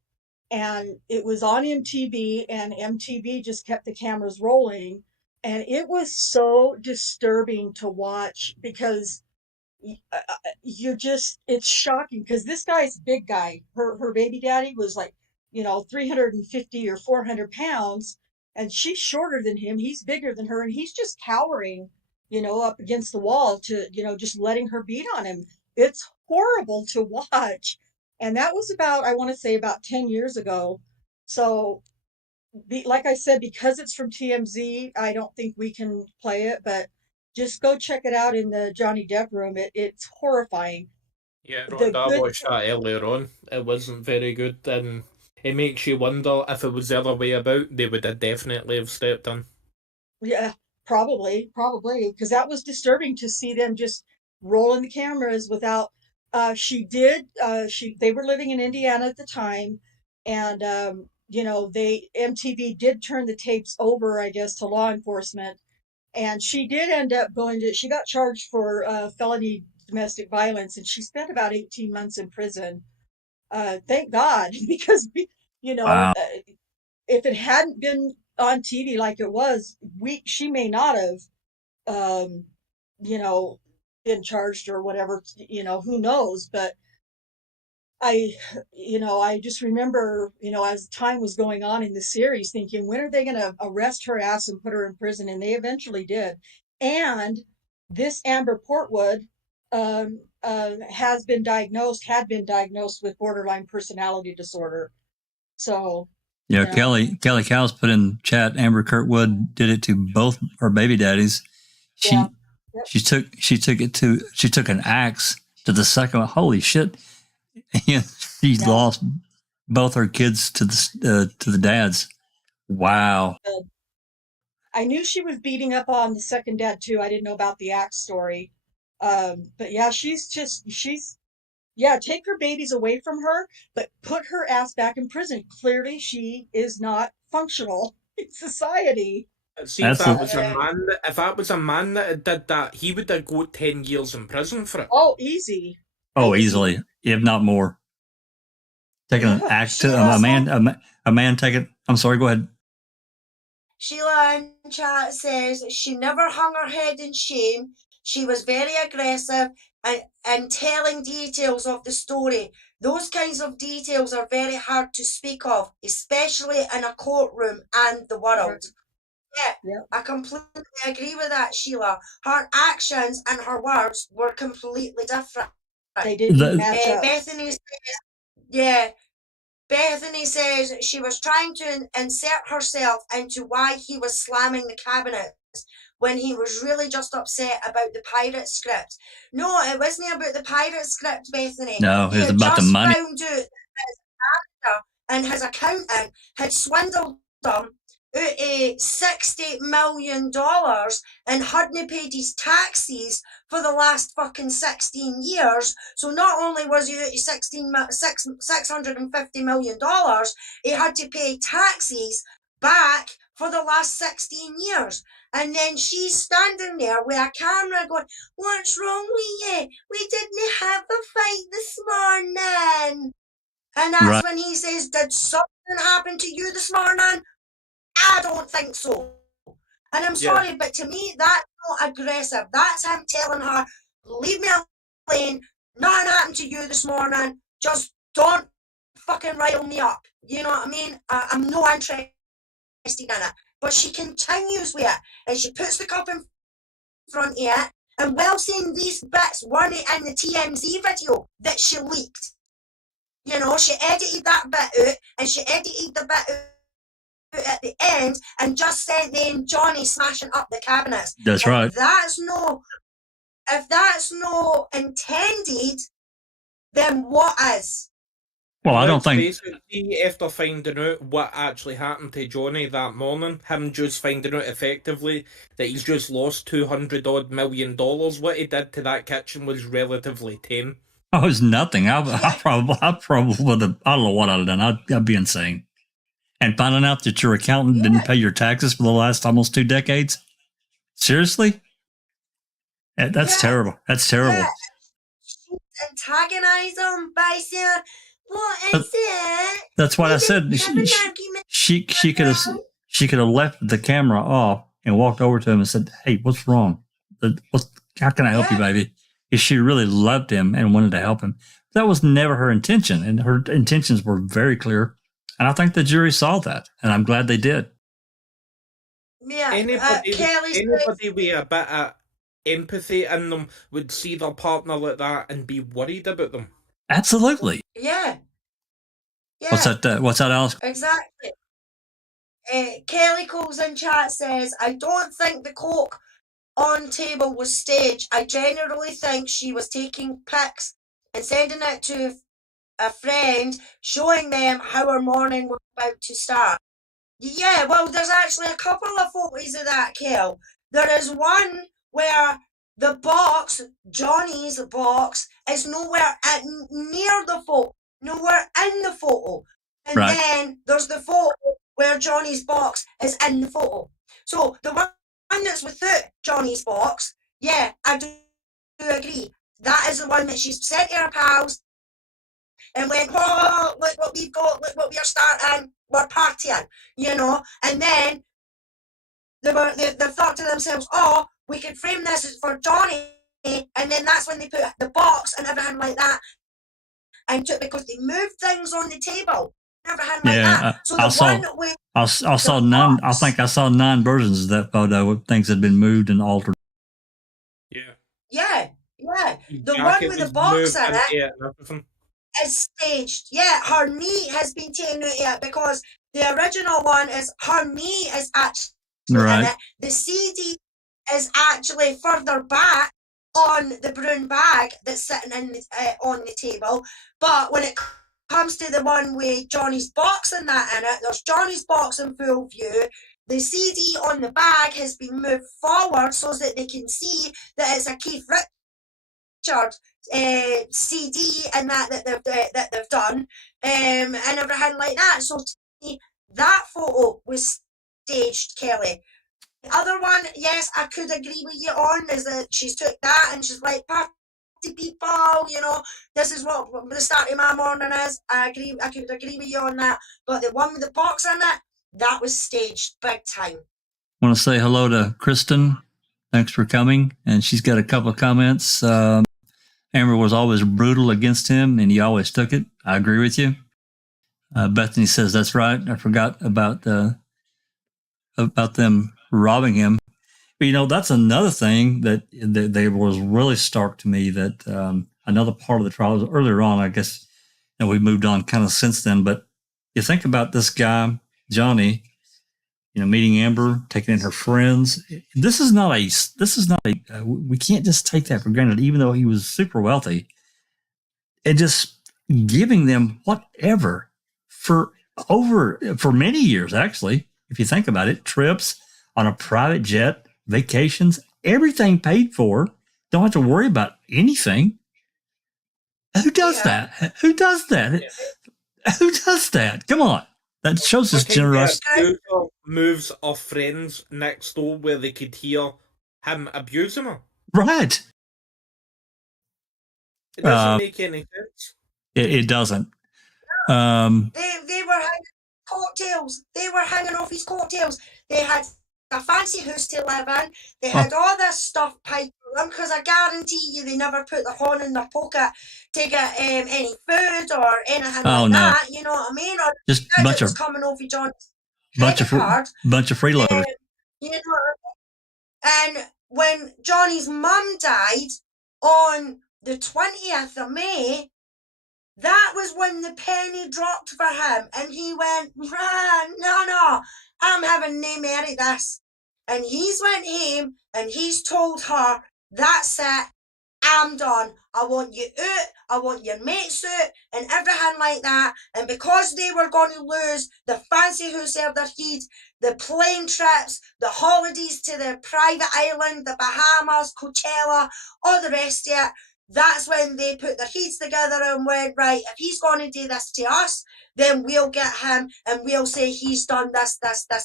And it was on MTV, and MTV just kept the cameras rolling. And it was so disturbing to watch because it's shocking, because this guy's a big guy. Her baby daddy was like, 350 or 400 pounds, and she's shorter than him. He's bigger than her, and he's just cowering, up against the wall to, just letting her beat on him. It's horrible to watch. And that was about, I want to say, about 10 years ago. So, like I said, because it's from TMZ, I don't think we can play it, but just go check it out in the Johnny Depp room. It's horrifying. Yeah, The Rhonda, I good, watched that earlier on. It wasn't very good, and it makes you wonder if it was the other way about, they would have definitely have stepped in. yeah, probably, because that was disturbing to see them just rolling the cameras without. They were living in Indiana at the time, and MTV did turn the tapes over, I guess, to law enforcement, and she did end up she got charged for felony domestic violence, and she spent about 18 months in prison. Thank God, because Wow. if it hadn't been on TV like it was, she may not have, um, you know, been charged or whatever. Who knows? But I, I just remember, as time was going on in the series, thinking, when are they going to arrest her ass and put her in prison? And they eventually did. And this Amber Portwood had been diagnosed with borderline personality disorder. So, Yeah, Kelly Cowles put in chat. Amber Kirkwood did it to both her baby daddies. She yeah. Yep. she took an axe to the second one. Holy shit! She lost both her kids to the dads. Wow. I knew she was beating up on the second dad too. I didn't know about the axe story. But yeah, take her babies away from her, but put her ass back in prison. Clearly, she is not functional in society. See, if that was a man that had did that, he would have got 10 years in prison for it. Oh, easy. Oh, easily, if not more. Taking an axe to a man taking. I'm sorry. Go ahead. Sheila in chat says she never hung her head in shame. She was very aggressive and telling details of the story. Those kinds of details are very hard to speak of, especially in a courtroom and the world. Yeah, I completely agree with that, Sheila. Her actions and her words were completely different. They didn't match up. Bethany says she was trying to insert herself into why he was slamming the cabinets when he was really just upset about the pirate script. No, it wasn't about the pirate script, Bethany. No, it was about the money. He had just found out that his actor and his accountant had swindled him out of $60 million and hadn't paid his taxes for the last fucking 16 years. So not only was he out of $650 million, he had to pay taxes back for the last 16 years. And then she's standing there with a camera going, "What's wrong with you? We didn't have a fight this morning." And that's when he says, "Did something happen to you this morning?" I don't think so. And I'm sorry, but to me, that's not aggressive. That's him telling her, "Leave me alone. Nothing happened to you this morning. Just don't fucking rile me up." You know what I mean? I'm no interested in it. But she continues with it, and she puts the cup in front of it. And while saying these bits weren't in the TMZ video that she leaked, she edited that bit out, and she edited the bit out at the end and just sent them Johnny smashing up the cabinets. That's right. If that's no intended, then what is? Well, I don't think. Basically, after finding out what actually happened to Johnny that morning, him just finding out effectively that he's just lost $200 million, what he did to that kitchen was relatively tame. Oh, it was nothing. I probably would have. I don't know what I'd have done. I'd be insane. And finding out that your accountant didn't pay your taxes for the last almost 2 decades. Seriously? That's terrible. That's terrible. Yeah. Antagonize him by saying, "What is it?" That's what I said. She could have left the camera off and walked over to him and said, "Hey, what's wrong? How can I help you, baby?" If she really loved him and wanted to help him. That was never her intention, and her intentions were very clear. And I think the jury saw that, and I'm glad they did. Yeah, anybody with a bit of empathy in them would see their partner like that and be worried about them. Absolutely. Yeah. Yeah. What's that, Alice? Exactly. Kelly calls in chat, says, I don't think the coke on table was staged. I generally think she was taking pics and sending it to a friend, showing them how her morning was about to start. Yeah, well, there's actually a couple of photos of that, Kel. There is one where the box, Johnny's box, is nowhere near the photo, nowhere in the photo. And Right. then there's the photo where Johnny's box is in the photo. So the one that's without Johnny's box, yeah, I do agree. That is the one that she's sent to her pals and went, oh, look what we've got, look what we're starting, we're partying, you know. And then they thought to themselves, oh, we could frame this for Johnny. And then that's when they put the box and everything like that. And because they moved things on the table, everything like that. So I saw 9. I think I saw 9 versions of that photo where things had been moved and altered. Yeah. The one with the box in it is staged. Yeah, her knee has been taken out yet because the original one is her knee is actually in it. The CD is actually further back on the brown bag that's sitting on the table. But when it comes to the one with Johnny's box and that in it, there's Johnny's box in full view. The CD on the bag has been moved forward so that they can see that it's a Keith Richards CD and that they've done, and everything like that. So to me, that photo was staged, Kelly. The other one, yes, I could agree with you on, is that she's took that and she's like, party people, you know, this is what the start of my morning is. I could agree with you on that. But the one with the box in it, that was staged big time. I want to say hello to Kristen. Thanks for coming. And she's got a couple of comments. Amber was always brutal against him, and he always took it. I agree with you. Bethany says that's right. I forgot about them robbing him. But, you know, that's another thing that they was really stark to me, that another part of the trial was earlier on, I guess, and we moved on kind of since then. But you think about this guy, Johnny, you know, meeting Amber, taking in her friends. This is not a, we can't just take that for granted, even though he was super wealthy, and just giving them whatever for many years, actually, if you think about it, trips on a private jet, vacations, everything paid for. Don't have to worry about anything. Who does that? Who does that? Yeah. Who does that? Come on. That shows his generosity. Moves of friends next door where they could hear him abusing her. Right. It doesn't make any sense. It doesn't. They were hanging cocktails. They were hanging off his cocktails. They had a fancy house to live in. They had all this stuff paid for them, because I guarantee you they never put the horn in their pocket to get any food or anything that. You know what I mean? Or just a bunch of coming off John's bunch of freeloaders. You know what I mean? And when Johnny's mum died on the 20th of May, that was when the penny dropped for him, and he went, no, I'm having no more of this. And he's went home and he's told her, that's it, I'm done. I want you out, I want your mates out, and everything like that. And because they were going to lose the fancy house they had, the plane trips, the holidays to the private island, the Bahamas, Coachella, all the rest of it, that's when they put their heads together and went, right, if he's going to do this to us, then we'll get him and we'll say he's done this,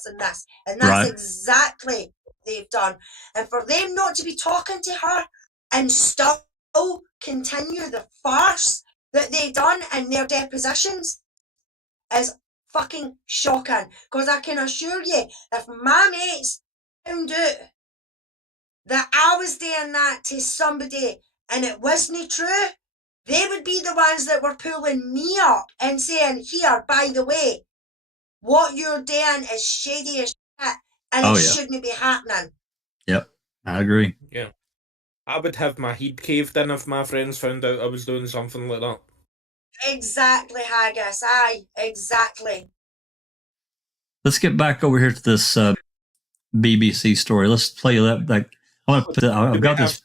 and this. And that's exactly what they've done. And for them not to be talking to her and still continue the farce that they've done in their depositions is fucking shocking. Because I can assure you, if my mates found out that I was doing that to somebody and it wasn't true, they would be the ones that were pulling me up and saying, here, by the way, what you're doing is shady as shit and it shouldn't be happening. Yep, I agree. Yeah. I would have my head caved in if my friends found out I was doing something like that. Exactly, Haggis. Aye, exactly. Let's get back over here to this BBC story. Let's play that. I've got this.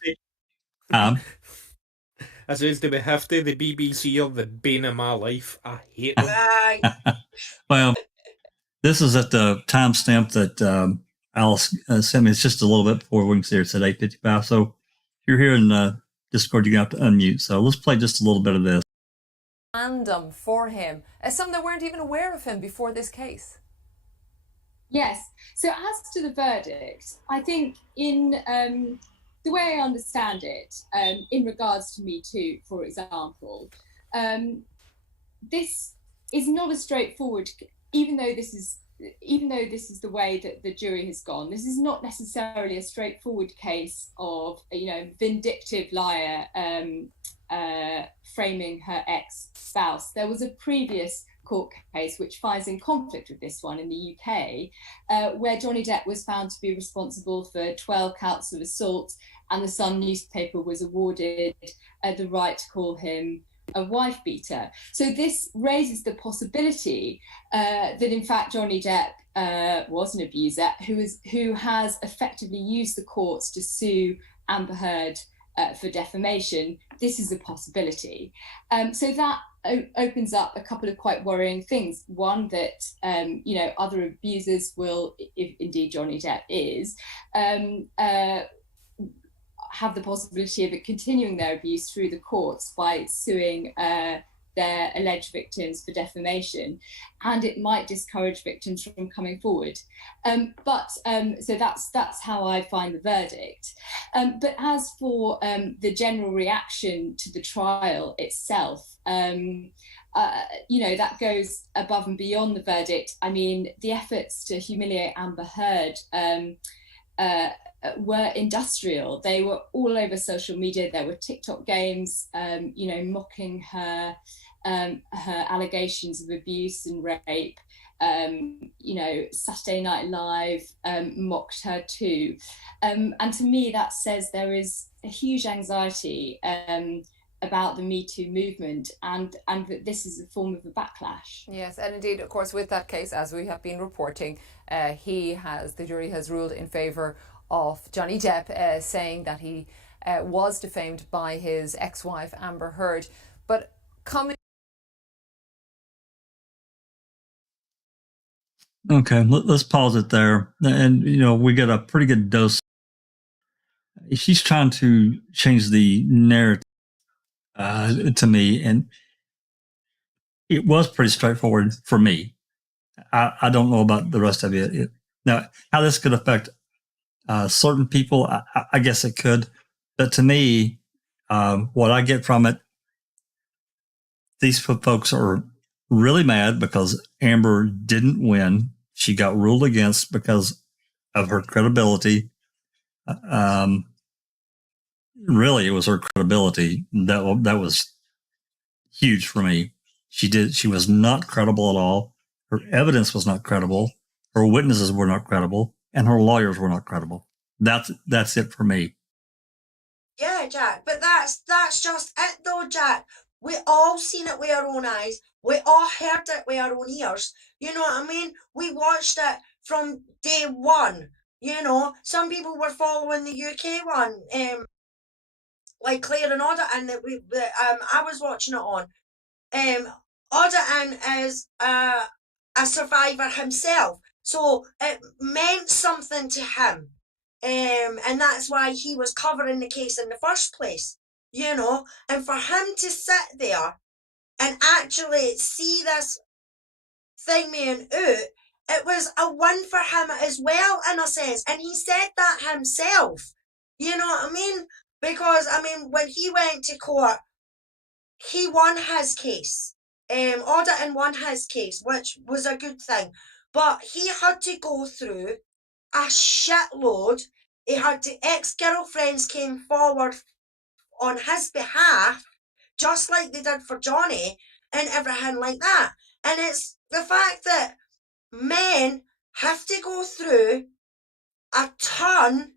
As is, do we have to? The BBC are the bane of my life. I hate them. Aye. Well, this is at the timestamp that Alice sent me. It's just a little bit before we can see it. It's at 8:55. So if you're here in Discord, you have to unmute. So let's play just a little bit of this. Random for him, as some that weren't even aware of him before this case. Yes. So as to the verdict, I think in the way I understand it, in regards to Me Too, for example, this is not a straightforward, even though this is the way that the jury has gone, this is not necessarily a straightforward case of, vindictive liar framing her ex-spouse. There was a previous court case which finds in conflict with this one in the UK, where Johnny Depp was found to be responsible for 12 counts of assault, and the Sun newspaper was awarded the right to call him a wife beater. So this raises the possibility that in fact Johnny Depp was an abuser who has effectively used the courts to sue Amber Heard for defamation. This is a possibility. So that opens up a couple of quite worrying things. One, that other abusers will, if indeed Johnny Depp is, have the possibility of it continuing their abuse through the courts by suing their alleged victims for defamation, and it might discourage victims from coming forward. So that's how I find the verdict. But as for the general reaction to the trial itself, that goes above and beyond the verdict. I mean, the efforts to humiliate Amber Heard were industrial. They were all over social media. There were TikTok games, mocking her allegations of abuse and rape. Saturday Night Live mocked her too. And to me, that says there is a huge anxiety about the Me Too movement, and that this is a form of a backlash. Yes, and indeed, of course, with that case, as we have been reporting, the jury has ruled in favour of Johnny Depp, saying that he was defamed by his ex-wife Amber Heard. But coming. Okay, let's pause it there. And, we get a pretty good dose. She's trying to change the narrative to me, and it was pretty straightforward for me. I don't know about the rest of you. Now, how this could affect certain people, I guess it could. But to me, what I get from it, these folks are really mad because Amber didn't win. She got ruled against because of her credibility. Really, it was her credibility that was huge for me. She was not credible at all. Her evidence was not credible. Her witnesses were not credible, and her lawyers were not credible. That's it for me. Yeah, Jack, but that's just it though, Jack. We all seen it with our own eyes. We all heard it with our own ears. You know what I mean? We watched it from day one. Some people were following the UK one, like Claire and Auditon that I was watching it on. Auditon is a survivor himself, so it meant something to him. And that's why he was covering the case in the first place, and for him to sit there and actually see this thing being out, it was a win for him as well, in a sense. And he said that himself, you know what I mean? Because, when he went to court, he won his case. Auditon won his case, which was a good thing. But he had to go through a shitload. Ex-girlfriends came forward on his behalf, just like they did for Johnny, and everything like that. And it's the fact that men have to go through a ton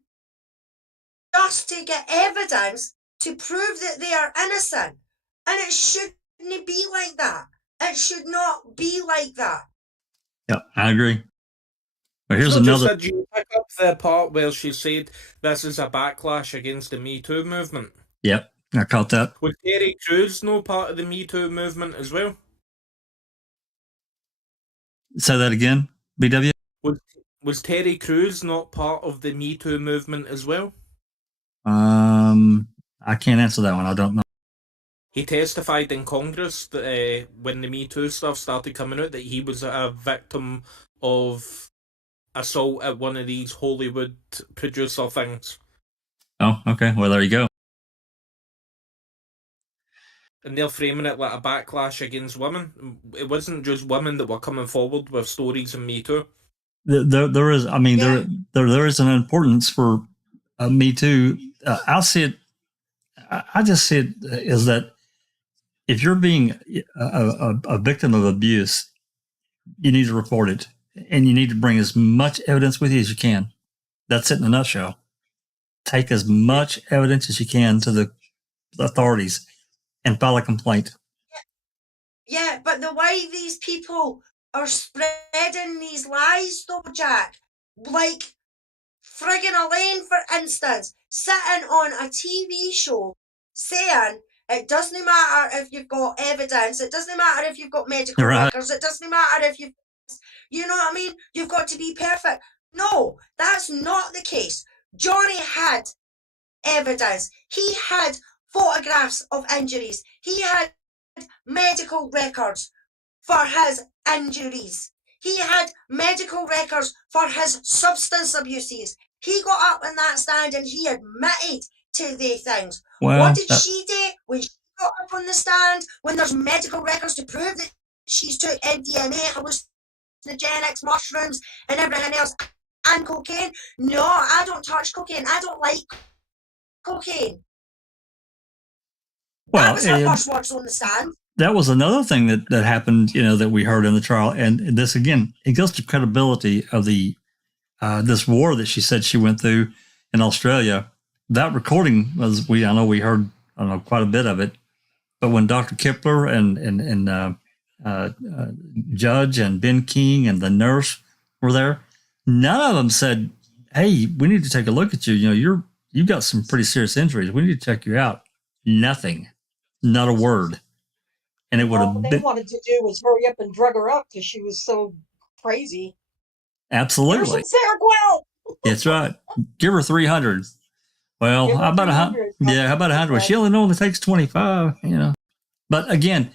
just to get evidence to prove that they are innocent. And it should shouldn't be like that. It should not be like that. Yeah, I agree. But here's So another. did you pick up the part where she said this is a backlash against the Me Too movement? Yep, I caught that. Was Terry Crews no part of the Me Too movement as well? Say that again, BW? Was Terry Crews not part of the Me Too movement as well? I can't answer that one. I don't know. He testified in Congress that when the Me Too stuff started coming out, that he was a victim of assault at one of these Hollywood producer things. Oh, okay. Well, there you go. And they're framing it like a backlash against women. It wasn't just women that were coming forward with stories in Me Too. There is. I mean, there is an importance for Me Too. I'll see it. I just see it as that if you're being a victim of abuse, you need to report it, and you need to bring as much evidence with you as you can. That's it in a nutshell. Take as much evidence as you can to the authorities and file a complaint. Yeah, but the way these people are spreading these lies, though, Jack, like friggin' Elaine, for instance, sitting on a TV show saying it doesn't matter if you've got evidence, it doesn't matter if you've got medical records, it doesn't matter if you've, you know what I mean? You've got to be perfect. No, that's not the case. Johnny had evidence. He had photographs of injuries. He had medical records for his injuries. He had medical records for his substance abuses. He got up in that stand and he admitted to the things. Well, what did she do when she got up on the stand, when there's medical records to prove that she's took MDMA, hallucinogenics, mushrooms, and everything else, and cocaine? No, I don't touch cocaine. I don't like cocaine. Well, that was her first words on the stand. That was another thing that happened, that we heard in the trial. And this, again, it goes to credibility of the this war that she said she went through in Australia. That recording was, I know we heard, quite a bit of it. But when Dr. Kipler and Judge and Ben King and the nurse were there, none of them said, "Hey, we need to take a look at you. You've got some pretty serious injuries. We need to check you out." Nothing, not a word. And it would have all they wanted to do was hurry up and drug her up because she was so crazy. Absolutely. Seroquel. That's right. Give her 300. Well, how about 100? Yeah, how about 100? Well, she only takes 25, But again,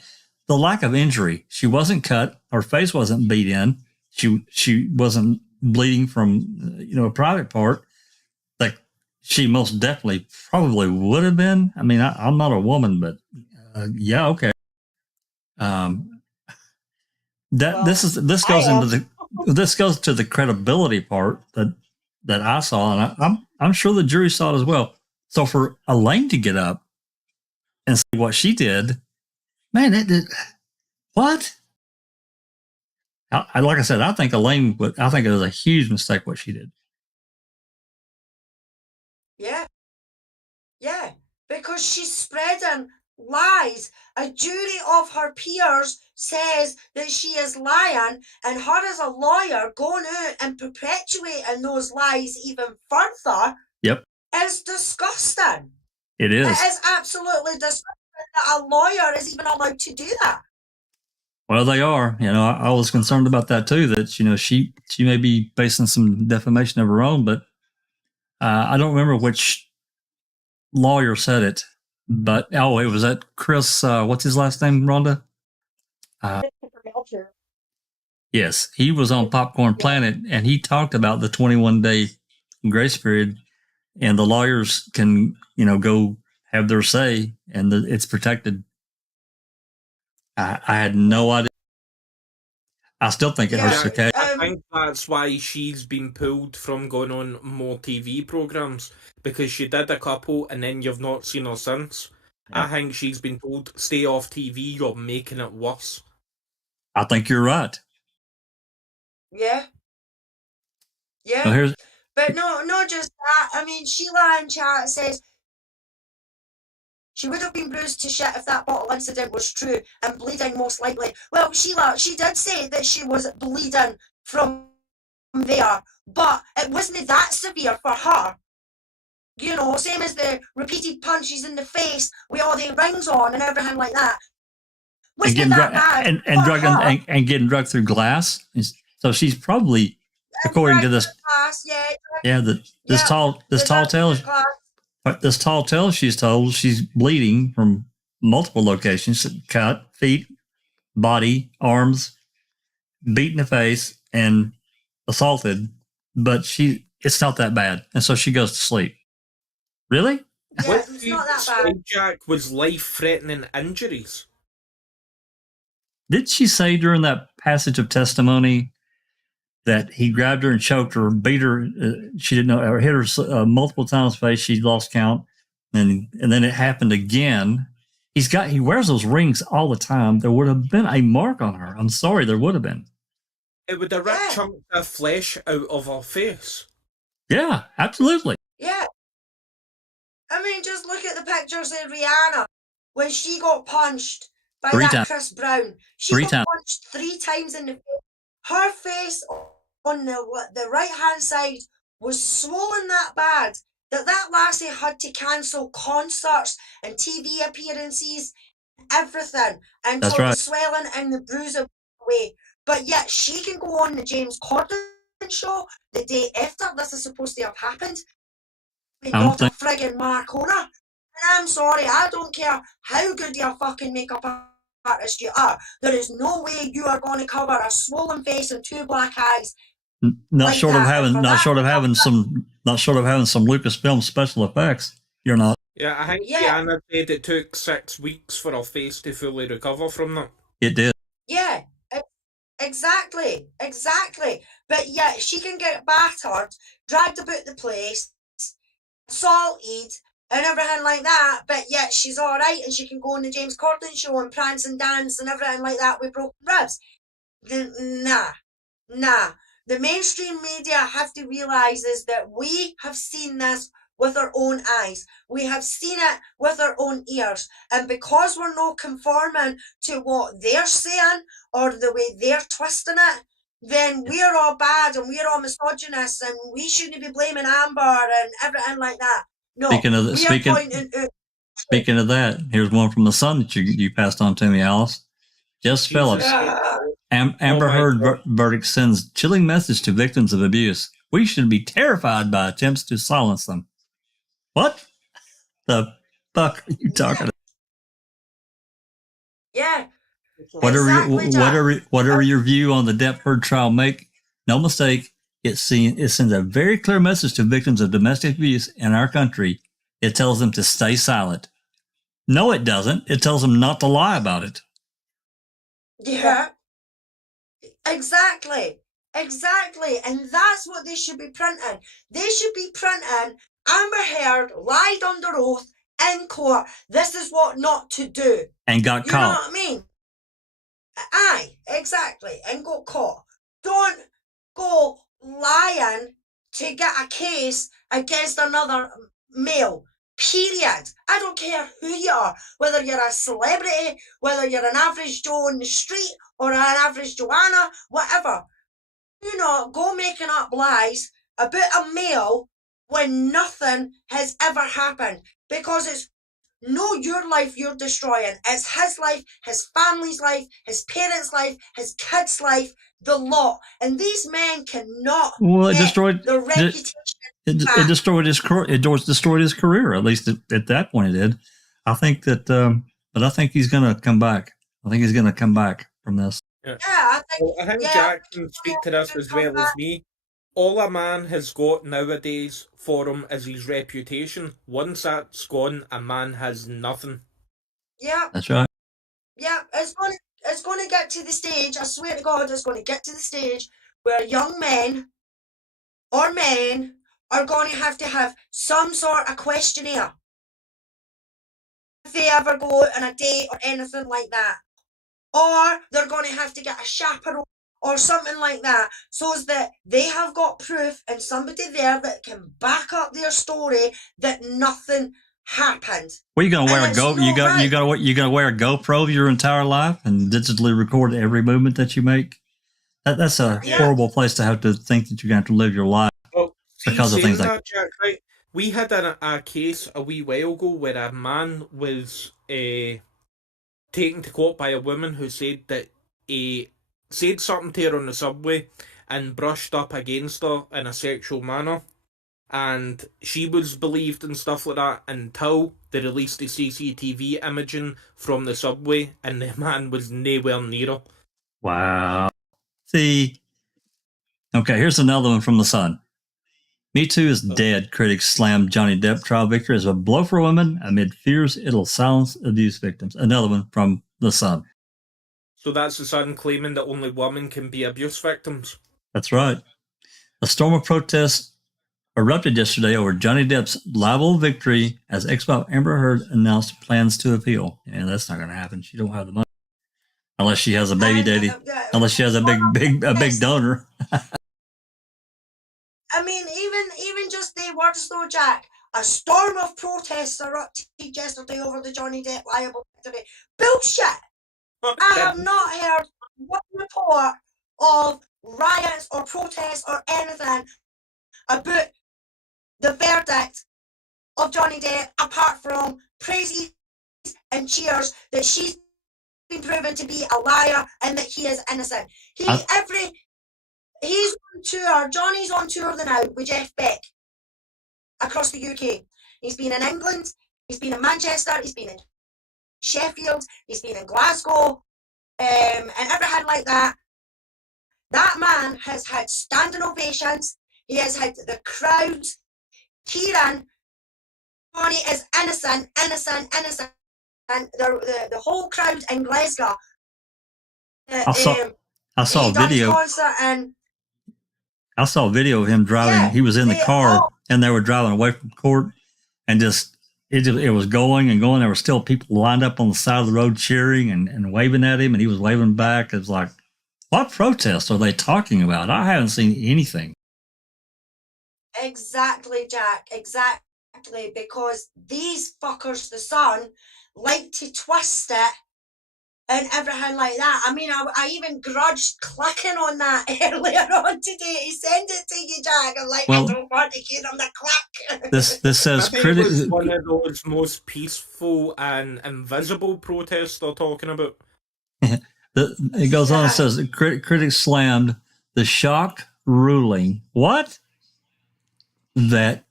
the lack of injury. She wasn't cut. Her face wasn't beat in. She wasn't bleeding from, a private part. Like she most definitely probably would have been. I mean, I'm not a woman, but yeah, okay. This goes to the credibility part that I saw, and I'm sure the jury saw it as well. So for Elaine to get up and say what she did, man, what? Like I said, I think Elaine I think it was a huge mistake what she did. Yeah, because she's spreading lies. A jury of her peers says that she is lying, and her as a lawyer going out and perpetuating those lies even further is disgusting. It is. It is absolutely disgusting that a lawyer is even allowed to do that. Well, they are. I was concerned about that too, that, she may be facing some defamation of her own, but I don't remember which lawyer said it, but it was that Chris, what's his last name, Rhonda? Yes, he was on Popcorn Planet, and he talked about the 21-day grace period, and the lawyers can, go have their say, and it's protected. I had no idea. I still think it hurts the case. I think that's why she's been pulled from going on more TV programs, because she did a couple and then you've not seen her since. Yeah. I think she's been told, stay off TV, you're making it worse. I think you're right. Yeah. Well, but not just that. I mean, Sheila in chat says She would have been bruised to shit if that bottle incident was true, and bleeding most likely. Well, Sheila, she did say that she was bleeding from there, but it wasn't that severe for her. You know, same as the repeated punches in the face with all the rings on and everything like that. And getting, and getting drugged through glass. So she's probably, according to this, this tall tale she's told, she's bleeding from multiple locations: cut, feet, body, arms, beat in the face, and assaulted. But it's not that bad, and so she goes to sleep. Really? Yeah, it's not that bad. Jack was life-threatening injuries. Did she say during that passage of testimony that he grabbed her and choked her, beat her? She didn't know, or hit her multiple times in the face. She lost count, and then it happened again. He wears those rings all the time. There would have been a mark on her. I'm sorry, there would have been. It would have ripped chunks of flesh out of her face. Yeah, absolutely. Yeah. I mean, just look at the pictures of Rihanna when she got punched by Chris Brown. She got punched 3 times in the face. Her face on the right-hand side was swollen that bad that lassie had to cancel concerts and TV appearances, everything, until the swelling and the bruising away. But yet she can go on the James Corden show the day after this is supposed to have happened. Not a friggin' Marcona. And I'm sorry, I don't care how good your fucking makeup artist you are. There is no way you are going to cover a swollen face and 2 black eyes. Not short of having some Lucasfilm special effects. You're not. Yeah, I think Rihanna said it took 6 weeks for her face to fully recover from that. It did. Yeah, exactly. But yet she can get battered, dragged about the place, assaulted, and everything like that, but yet she's alright and she can go on the James Corden show and prance and dance and everything like that with broken ribs. Nah. The mainstream media have to realise is that we have seen this with our own eyes. We have seen it with our own ears. And because we're not conforming to what they're saying or the way they're twisting it, then we're all bad and we're all misogynists and we shouldn't be blaming Amber and everything like that. No, speaking of that, here's one from the Sun that you passed on to me, Alice. Jess Phillips. Amber Heard verdict sends chilling message to victims of abuse. We should be terrified by attempts to silence them. What the fuck are you talking about? Yeah. Whatever your view on the Depp Heard trial, make no mistake, it sends a very clear message to victims of domestic abuse in our country. It tells them to stay silent. No, it doesn't. It tells them not to lie about it. Yeah. Exactly. And that's what they should be printing. They should be printing Amber Heard lied under oath in court. This is what not to do. And got caught. You know what I mean? Aye, exactly. And got caught. Don't go lying to get a case against another male. Period. I don't care who you are, whether you're a celebrity, whether you're an average Joe on the street or an average Joanna, whatever. Do not go making up lies about a male when nothing has ever happened, because it's not your life you're destroying. It's his life, his family's life, his parents' life, his kids' life, the lot. And these men cannot destroyed the reputation. It destroyed his career. It destroyed his career. At least at that point, it did. I think that, but I think he's going to come back. I think he's going to come back from this. Yeah, I think Jack can speak to this as well as me. All a man has got nowadays for him is his reputation. Once that's gone, a man has nothing. Yeah, that's right. Yeah, it's going to get to the stage. I swear to God, it's going to get to the stage where young men or men are going to have some sort of questionnaire if they ever go on a date or anything like that. Or they're going to have to get a chaperone or something like that, so that they have got proof and somebody there that can back up their story that nothing happened. Well, you gonna wear And a Go? it's not You gonna wear a GoPro your entire life and digitally record every movement that you make? That's a horrible place to have to think that you're going to have to live your life Well, because of things like that. Jack, right? We had a case a wee while ago where a man was taken to court by a woman who said that he said something to her on the subway and brushed up against her in a sexual manner. And she was believed and stuff like that until they released the CCTV imaging from the subway, and the man was nowhere near her. Wow. See, okay, here's another one from The Sun. Me Too is dead. Critics slammed Johnny Depp trial victory as a blow for women amid fears it'll silence abuse victims. Another one from The Sun. So that's The Sun claiming that only women can be abuse victims. That's right. A storm of protests erupted yesterday over Johnny Depp's libel victory as ex-wife Amber Heard announced plans to appeal. And that's not going to happen. She don't have the money unless she has a baby daddy. Unless she has a big donor. I mean, even just the words though, Jack. A storm of protests erupted yesterday over the Johnny Depp libel victory. Bullshit! I have not heard one report of riots or protests or anything about the verdict of Johnny Depp, apart from praises and cheers that she's been proven to be a liar and that he is innocent. He's on tour. Johnny's on tour now with Jeff Beck across the UK. He's been in England. He's been in Manchester. He's been in Sheffield. He's been in Glasgow, and everything like that. That man has had standing ovations. He has had the crowd cheering. Johnny is innocent. And the whole crowd in Glasgow. I saw a video. I saw a video of him driving. Yeah, he was in the car, and they were driving away from court, and it was going and going. There were still people lined up on the side of the road cheering and waving at him, and he was waving back. It was like, what protests are they talking about? I haven't seen anything. Exactly, Jack. Exactly, because these fuckers, the Sun, like to twist it and everything like that. I mean, I even grudged clicking on that earlier on today to send it to you, Jack. I'm like, I don't want to give them the click. This says critics. One of those most peaceful and invisible protests they're talking about. It goes on and says critics slammed the shock ruling. What? That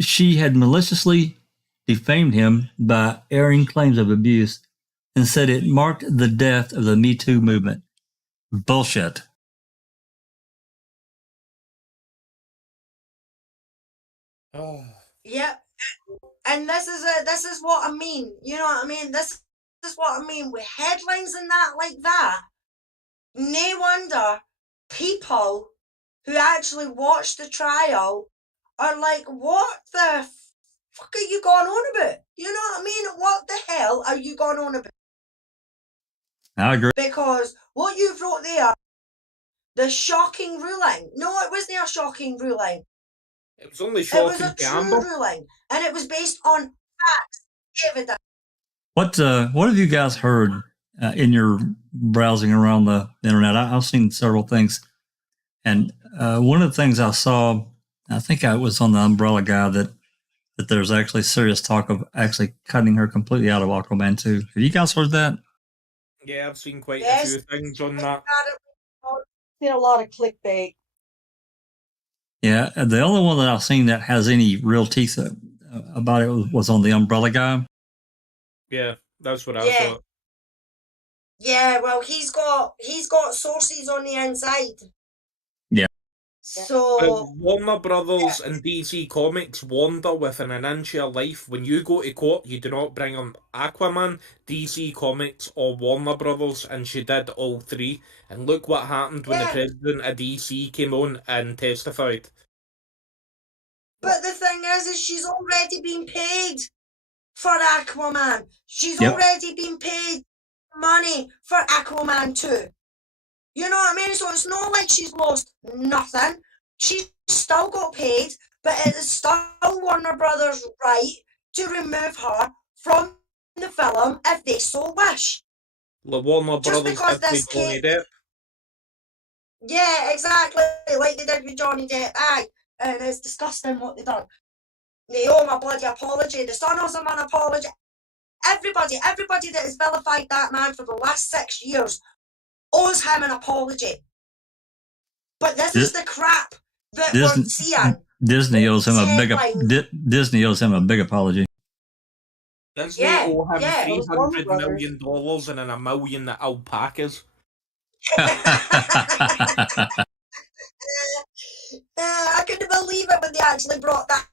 she had maliciously defamed him by airing claims of abuse and said it marked the death of the Me Too movement. Bullshit. Oh. Yep. And this is what I mean. You know what I mean? This is what I mean with headlines and that like that. No wonder people who actually watch the trial are like, what the fuck are you going on about? You know what I mean? What the hell are you going on about? I agree. Because what you wrote there, the shocking ruling. No, it wasn't a shocking ruling. It was only shocking. It was a true ruling. And it was based on facts, evidence. What have you guys heard in your browsing around the internet? I've seen several things. And one of the things I saw, I think I was on the Umbrella Guy, that there's actually serious talk of actually cutting her completely out of Aquaman 2. Have you guys heard that? Yeah, I've seen quite a few things on that. I've seen a lot of clickbait. Yeah, the only one that I've seen that has any real teeth about it was on the Umbrella Guy. Yeah, that's what I saw. Yeah, well, he's got sources on the inside. Yeah. So Warner Brothers and DC Comics warned her within an inch of life. When you go to court, you do not bring on Aquaman, DC Comics, or Warner Brothers, and she did all three. And look what happened when the president of DC came on and testified. But the thing is she's already been paid for Aquaman. She's already been paid money for Aquaman 2. You know what I mean? So it's not like she's lost nothing. She's still got paid, but it is still Warner Brothers' right to remove her from the film if they so wish. The Warner Just Brothers because did this with Johnny case, Depp. yeah, exactly, like they did with Johnny Depp. Aye, and it's disgusting what they done. They owe him a bloody apology. The Sun owes him an apology. Everybody that has vilified that man for the last 6 years owes him an apology. But this is the crap that we're seeing. Disney owes him Disney owes him a big apology. Disney owe him $300 million and then $1 million alpacas. I couldn't believe it when they actually brought that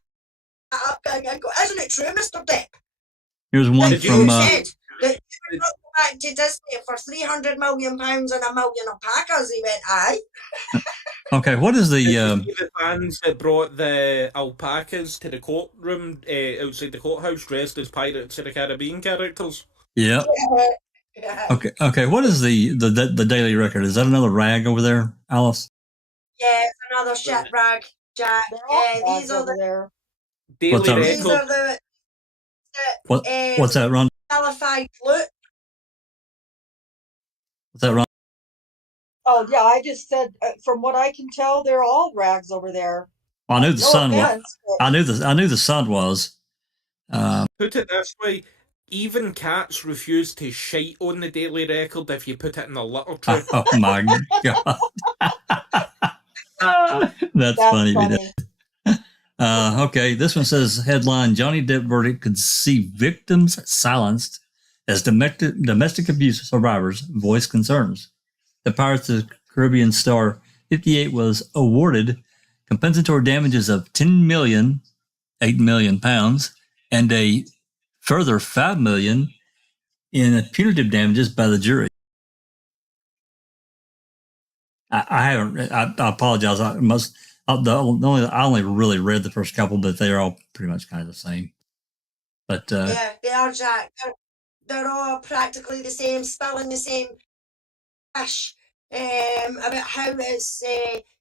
up. Isn't it true, Mr. Depp? Here's one from. That you brought back to Disney for £300 million and $1 million alpacas. He went, aye. Okay, what is the fans that brought the alpacas to the courtroom outside the courthouse dressed as Pirates of the Caribbean characters? Yeah. Okay. What is the Daily Record? Is that another rag over there, Alice? Yeah, it's another shit rag, Jack. Yeah, these are there. Daily Record. These are the what's that, Ron? Televised look. What's that, Ron? Oh yeah, I just said from what I can tell, they're all rags over there. Well, I knew the Sun was. I knew the Sun was. Put it this way: even cats refuse to shite on the Daily Record if you put it in a litter tray. Oh my god, that's funny. Okay, this one says headline: Johnny Depp verdict could see victims silenced as domestic abuse survivors voice concerns. The Pirates of the Caribbean star 58 was awarded compensatory damages of £8 million, and a further $5 million in punitive damages by the jury. I haven't. I apologize. I only really read the first couple, but they're all pretty much kind of the same. But yeah, they are, Jack. They're all practically the same, spelling the same. About how it's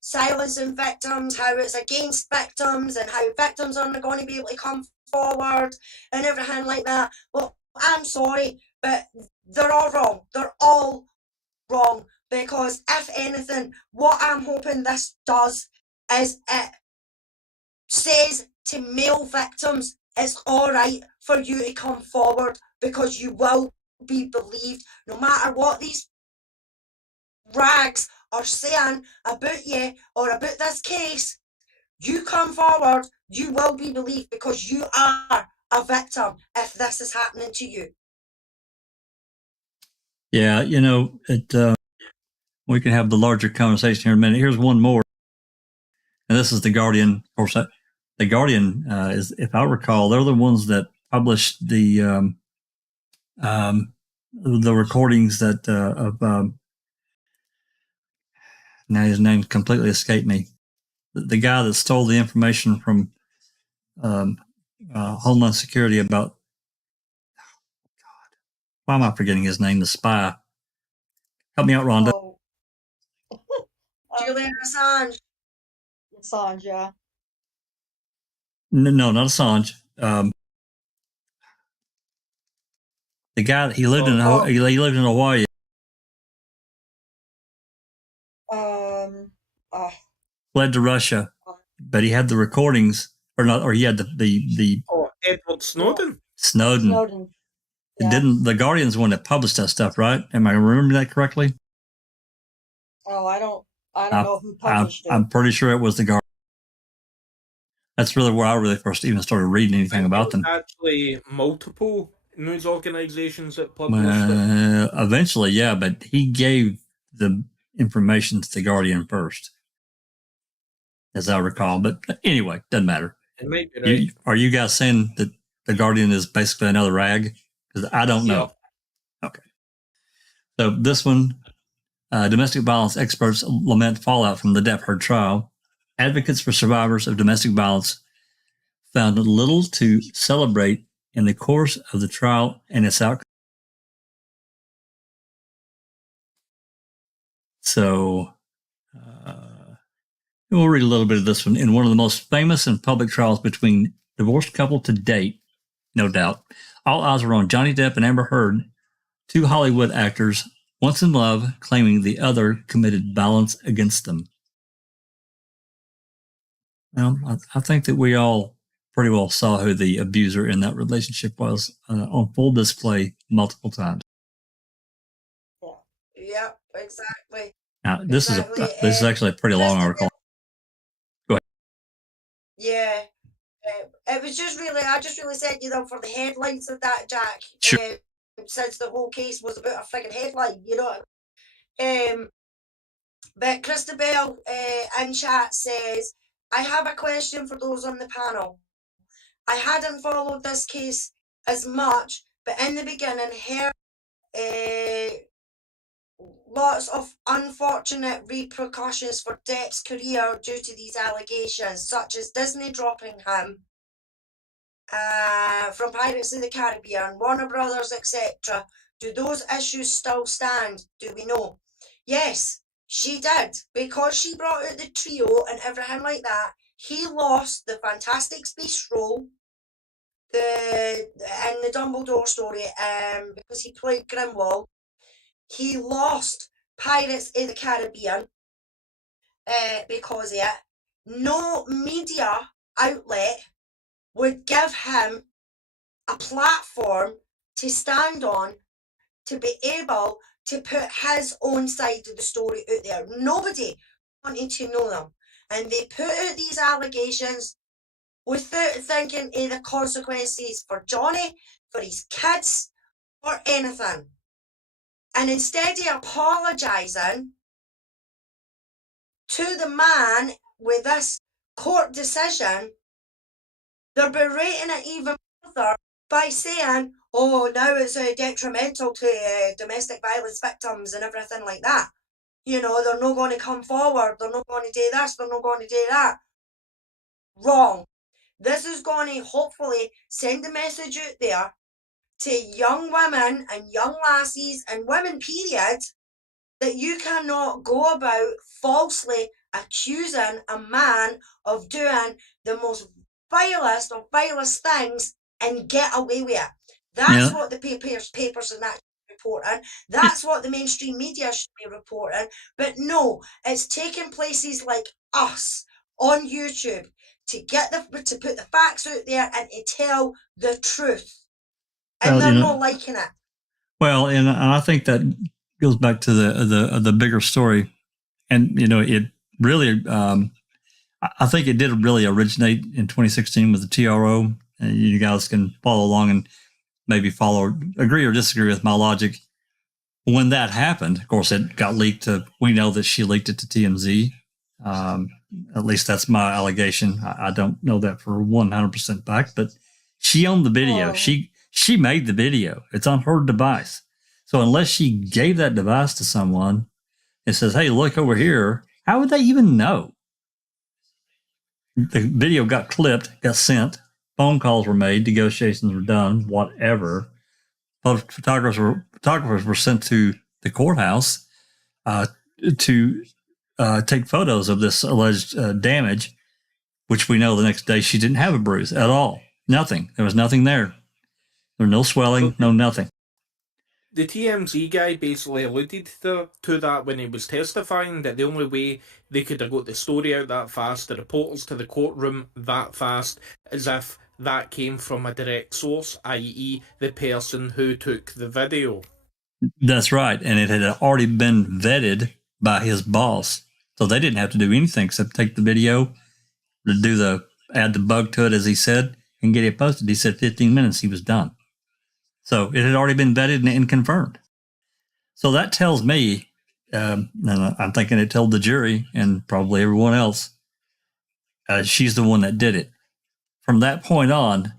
silencing victims, how it's against victims, and how victims aren't going to be able to come forward and everything like that. Well, I'm sorry, but they're all wrong. They're all wrong, because if anything, what I'm hoping this does is it says to male victims, it's all right for you to come forward because you will be believed no matter what these rags are saying about you or about this case. You come forward, you will be believed because you are a victim if this is happening to you. Yeah, we can have the larger conversation here in a minute. Here's one more, and this is The Guardian. Of course, The Guardian is, if I recall, they're the ones that published the recordings that of now his name completely escaped me. The guy that stole the information from Homeland Security about, why am I forgetting his name? The spy. Help me out, Rhonda. Julian Assange. Assange, yeah. No, not Assange. The guy, he lived in Hawaii. Fled to Russia, but he had the recordings, or he had the Edward Snowden. Snowden. Yeah. Didn't the Guardian's one that published that stuff, right? Am I remembering that correctly? Oh, I don't know who published it. I'm pretty sure it was the Guardian. That's really where I really first even started reading anything about them. Actually, multiple news organizations that published it. Eventually, yeah, but he gave the information to the Guardian first, as I recall. But anyway, doesn't matter. It might be right. Are you guys saying that the Guardian is basically another rag? Because I don't know. Okay. So this one, domestic violence experts lament fallout from the Depp Heard trial. Advocates for survivors of domestic violence found little to celebrate in the course of the trial and its outcome. So we'll read a little bit of this one. In one of the most famous and public trials between divorced couple to date, no doubt. All eyes were on Johnny Depp and Amber Heard, two Hollywood actors, once in love, claiming the other committed violence against them. Well, I think that we all pretty well saw who the abuser in that relationship was on full display multiple times. Yeah, exactly. Now, this is actually a pretty long article. Go ahead. Yeah. It was just really, I just really said, for the headlines of that, Jack. Sure. Since the whole case was about a friggin' headline, But Christabel in chat says, I have a question for those on the panel. I hadn't followed this case as much, but in the beginning heard lots of unfortunate repercussions for Depp's career due to these allegations, such as Disney dropping him from Pirates of the Caribbean, Warner Brothers, etc. Do those issues still stand? Do we know? Yes, she did, because she brought out the trio and everything like that. He lost the Fantastic Beasts role in the Dumbledore story because he played Grimwald. He lost Pirates of the Caribbean because of it. No media outlet would give him a platform to stand on to be able to put his own side of the story out there. Nobody wanted to know them. And they put out these allegations without thinking of the consequences for Johnny, for his kids, or anything. And instead of apologising to the man with this court decision, they're berating it even further by saying, oh, now it's detrimental to domestic violence victims and everything like that. They're not going to come forward. They're not going to do this. They're not going to do that. Wrong. This is going to hopefully send a message out there to young women and young lassies and women, period, that you cannot go about falsely accusing a man of doing the most vilest of vilest things and get away with it. That's what the papers and that should be reporting. That's what the mainstream media should be reporting. But no, it's taking places like us on YouTube to put the facts out there and to tell the truth. And they're not liking it. Well, and I think that goes back to the bigger story. And, it really, I think it did really originate in 2016 with the TRO. And you guys can follow along and maybe agree or disagree with my logic. When that happened, of course, it got leaked we know that she leaked it to TMZ. At least that's my allegation. I don't know that for 100% fact, but she owned the video. Oh. She made the video. It's on her device. So unless she gave that device to someone and says, hey, look over here, how would they even know? The video got clipped, got sent, phone calls were made, negotiations were done, whatever. Photographers were sent to the courthouse to take photos of this alleged damage, which we know the next day she didn't have a bruise at all. Nothing. There was nothing there. There was no swelling, no nothing. The TMZ guy basically alluded to that when he was testifying, that the only way they could have got the story out that fast, the reporters to the courtroom that fast, is if that came from a direct source, i.e. the person who took the video. That's right. And it had already been vetted by his boss. So they didn't have to do anything except take the video, add the bug to it, as he said, and get it posted. He said 15 minutes, he was done. So it had already been vetted and confirmed. So that tells me, and I'm thinking it told the jury and probably everyone else, she's the one that did it. From that point on,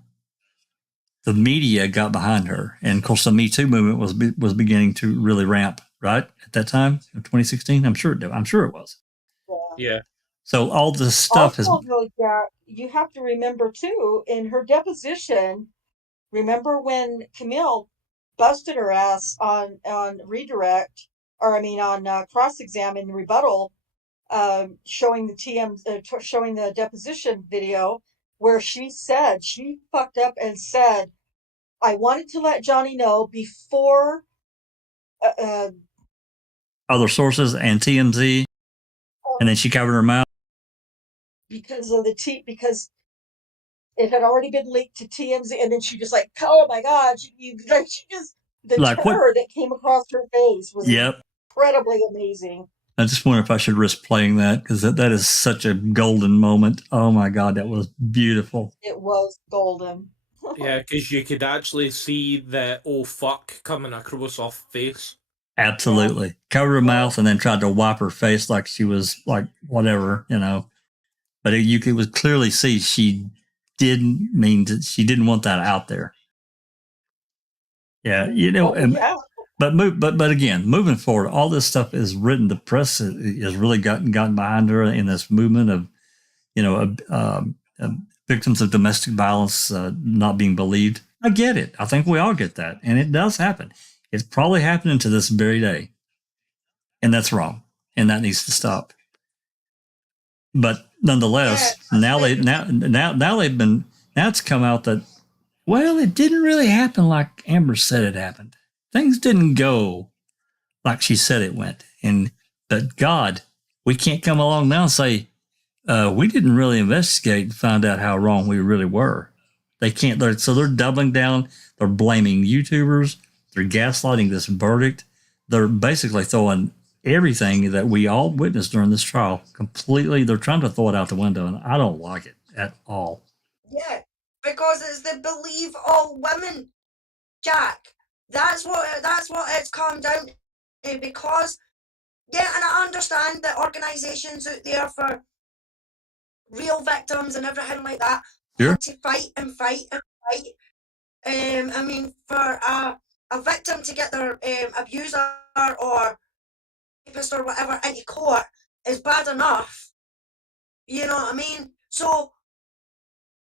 the media got behind her. And of course, the Me Too movement was beginning to really ramp, right? At that time, in 2016, I'm sure it was. Yeah. So all this stuff you have to remember too, in her deposition, remember when Camille busted her ass on cross-exam and rebuttal, showing the deposition video where she said she fucked up and said I wanted to let Johnny know before other sources and TMZ, and then she covered her mouth because because it had already been leaked to TMZ, and then she just like, oh my God, the terror that came across her face was incredibly amazing. I just wonder if I should risk playing that, because that is such a golden moment. Oh my God, that was beautiful. It was golden. Yeah, because you could actually see the "oh fuck" coming across off face. Absolutely. Yeah. Covered her mouth and then tried to wipe her face like she was like whatever, you know. But you could clearly see she didn't want that out there. Yeah, you know. But again, moving forward, all this stuff is written. The press has really gotten behind her in this movement of, you know, victims of domestic violence not being believed. I get it. I think we all get that, and it does happen. It's probably happening to this very day, and that's wrong, and that needs to stop. But nonetheless, now it's come out that, well, it didn't really happen like Amber said it happened. Things didn't go like she said it went, and that God, we can't come along now and say we didn't really investigate and find out how wrong we really were. They can't. So they're doubling down. They're blaming YouTubers. They're gaslighting this verdict. They're basically throwing everything that we all witnessed during this trial completely. They're trying to throw it out the window, and I don't like it at all. Yeah, because it's the believe all women, Jack. That's what it's come down to. Because, yeah, and I understand that organisations out there for real victims and everything like that had to fight and fight and fight. I mean, for a victim to get their abuser or rapist or whatever into court is bad enough. You know what I mean? So,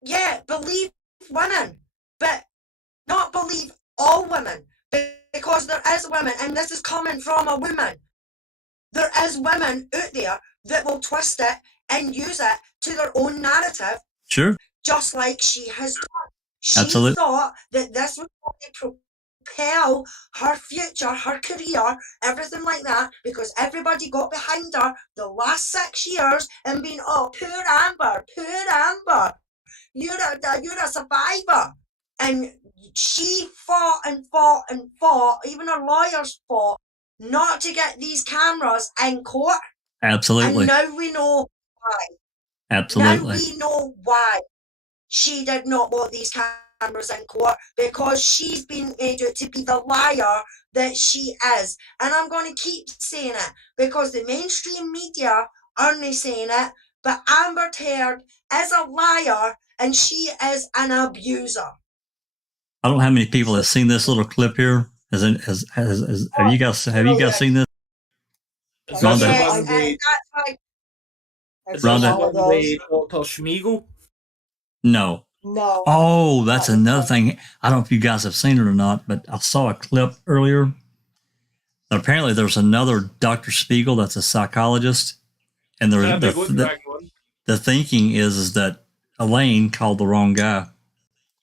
yeah, believe women, but not believe all women, because there is women, and this is coming from a woman. There is women out there that will twist it and use it to their own narrative. Sure. Just like she has done. She Absolutely. thought that this was going to propel her future, her career, everything like that, because everybody got behind her the last 6 years and been, oh, poor Amber, you're a survivor. And she fought and fought and fought, even her lawyers fought, not to get these cameras in court. Absolutely. And now we know why. Absolutely. Now we know why she did not want these cameras in court, because she's been made out to be the liar that she is. And I'm going to keep saying it, because the mainstream media aren't saying it, but Amber Heard is a liar and she is an abuser. I don't know how many people have seen this little clip here. Have you guys seen this? Rhonda. Dr. Schmiegel? No. Oh, that's another thing. I don't know if you guys have seen it or not, but I saw a clip earlier. Apparently, there's another Dr. Spiegel that's a psychologist, and the thinking is that Elaine called the wrong guy.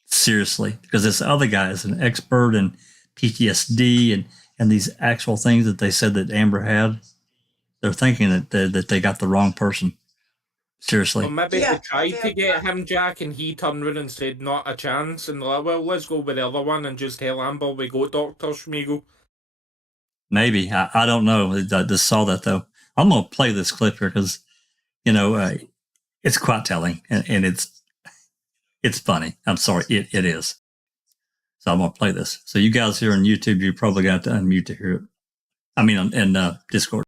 Seriously, because this other guy is an expert in PTSD and these actual things that they said that Amber had. They're thinking that they got the wrong person. Seriously. Well, maybe they tried to get him, Jack, and he turned around and said, not a chance. And they're like, well, let's go with the other one and just tell Amber we got Dr. Schmiegel. Maybe. I don't know. I just saw that, though. I'm going to play this clip here because, you know, it's quite telling, and it's funny. I'm sorry. It is. So I'm going to play this. So you guys here on YouTube, you probably got to unmute to hear it. I mean, in Discord.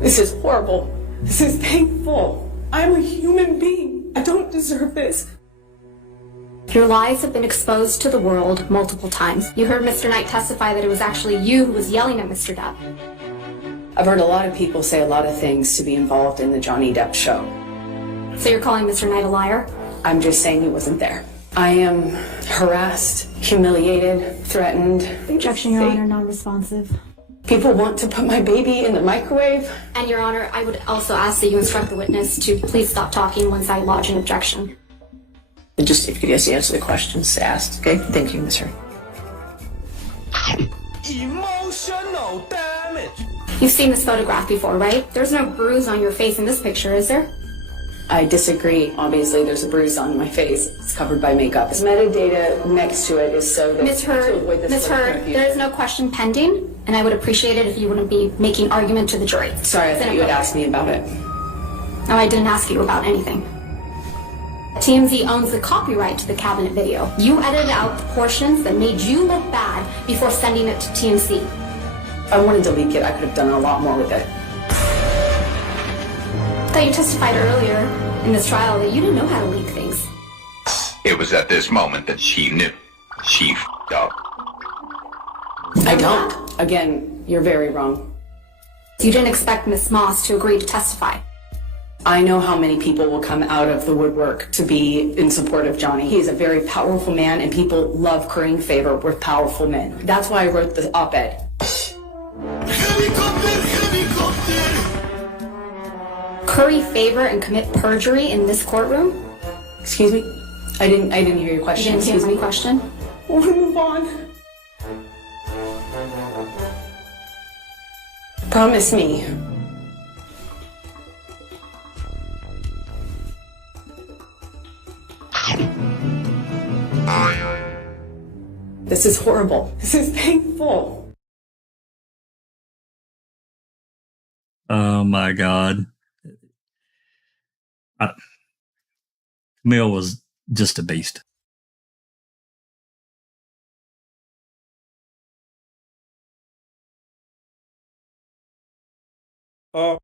This is horrible. This is painful. I'm a human being. I don't deserve this. Your lies have been exposed to the world multiple times. You heard Mr. Knight testify that it was actually you who was yelling at Mr. Depp. I've heard a lot of people say a lot of things to be involved in the Johnny Depp show. So you're calling Mr. Knight a liar? I'm just saying he wasn't there. I am harassed, humiliated, threatened. Objection, Your Honor, non-responsive. People want to put my baby in the microwave. And Your Honor, I would also ask that you instruct the witness to please stop talking once I lodge an objection. Just if you could just answer the questions asked, okay? Thank you, Ms. Heard. Emotional damage. You've seen this photograph before, right? There's no bruise on your face in this picture, is there? I disagree. Obviously, there's a bruise on my face. It's covered by makeup. This metadata next to it is so that... Ms. Heard, there is no question pending, and I would appreciate it if you wouldn't be making argument to the jury. Sorry, I thought you had asked me about it. No, I didn't ask you about anything. TMZ owns the copyright to the cabinet video. You edited out the portions that made you look bad before sending it to TMZ. I wanted to leak it. I could have done a lot more with it. I thought you testified earlier in this trial that you didn't know how to leak things. It was at this moment that she knew. She f***ed up. I don't. Again, you're very wrong. You didn't expect Miss Moss to agree to testify. I know how many people will come out of the woodwork to be in support of Johnny. He is a very powerful man, and people love currying favor with powerful men. That's why I wrote the op-ed. Helicopter, helicopter. Curry favor and commit perjury in this courtroom? Excuse me? I didn't hear your question. You didn't hear my question? We'll move on. Promise me. This is horrible. This is painful. Oh my God. Camille was just a beast. Oh,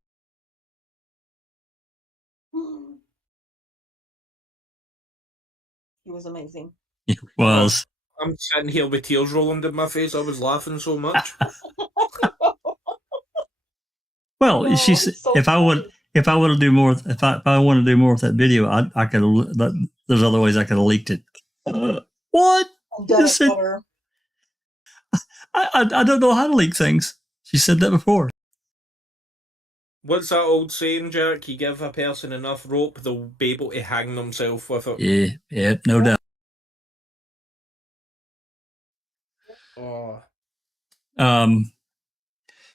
He was amazing. It was. I'm sitting here with tears rolling down my face. I was laughing so much. Well, No, she it's said, so if I want to do more with that video, I could. There's other ways I could have leaked it. What? I've done You it said- better. I don't know how to leak things. She said that before. What's that old saying, Jack? You give a person enough rope, they'll be able to hang themselves with it. Yeah, no doubt. Oh.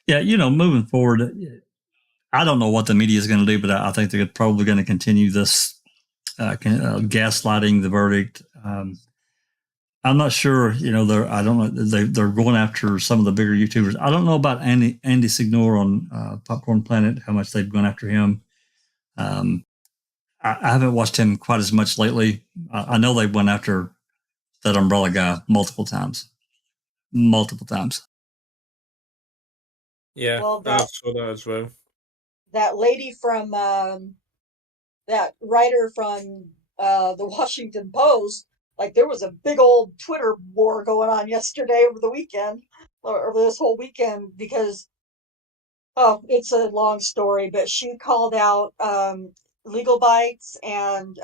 Yeah, moving forward, I don't know what the media is going to do, but I think they're probably going to continue this gaslighting the verdict. I'm not sure. I don't know. They're going after some of the bigger YouTubers. I don't know about Andy Signor on Popcorn Planet. How much they've gone after him. I haven't watched him quite as much lately. I know they went after that umbrella guy multiple times. Yeah, Well, I saw that as well. That lady from that writer from the Washington Post, like there was a big old Twitter war going on yesterday over the weekend, or this whole weekend, because it's a long story, but she called out Legal Bites and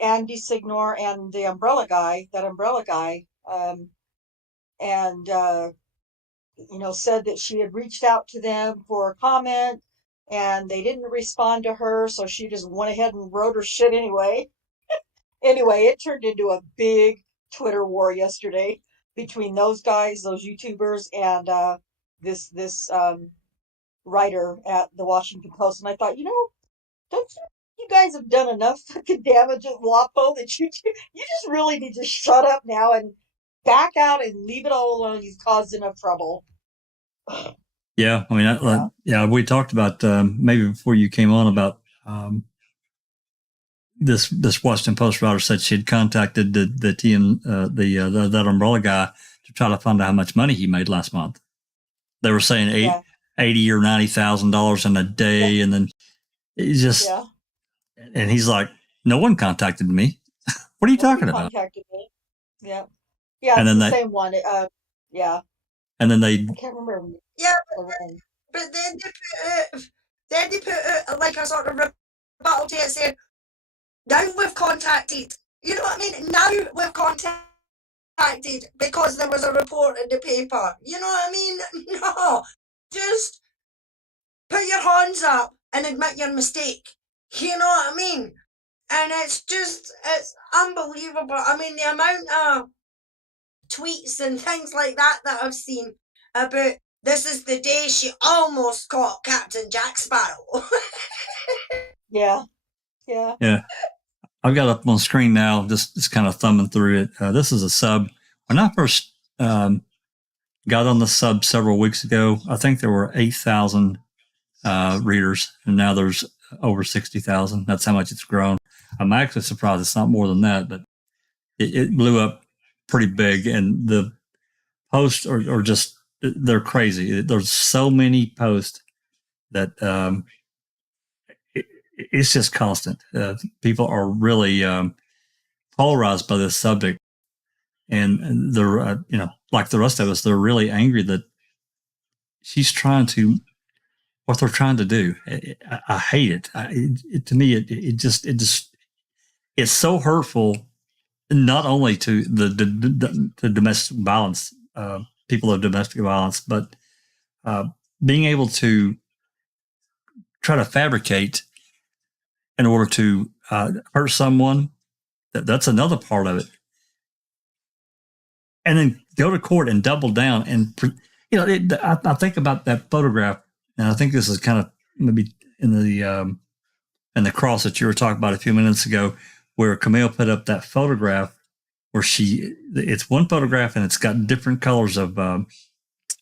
Andy Signor and the umbrella guy, and said that she had reached out to them for a comment and they didn't respond to her, so she just went ahead and wrote her shit anyway. Anyway, it turned into a big Twitter war yesterday between those guys, those YouTubers, and this writer at the Washington Post. And I thought, don't you guys have done enough fucking damage at WAPO that you just really need to shut up now and back out and leave it all alone. He's caused enough trouble. Yeah, I mean, we talked about maybe before you came on about this Washington Post writer said she had contacted that umbrella guy to try to find out how much money he made last month. They were saying $80,000 or $90,000 in a day, and then he just and he's like, "No one contacted me. What are you talking about?" Contacted me. Yeah, And it's then the same one. And then they I can't remember. Yeah, but then they put out like a sort of rebuttal to it saying, now we've contacted, you know what I mean? Now we've contacted acted because there was a report in the paper. You know what I mean? No, just put your hands up and admit your mistake. You know what I mean? And it's unbelievable. I mean, the amount of tweets and things like that I've seen about this is the day she almost caught Captain Jack Sparrow. Yeah. I've got it up on screen now, just kind of thumbing through it. This is a sub. When I first got on the sub several weeks ago, I think there were 8,000 readers, and now there's over 60,000. That's how much it's grown. I'm actually surprised it's not more than that, but it blew up pretty big, and the posts are just, they're crazy. There's so many posts that it's just constant. People are really polarized by this subject, and they're, like the rest of us, they're really angry that she's trying to, what they're trying to do. I hate it. To me, it's so hurtful, not only to the domestic violence, people of domestic violence, but being able to try to fabricate in order to hurt someone. That's another part of it. And then go to court and double down. And, I think about that photograph, and I think this is kind of maybe in the cross that you were talking about a few minutes ago, where Camille put up that photograph where it's one photograph and it's got different colors of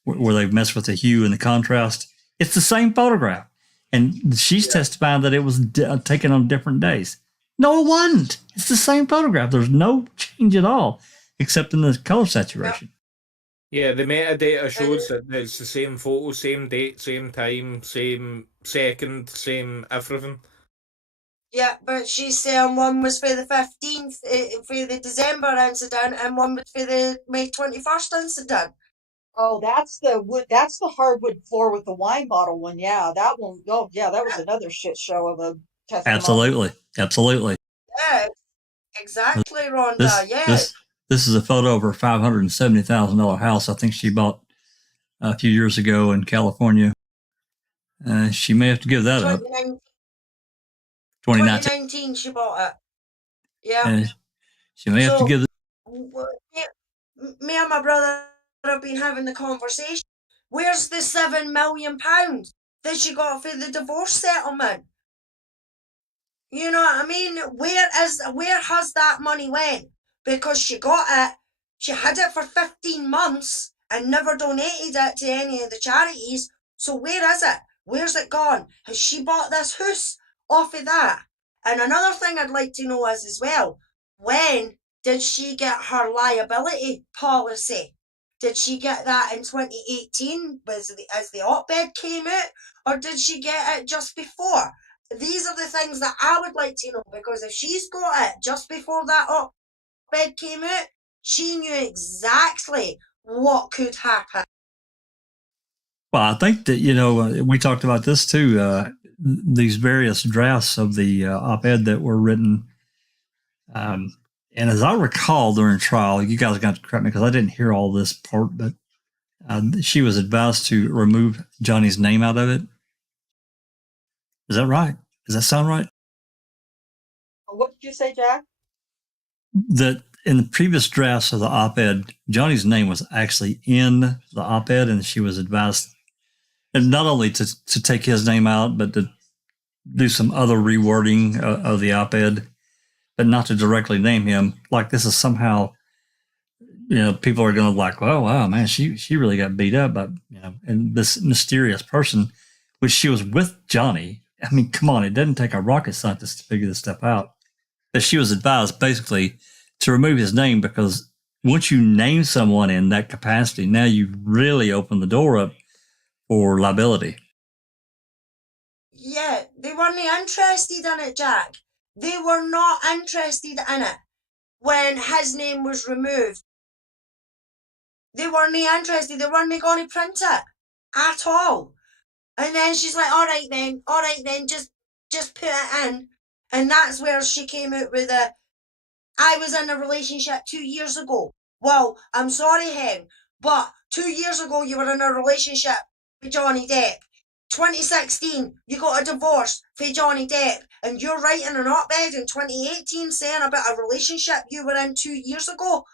where they've messed with the hue and the contrast. It's the same photograph. And she's testifying that it was taken on different days. No, it wasn't. It's the same photograph. There's no change at all, except in the color saturation. Yeah, the metadata shows that it's the same photo, same date, same time, same second, same everything. Yeah, but she's saying one was for the 15th, for the December incident, and one was for the May 21st incident. Oh, that's the hardwood floor with the wine bottle one. Yeah, that one. Oh, yeah, that was another shit show of a testimony. Absolutely. Yeah, exactly, Rhonda. This is a photo of her $570,000 house. I think she bought a few years ago in California. She may have to give that up. 2019 she bought it. Yeah. She may have to give it. Me and my brother have been having the conversation. Where's the £7 million that she got for the divorce settlement? You know what I mean? Where has that money went? Because she got it, she had it for 15 months and never donated it to any of the charities. So where is it? Where's it gone? Has she bought this house off of that? And another thing I'd like to know is as well, when did she get her liability policy? Did she get that in 2018 as the op-ed came out, or did she get it just before? These are the things that I would like to know, because if she's got it just before that op-ed came out, she knew exactly what could happen. Well, I think that, we talked about this too, these various drafts of the op-ed that were written. And as I recall during trial, you guys are going to correct me because I didn't hear all this part, but she was advised to remove Johnny's name out of it. Is that right? Does that sound right? What did you say, Jack? That in the previous drafts of the op-ed, Johnny's name was actually in the op-ed, and she was advised, and not only to take his name out, but to do some other rewording of the op-ed, but not to directly name him. Like this is somehow, people are going to like, oh, wow, man, she really got beat up by, and this mysterious person, which she was with Johnny. I mean, come on, it doesn't take a rocket scientist to figure this stuff out. But she was advised basically to remove his name, because once you name someone in that capacity, now you really open the door up for liability. Yeah, they weren't interested in it, Jack. They were not interested in it when his name was removed. They weren't interested. They weren't going to print it at all. And then she's like, all right then, just put it in. And that's where she came out with I was in a relationship 2 years ago. Well, I'm sorry, Hen, but 2 years ago you were in a relationship with Johnny Depp. 2016, you got a divorce for Johnny Depp, and you're writing an op-ed in 2018 saying about a relationship you were in 2 years ago.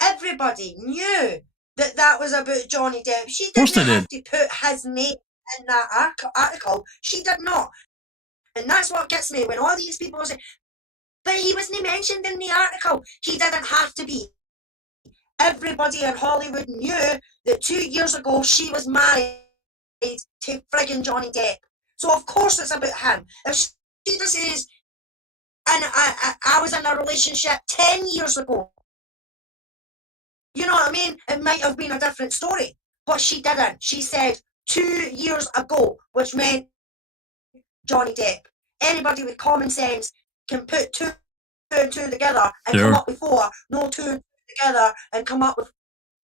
Everybody knew that that was about Johnny Depp. She didn't have to put his name in that article. She did not. And that's what gets me when all these people say, but he wasn't mentioned in the article. He didn't have to be. Everybody in Hollywood knew that 2 years ago she was married to friggin' Johnny Depp. So of course it's about him. If she just says, and I was in a relationship 10 years ago, you know what I mean? It might have been a different story, but she didn't. She said 2 years ago, which meant Johnny Depp. Anybody with common sense can put two and two together and come up with 4. No, 2 and 2 together and come up with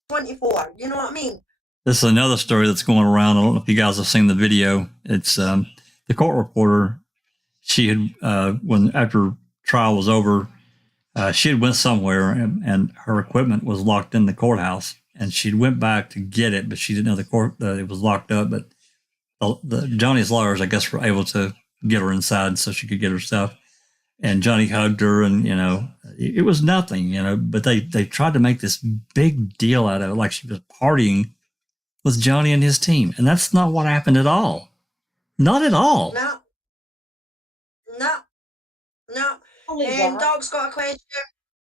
24. You know what I mean? This is another story that's going around. I don't know if you guys have seen the video. It's the court reporter. She had, when after trial was over, she had went somewhere and her equipment was locked in the courthouse, and she went back to get it, but she didn't know the court it was locked up. But the Johnny's lawyers, I guess, were able to get her inside so she could get her stuff. And Johnny hugged her, and it was nothing, But they tried to make this big deal out of it, like she was partying with Johnny and his team, and that's not what happened at all. Not at all. No. And Doc's got a question.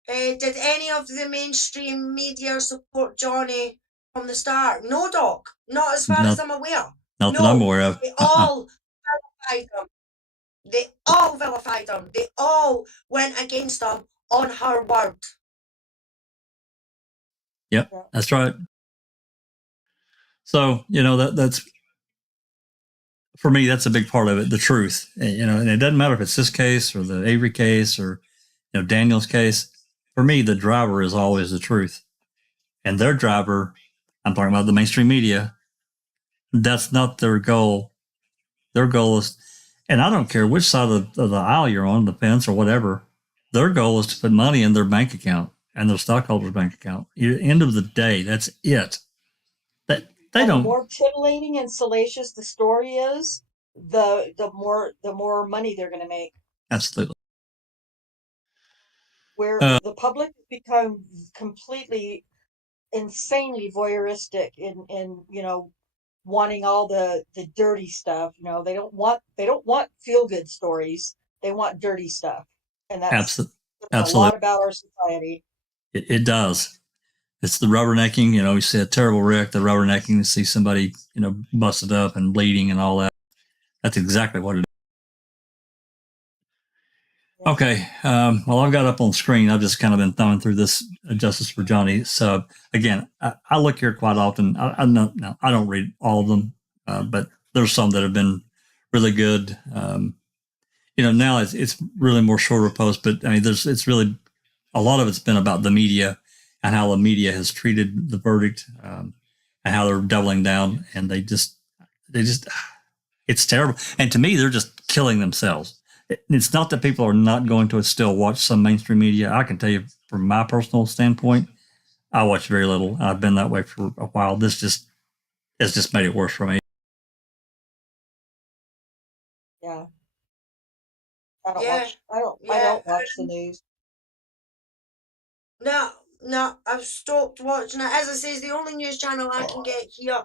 Did any of the mainstream media support Johnny from the start? No, Doc. Not as far as I'm aware. Not that I'm aware of. They all vilified him. They all vilified him. They all went against him on her word. Yep, that's right. So, that's, for me, that's a big part of it, the truth. And it doesn't matter if it's this case or the Avery case or, Daniel's case. For me, the driver is always the truth. And their driver, I'm talking about the mainstream media, that's not their goal. Their goal is, and I don't care which side of the aisle you're on, the fence or whatever, their goal is to put money in their bank account and their stockholders' bank account. At the end of the day, that's it. The more titillating and salacious the story is, the more money they're going to make. Absolutely. Where the public has become completely, insanely voyeuristic in wanting all the dirty stuff. They don't want feel good stories. They want dirty stuff, and that's a lot about our society. It does. It's the rubbernecking, you see a terrible wreck, the rubbernecking, to see somebody, busted up and bleeding and all that. That's exactly what it is. Okay. Well, I've got up on screen. I've just kind of been thumbing through this Justice for Johnny sub. Again, I look here quite often. I don't read all of them, but there's some that have been really good. Now it's really more shorter posts, but I mean, it's really, a lot of it's been about the media and how the media has treated the verdict, and how they're doubling down, and they just, it's terrible. And to me, they're just killing themselves. It's not that people are not going to still watch some mainstream media. I can tell you from my personal standpoint, I watch very little. I've been that way for a while. This has just made it worse for me. Yeah. I don't watch the news. No, I've stopped watching it. As I say, the only news channel I can get here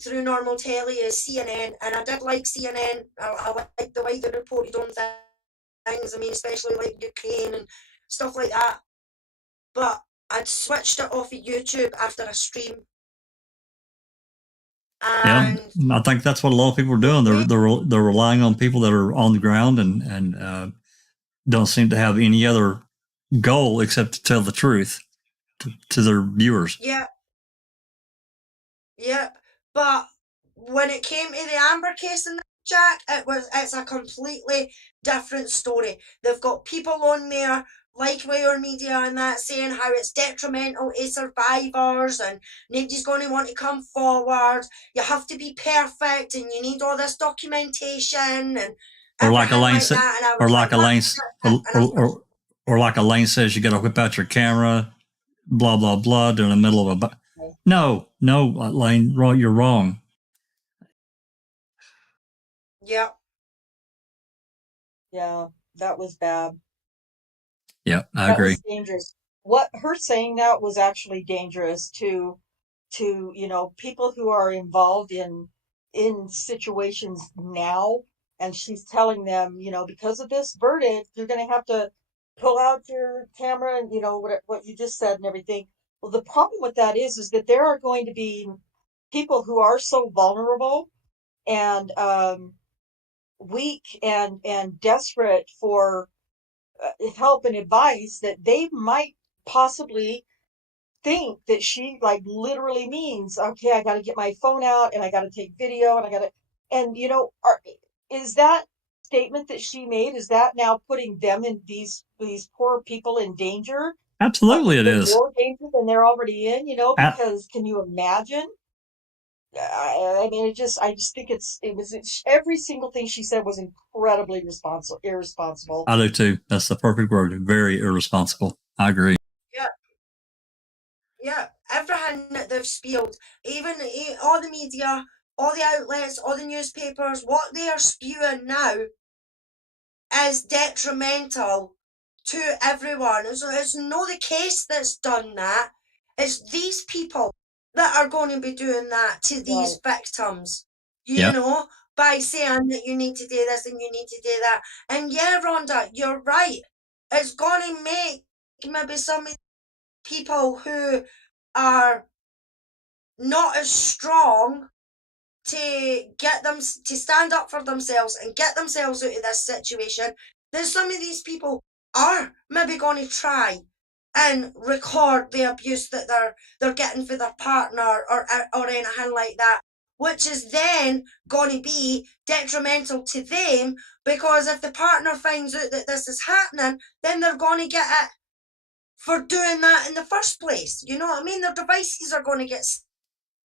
through normal telly is CNN, and I did like CNN. I like the way they reported on things. I mean, especially like Ukraine and stuff like that. But I'd switched it off of YouTube after a stream. And I think that's what a lot of people are doing. They're relying on people that are on the ground and don't seem to have any other goal except to tell the truth to their viewers. Yeah, but when it came to the Amber case and Jack, it's a completely different story. They've got people on there like Wire Media and that saying how it's detrimental to survivors and nobody's going to want to come forward. You have to be perfect and you need all this documentation and or like Elaine said, or like Elaine says, you got to whip out your camera, blah, blah, blah, in the middle of a... No, Lane, you're wrong. Yeah. Yeah, that was bad. Yeah, I That agree. was dangerous. What her saying that was actually dangerous to people who are involved in situations now, and she's telling them, because of this verdict, you're going to have to pull out your camera and what you just said and everything. Well, the problem with that is that there are going to be people who are so vulnerable and weak and desperate for help and advice that they might possibly think that she like literally means, okay, I got to get my phone out and I got to take video and I got to, and is that statement that she made, is that now putting them in these poor people in danger? Absolutely, it even is. more danger than they're already in, because can you imagine? I mean, I just think every single thing she said was incredibly irresponsible. I do too. That's the perfect word. Very irresponsible. I agree. Yeah, everything that they've spewed, even all the media, all the outlets, all the newspapers, what they are spewing now is detrimental to everyone. So it's not the case that's done that. It's these people that are going to be doing that to these victims, by saying that you need to do this and you need to do that. And yeah, Rhonda, you're right. It's going to make maybe some people who are not as strong to get them to stand up for themselves and get themselves out of this situation, then some of these people are maybe going to try and record the abuse that they're getting for their partner or anything like that, which is then going to be detrimental to them, because if the partner finds out that this is happening, then they're going to get it for doing that in the first place. You know what I mean? Their devices are going to get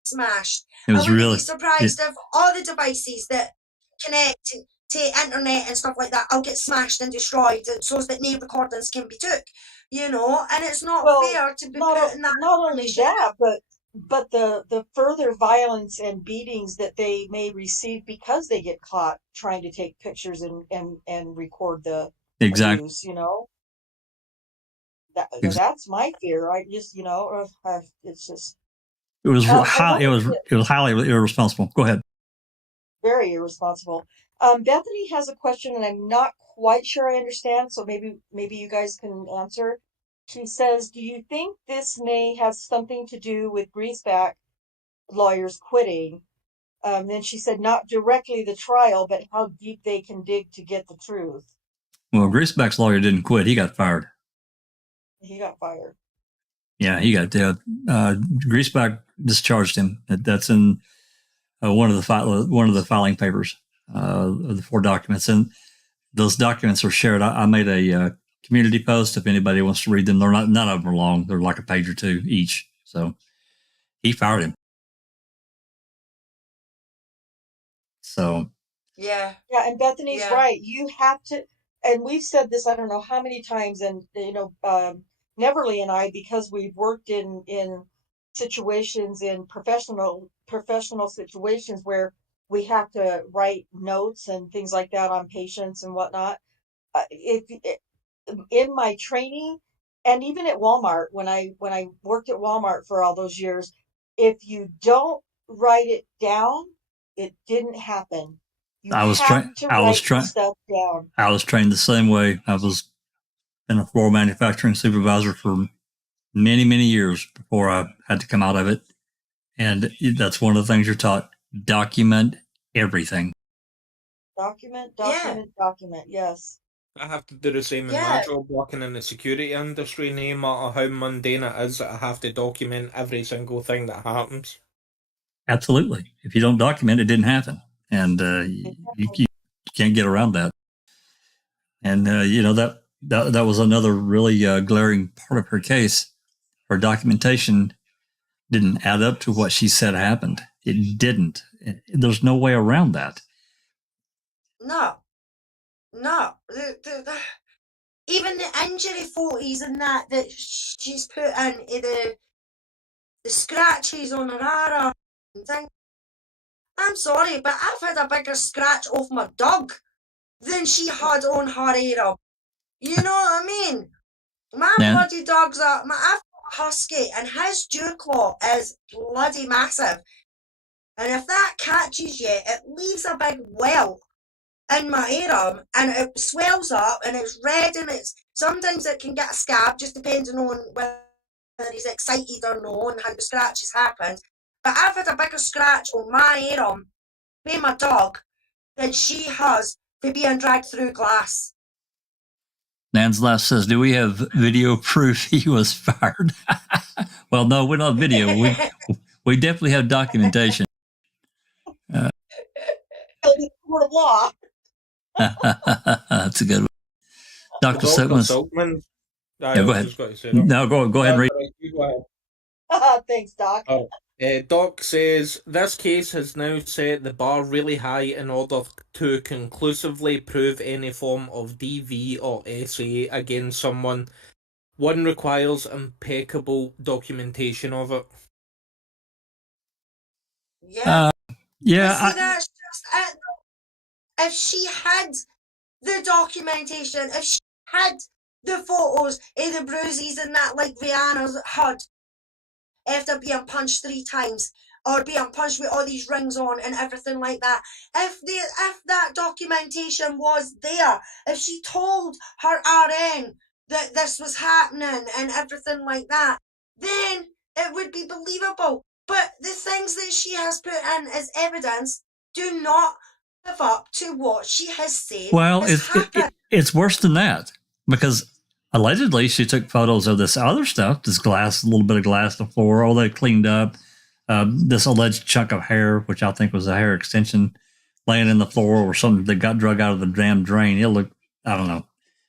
smashed. I wouldn't be surprised if all the devices that connect to internet and stuff like that will get smashed and destroyed so that no recordings can be took. And it's not fair to be putting that. Not only that, but the further violence and beatings that they may receive because they get caught trying to take pictures and record the abuse, that's my fear. I just, it's just. It was highly irresponsible. Go ahead. Very irresponsible. Bethany has a question, and I'm not quite sure I understand, so maybe you guys can answer. She says, do you think this may have something to do with greaseback lawyers quitting? Then she said, not directly the trial, but how deep they can dig to get the truth. Well, Greaseback's lawyer didn't quit. He got fired. He got fired. Yeah, he got Greaseback discharged him. That's in one of the filing papers of the 4 documents, and those documents are shared. I made a community post if anybody wants to read them. They're none of them are long. They're like a page or 2 each. So he fired him. So yeah, and Bethany's right. You have to, and we've said this I don't know how many times, and Neverly and I, because we've worked in situations, in professional situations where we have to write notes and things like that on patients and whatnot. In my training, and even at Walmart, when I worked at Walmart for all those years, if you don't write it down, it didn't happen. I was trained the same way. I was been a floor manufacturing supervisor for many, many years before I had to come out of it. And that's one of the things you're taught. Document everything. Document, yes. I have to do the same in my job, working in the security industry. No matter how mundane it is, I have to document every single thing that happens. Absolutely. If you don't document, it didn't happen. And you can't get around that. And, that was another really glaring part of her case. Her documentation didn't add up to what she said happened. It didn't. There's no way around that. No. even the injury photos and that she's put in, the scratches on her arm and things. I'm sorry, but I've had a bigger scratch off my dog than she had on her arm. You know what I mean? My bloody dogs are. I've got a husky, and his dew claw is bloody massive. And if that catches you, it leaves a big well in my arm, and it swells up, and it's red, and sometimes it can get a scab, just depending on whether he's excited or not, and how the scratches happen. But I've had a bigger scratch on my arm by my dog than she has for being dragged through glass. Nan's Laugh says, do we have video proof he was fired? Well, no, we're not video. We definitely have documentation. Court of law. That's a good one. Dr. Silkman. Yeah, go ahead. No, go ahead and read. Go ahead. Thanks, Doc. Doc says, this case has now set the bar really high in order to conclusively prove any form of DV or SA against someone. One requires impeccable documentation of it. Yeah. Yeah. See, that's just it. If she had the documentation, if she had the photos of the bruises and that, like Rihanna's had, after being punched 3 times, or being punched with all these rings on and everything like that, if that documentation was there, if she told her RN that this was happening and everything like that, then it would be believable. But the things that she has put in as evidence do not live up to what she has said. Well, it's worse than that, because allegedly she took photos of this other stuff, this glass, a little bit of glass on the floor, all that cleaned up, this alleged chunk of hair, which I think was a hair extension, laying in the floor or something that got drug out of the damn drain. It looked, I don't know.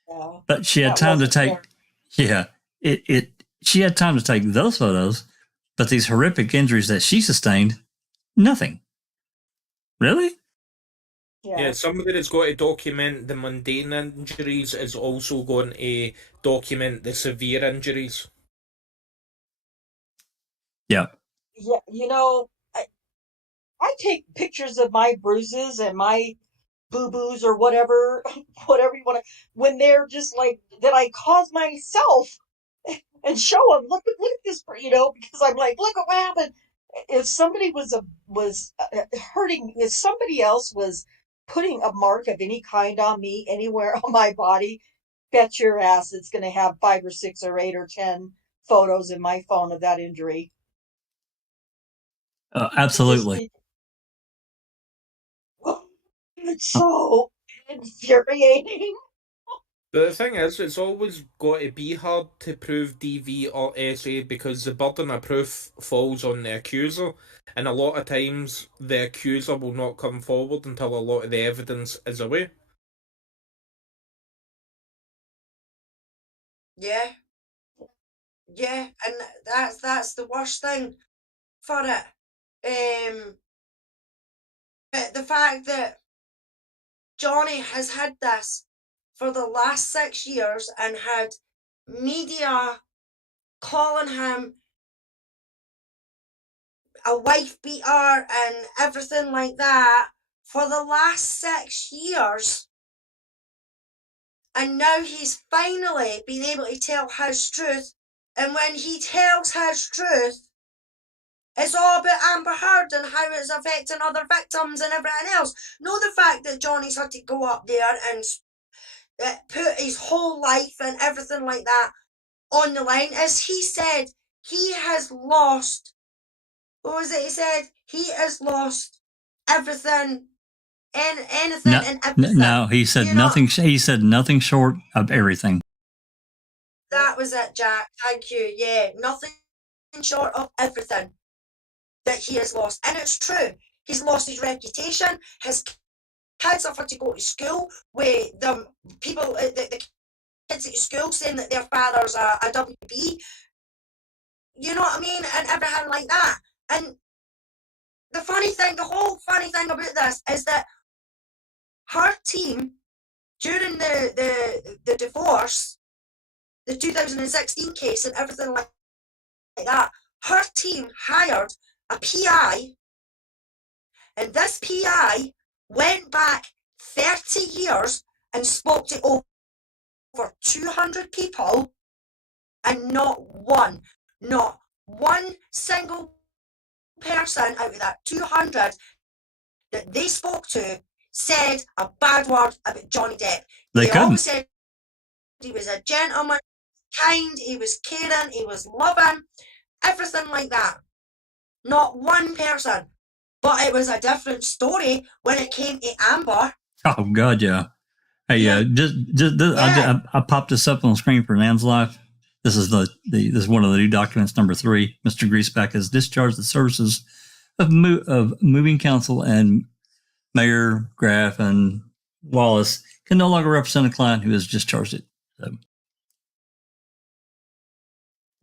Yeah, but she had time to take, she had time to take those photos, but these horrific injuries that she sustained, nothing. Really? Yeah, somebody that's got to document the mundane injuries is also going to document the severe injuries. Yeah. Yeah, you know, I take pictures of my bruises and my boo-boos or whatever you want to, when they're just like, that I caused myself, and show them, look at this, because I'm like, look at what happened. If somebody was hurting, if somebody else was putting a mark of any kind on me anywhere on my body, bet your ass it's going to have 5 or 6 or 8 or 10 photos in my phone of that injury. Absolutely. It's so infuriating. But the thing is, it's always got to be hard to prove DV or SA because the burden of proof falls on the accuser, and a lot of times the accuser will not come forward until a lot of the evidence is away. Yeah, and that's the worst thing for it. But the fact that Johnny has had this for the last 6 years and had media calling him a wife beater and everything like that for the last 6 years, and now he's finally been able to tell his truth, and when he tells his truth, it's all about Amber Heard and how it's affecting other victims and everything else. Not the fact that Johnny's had to go up there and put his whole life and everything like that on the line. As he said, he has lost, what was it he said? He has lost everything and anything and everything. No, he said nothing. He said nothing short of everything. That was it, Jack. Thank you. Yeah, nothing short of everything that he has lost. And it's true. He's lost his reputation. His kids have had to go to school with the people, the kids at school saying that their father's a WB. You know what I mean? And everything like that. And the whole funny thing about this is that her team during the divorce, the 2016 case and everything like that, her team hired a PI, and this PI went back 30 years and spoke to over 200 people, and not one single person out of that 200 that they spoke to said a bad word about Johnny Depp. They couldn't. Always said he was a gentleman, kind, he was caring, he was loving, everything like that. Not one person. But it was a different story when it came to Amber. Oh God, yeah. Hey, I popped this up on the screen for Nan's Life. This is this is one of the new documents, number 3. Mr. Greaseback has discharged the services of moving counsel, and Mayor Graff and Wallace can no longer represent a client who has discharged it. So,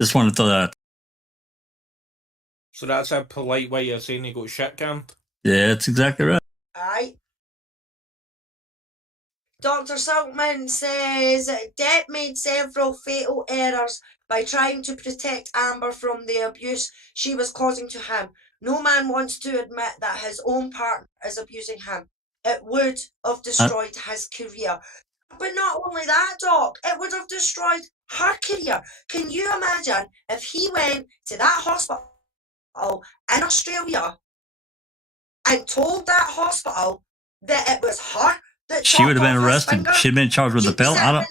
just wanted to throw that out. So that's a polite way of saying he got shit canned? Yeah, that's exactly right. Aye. Dr. Silkman says Depp made several fatal errors by trying to protect Amber from the abuse she was causing to him. No man wants to admit that his own partner is abusing him. It would have destroyed his career. But not only that, Doc, it would have destroyed her career. Can you imagine if he went to that hospital in Australia and told that hospital that it was her that she would have been arrested. She'd been charged with the pellet.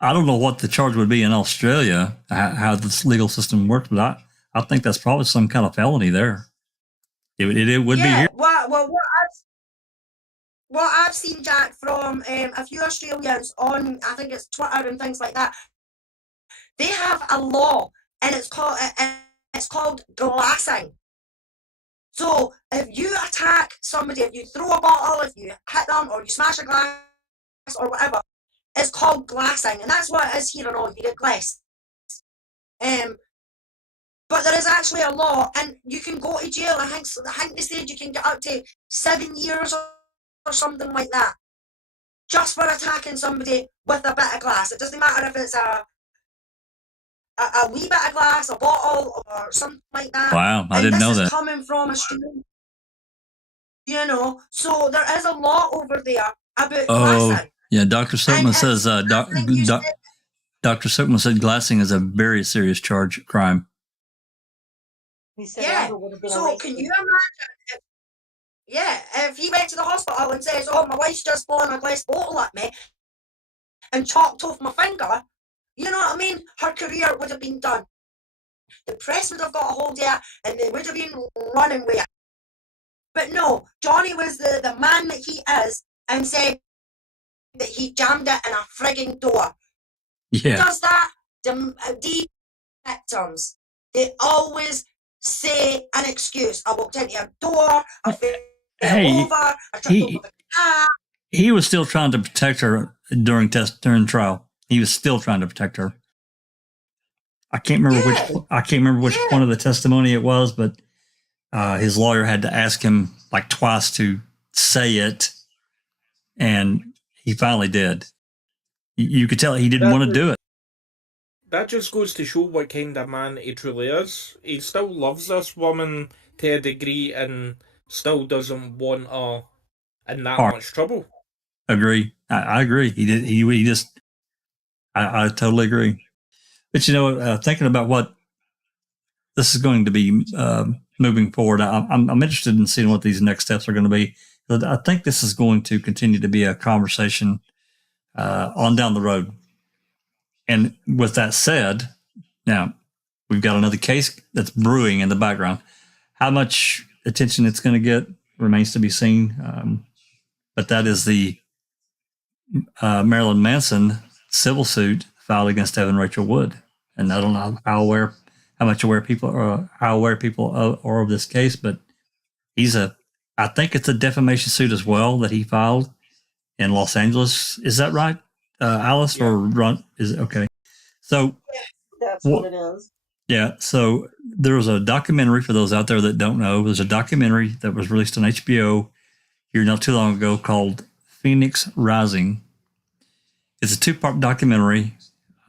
I don't know what the charge would be in Australia, how this legal system works, but I think that's probably some kind of felony there. It would be here. What I've seen, Jack, from a few Australians on, I think it's Twitter and things like that, they have a law, and it's called glassing. So if you attack somebody, if you throw a bottle, if you hit them, or you smash a glass, or whatever, it's called glassing, and that's what it is here and all. You get glass. But there is actually a law, and you can go to jail. I think they said you can get up to 7 years or something like that, just for attacking somebody with a bit of glass. It doesn't matter if it's a wee bit of glass, a bottle, or something like that. Wow, I didn't know that. This is coming from Australia. You know, so there is a law over there about glassing. Yeah, Dr. Silkman says, Dr. Silkman said glassing is a very serious crime. He said so can you imagine if he went to the hospital and says, oh, my wife's just blown a glass bottle at me and chopped off my finger, you know what I mean? Her career would have been done. The press would have got a hold of it, and they would have been running with it. But no, Johnny was the man that he is, and said that he jammed it in a frigging door. Yeah. He does that? The victims, they always say an excuse. I walked into a door, I fell over, I tripped over the car. He was still trying to protect her during trial. He was still trying to protect her. I can't remember which one of the testimony it was, but his lawyer had to ask him like twice to say it, and he finally did. You could tell he didn't want to do it. That just goes to show what kind of man he truly is. He still loves this woman to a degree and still doesn't want her in that much trouble. Agree. I agree. He did. He just. I totally agree. But you know, thinking about what this is going to be moving forward, I'm interested in seeing what these next steps are going to be. I think this is going to continue to be a conversation on down the road. And with that said, now we've got another case that's brewing in the background. How much attention it's going to get remains to be seen. But that is the Marilyn Manson civil suit filed against Evan Rachel Wood. And I don't know how aware people are of this case, but I think it's a defamation suit as well that he filed in Los Angeles. Is that right, Alice? Yeah. Or Ron? Is it okay? So that's what it is. Yeah. So there was a documentary, for those out there that don't know. There's a documentary that was released on HBO here not too long ago called Phoenix Rising. It's a 2-part documentary,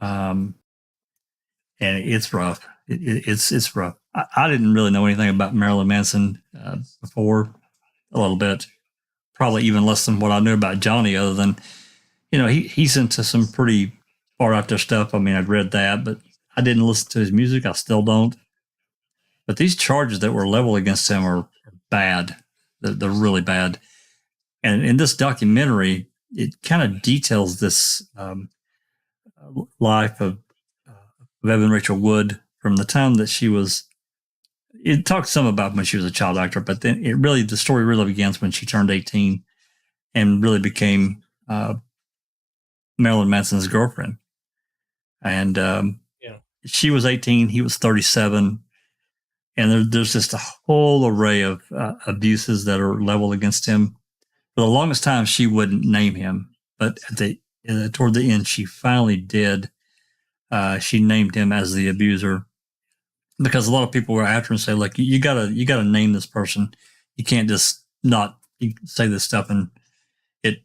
and it's rough. It's rough. I didn't really know anything about Marilyn Manson before, a little bit, probably even less than what I knew about Johnny, other than, he's into some pretty far out there stuff. I mean, I'd read that, but I didn't listen to his music. I still don't. But these charges that were leveled against him are bad. They're really bad. And in this documentary, it kind of details this life of Evan Rachel Wood from the time that she was. It talks some about when she was a child actor, but then the story really begins when she turned 18 and really became Marilyn Manson's girlfriend. And she was 18, he was 37. And there's just a whole array of abuses that are leveled against him. For the longest time, she wouldn't name him, but toward the end, she finally did. She named him as the abuser, because a lot of people were after and say, "Look, you gotta name this person. You can't just not say this stuff and it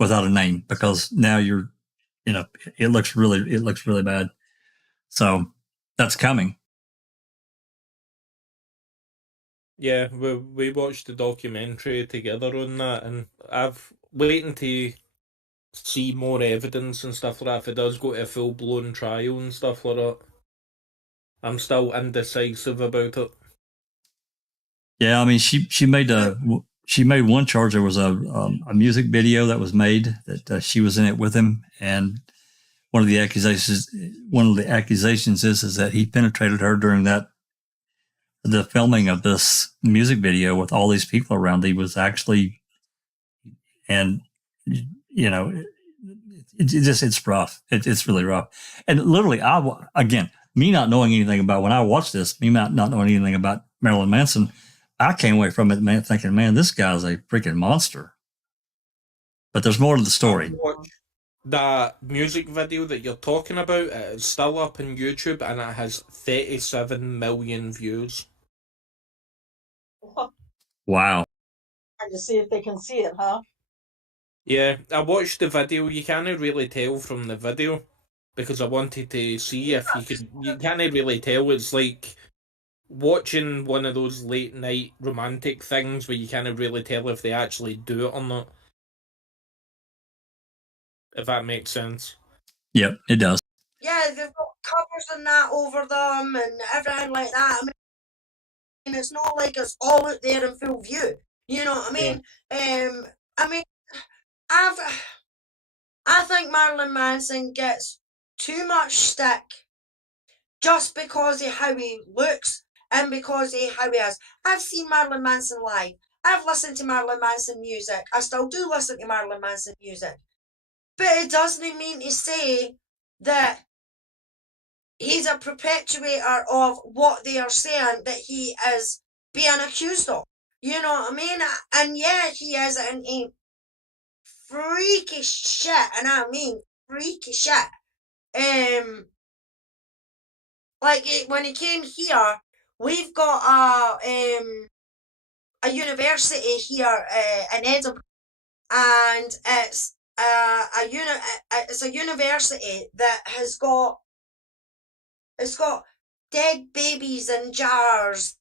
without a name, because now you're, it looks really bad." So that's coming. Yeah, we watched the documentary together on that, and I've waiting to see more evidence and stuff like that if it does go to a full-blown trial and stuff like that. I'm still indecisive about it. Yeah, I mean, she made one charge. There was a music video that was made that she was in it with him, and one of the accusations is that he penetrated her during the filming of this music video with all these people around. He was actually, and it's rough. It's really rough. And literally, me not knowing anything about, when I watched this, me not knowing anything about Marilyn Manson, I came away from it, man, thinking, man, this guy's a freaking monster. But there's more to the story. That music video that you're talking about is still up on YouTube, and it has 37 million views. Wow. Trying to see if they can see it, huh? Yeah, I watched the video. You can't really tell from the video, because I wanted to see if you could. You can't really tell. It's like watching one of those late night romantic things where you can't really tell if they actually do it or not. If that makes sense. Yep, it does. Yeah, they've got covers and that over them and everything like that. I mean, it's not like it's all out there in full view. You know what I mean? Yeah. I think Marilyn Manson gets too much stick just because of how he looks and because of how he is. I've seen Marilyn Manson live. I've listened to Marilyn Manson music. I still do listen to Marilyn Manson music. But it doesn't mean to say that he's a perpetuator of what they are saying that he is being accused of. You know what I mean? And yeah, he is into freaky shit, and I mean freaky shit. When he came here, we've got a university here in Edinburgh, and it's a university that has got dead babies in jars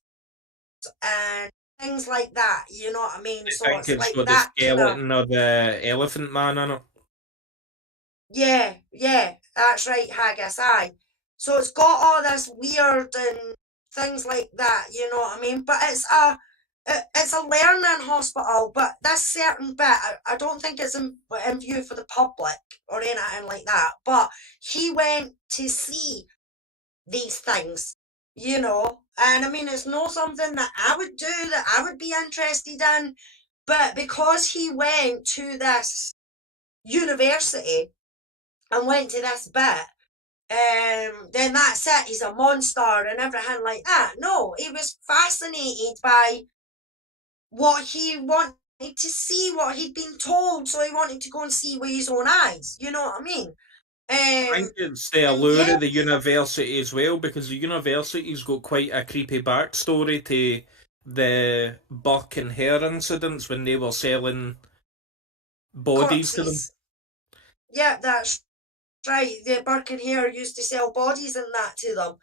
and things like that. You know what I mean? I think it's got the skeleton of the elephant man in it. Yeah, that's right, Haggis. Aye. So it's got all this weird and things like that. You know what I mean? But it's a learning hospital. But this certain bit, I don't think it's in view for the public or anything like that. But he went to see these things, you know, and I mean, it's not something that I would do, that I would be interested in, but because he went to this university and went to this bit, then that's it, he's a monster and everything like that. No, he was fascinated by what he wanted to see, what he'd been told, so he wanted to go and see with his own eyes, you know what I mean? I think it's the allure of the university as well, because the university's got quite a creepy backstory to the Buck and Hare incidents when they were selling bodies to them. corpses. Yeah, that's right. The Birkenhair used to sell bodies and that to them.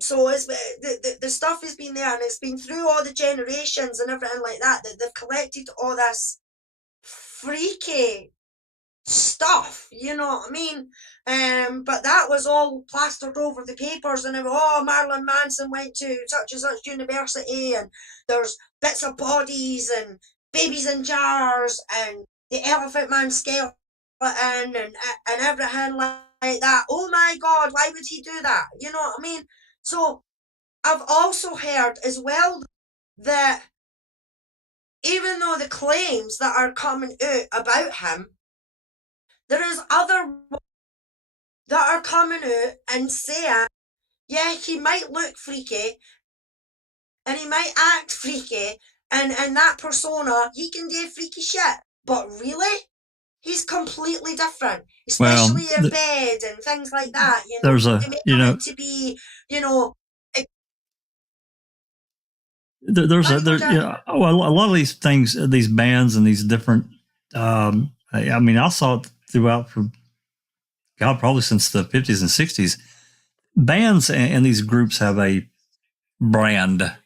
So it's the stuff has been there, and it's been through all the generations and everything like that they've collected all this freaky stuff, you know what I mean? But that was all plastered over the papers, and Marilyn Manson went to such and such university, and there's bits of bodies and babies in jars and the Elephant Man skeleton and everything like that. Oh my God, why would he do that? You know what I mean? So I've also heard as well that even though the claims that are coming out about him, there is other that are coming out and saying, yeah, he might look freaky and he might act freaky, and that persona, he can do freaky shit, but really, he's completely different, especially in bed and things like that. You know, there's a, they make him to be, you know. There's a lot of these things, these bands and these different. I mean, I saw it throughout for God, probably since the 50s and 60s. Bands and these groups have a brand.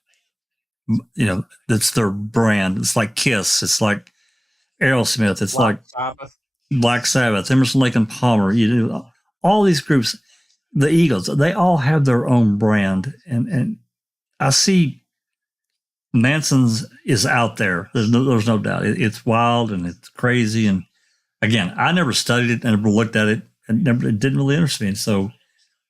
You know, that's their brand. It's like Kiss. It's like Aerosmith. It's Black Sabbath, Emerson, Lake and Palmer. You know, all these groups, the Eagles. They all have their own brand, and I see. Manson's is out there. There's no doubt. It's wild and it's crazy. And again, I never studied it, and never looked at it, and it didn't really interest me. So,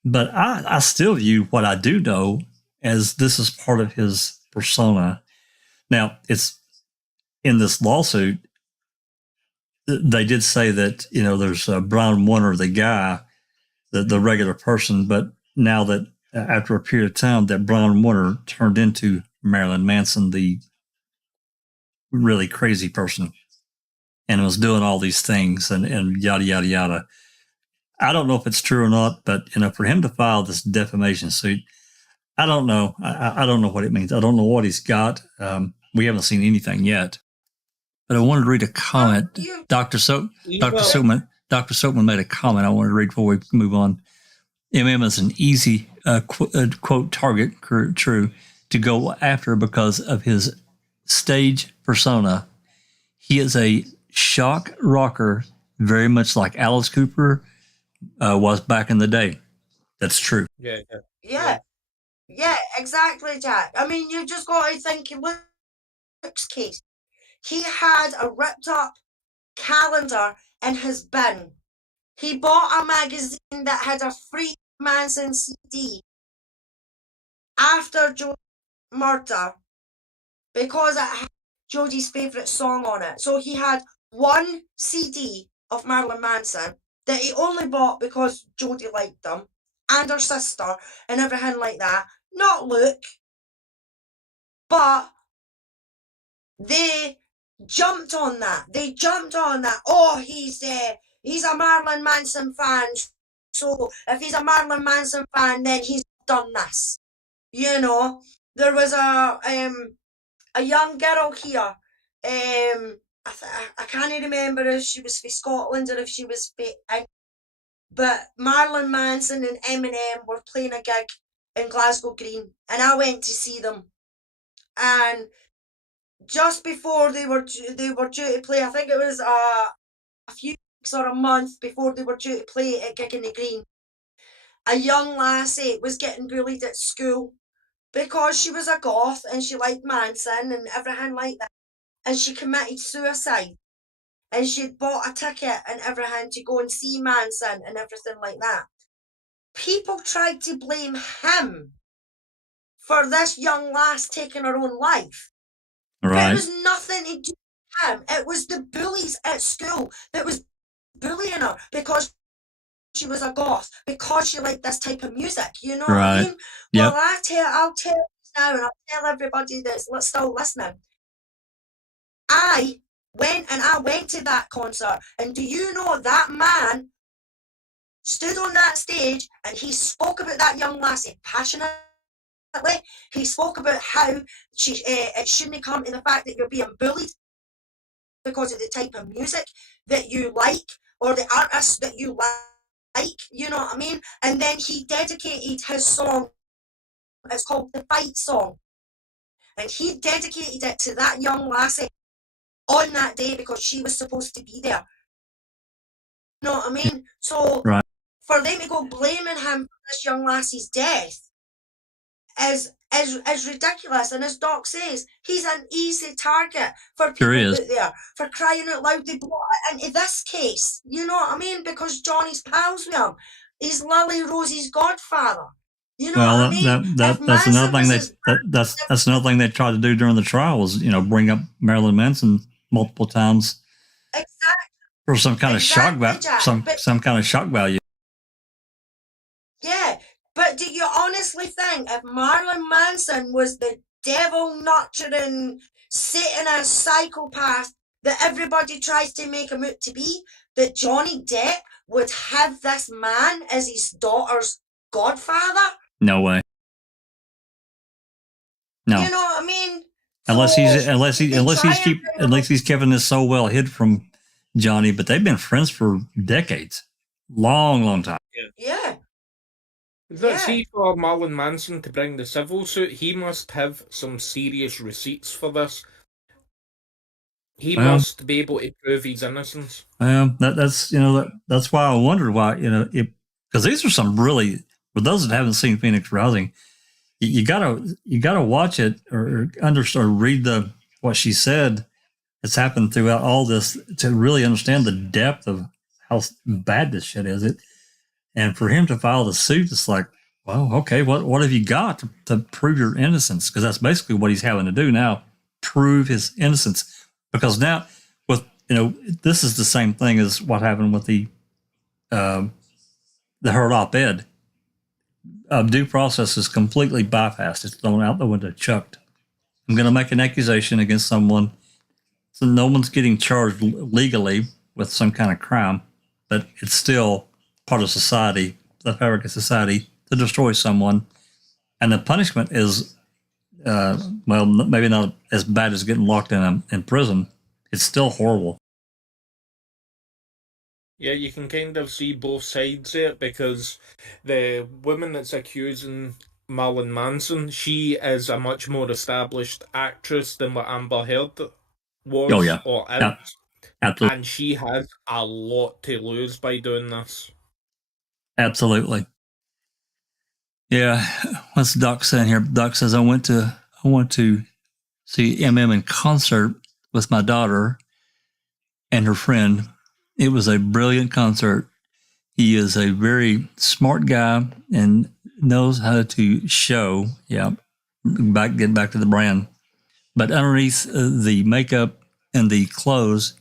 but I still view what I do know as this is part of his persona. Now, it's in this lawsuit. They did say that, you know, there's Brian Warner, the guy, the regular person, but now that after a period of time that Brian Warner turned into Marilyn Manson, the really crazy person, and was doing all these things and yada, yada, yada. I don't know if it's true or not, but, you know, for him to file this defamation suit, I don't know. I don't know what it means. I don't know what he's got. We haven't seen anything yet. But I wanted to read a comment. Dr. Silkman made a comment I wanted to read before we move on. MM is an easy quote target, true, to go after because of his stage persona. He is a shock rocker, very much like Alice Cooper was back in the day. That's true. Yeah, exactly, Jack. I mean, you just got to think in Luke's case. He had a ripped up calendar in his bin. He bought a magazine that had a free Manson CD after Jodie's murder because it had Jodie's favourite song on it. So he had one CD of Marilyn Manson that he only bought because Jodie liked them and her sister and everything like that. Not Luke, but they jumped on that. Oh, he's a Marilyn Manson fan. So if he's a Marilyn Manson fan, then he's done this. You know, there was a young girl here. I can't remember if she was from Scotland or if she was from, but Marilyn Manson and Eminem were playing a gig in Glasgow Green, and I went to see them. And just before they were due to play, I think it was a few weeks or a month before they were due to play at Gig in the Green, a young lassie was getting bullied at school because she was a goth and she liked Manson and everything like that, and she committed suicide, and she'd bought a ticket and everything to go and see Manson and everything like that. People tried to blame him for this young lass taking her own life. Right. It was nothing to do with him. It was the bullies at school that was bullying her because she was a goth, because she liked this type of music. You know what I mean? Yep. Well, I'll tell you now, and I'll tell everybody that's still listening. I went to that concert, and do you know that man stood on that stage and he spoke about that young lassie passionately. He spoke about how it shouldn't come to the fact that you're being bullied because of the type of music that you like or the artist that you like, you know what I mean? And then he dedicated his song, it's called The Fight Song, and he dedicated it to that young lassie on that day because she was supposed to be there. You know what I mean? So Right. for them to go blaming him for this young lassie's death is ridiculous. And as Doc says, he's an easy target for people out there. For crying out loud, they brought it into this case. You know what I mean? Because Johnny's pals with him. He's Lily Rose's godfather. You know what I mean? That's another thing that's another thing they tried to do during the trial was, bring up Marilyn Manson multiple times. Exactly. For some kind of shock value, some kind of shock value. Yeah, but do you honestly think if Marilyn Manson was the devil nurturing Satanist psychopath that everybody tries to make him out to be, that Johnny Depp would have this man as his daughter's godfather? No way. No. You know what I mean? Unless he's keeping this so well hid from Johnny, but they've been friends for decades. Long time. Yeah. See, for Marilyn Manson to bring the civil suit, he must have some serious receipts for this. He must be able to prove his innocence. That's why I wondered why, because these are some really, for those that haven't seen Phoenix Rising, you gotta watch it or understand or read what she said that's happened throughout all this to really understand the depth of how bad this shit is. And for him to file the suit, it's like, well, okay, what have you got to prove your innocence? Because that's basically what he's having to do now, prove his innocence. Because now, with this is the same thing as what happened with the Hurt op-ed. Due process is completely bypassed. It's thrown out the window, chucked. I'm going to make an accusation against someone, so no one's getting charged legally with some kind of crime, but it's still part of society, the fabric of society, to destroy someone. And the punishment is, maybe not as bad as getting locked in prison. It's still horrible. Yeah, you can kind of see both sides of it, because the woman that's accusing Marilyn Manson, she is a much more established actress than what Amber Heard was or is. Yeah, absolutely. And she has a lot to lose by doing this. Absolutely. Yeah, what's Doc saying here? Doc says, I went to see MM in concert with my daughter and her friend. It was a brilliant concert. He is a very smart guy and knows how to show. Yeah, getting back to the brand. But underneath the makeup and the clothes,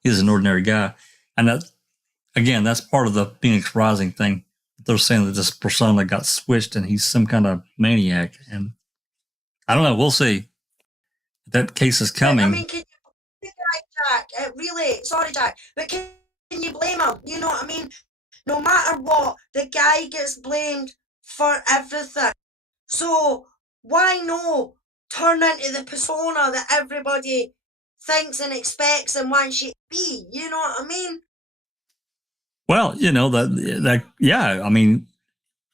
he's an ordinary guy. And that's part of the Phoenix Rising thing. They're saying that this persona got switched and he's some kind of maniac. And I don't know. We'll see. That case is coming. I mean, can you Jack? Really, sorry, Jack, but can you blame him? You know what I mean? No matter what, the guy gets blamed for everything. So why no turn into the persona that everybody thinks and expects and wants you to be? You know what I mean? Well, I mean,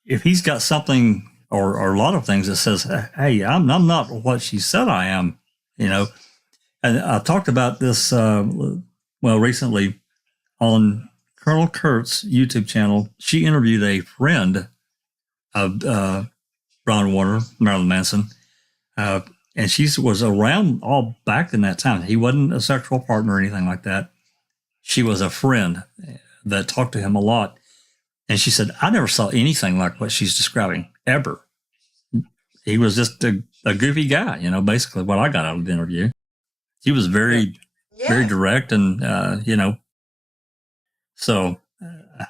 if he's got something or a lot of things that says, hey, I'm not what she said I am, and I talked about this, recently on Colonel Kurt's YouTube channel. She interviewed a friend of Ron Warner, Marilyn Manson, and she was around all back in that time. He wasn't a sexual partner or anything like that. She was a friend that talked to him a lot. And she said, I never saw anything like what she's describing, ever. He was just a goofy guy, basically what I got out of the interview. He was very direct and, so I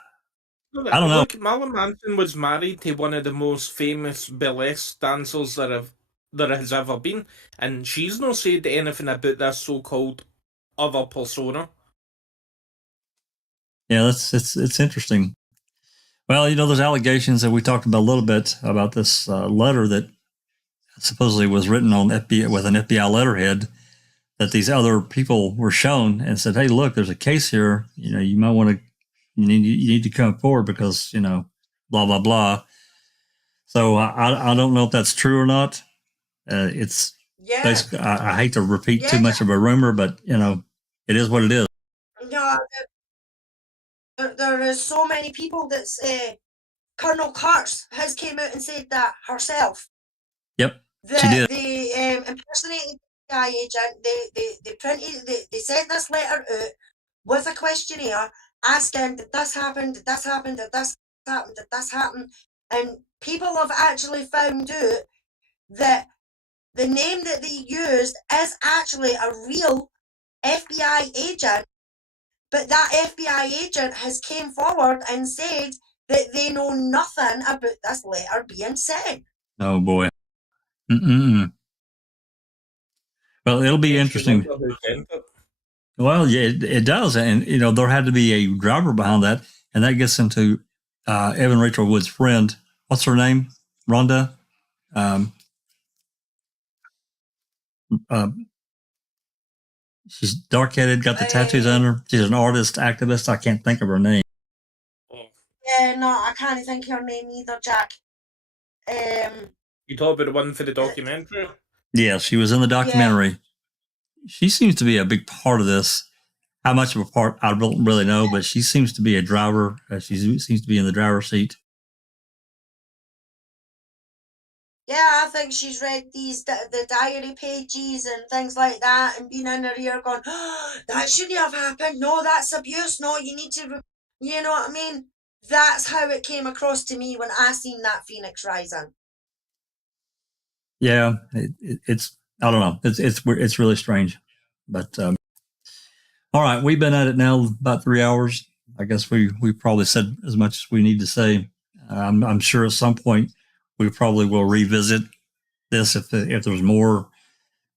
don't know. Look, Marilyn Manson was married to one of the most famous burlesque dancers there has ever been. And she's not said anything about this so-called other persona. Yeah, it's interesting. Well, there's allegations that we talked about a little bit about this letter that supposedly was written on FBI with an FBI letterhead that these other people were shown and said, "Hey, look, there's a case here. You might want to, you need to come forward because blah blah blah." So I don't know if that's true or not. It's basically, I hate to repeat too much of a rumor, but it is what it is. No, there is so many people that say Colonel Kurtz has came out and said that herself. Yep, that she did. They impersonated the FBI agent. They printed. They sent this letter out with a questionnaire asking, "Did this happen? Did this happen? Did this happen? Did this happen?" And people have actually found out that the name that they used is actually a real FBI agent, but that FBI agent has came forward and said that they know nothing about this letter being sent. Oh boy. Mm-mm. Well, it'll be interesting. Well, yeah, it does, and there had to be a driver behind that, and that gets into Evan Rachel Wood's friend. What's her name? Rhonda. She's dark-headed, got the tattoos on her. She's an artist, activist. I can't think of her name. Yeah, no, I can't think of her name either, Jack. You talk about the one for the documentary? Yeah, she was in the documentary. Yeah. She seems to be a big part of this. How much of a part, I don't really know, but she seems to be a driver. She seems to be in the driver's seat. Yeah, I think she's read the diary pages and things like that and been in her ear going, "Oh, that shouldn't have happened. No, that's abuse. No, you need to, you know what I mean?" That's how it came across to me when I seen that Phoenix Rising. Yeah, it's I don't know. It's really strange, but all right, we've been at it now about 3 hours. I guess we probably said as much as we need to say. I'm sure at some point we probably will revisit this if there's more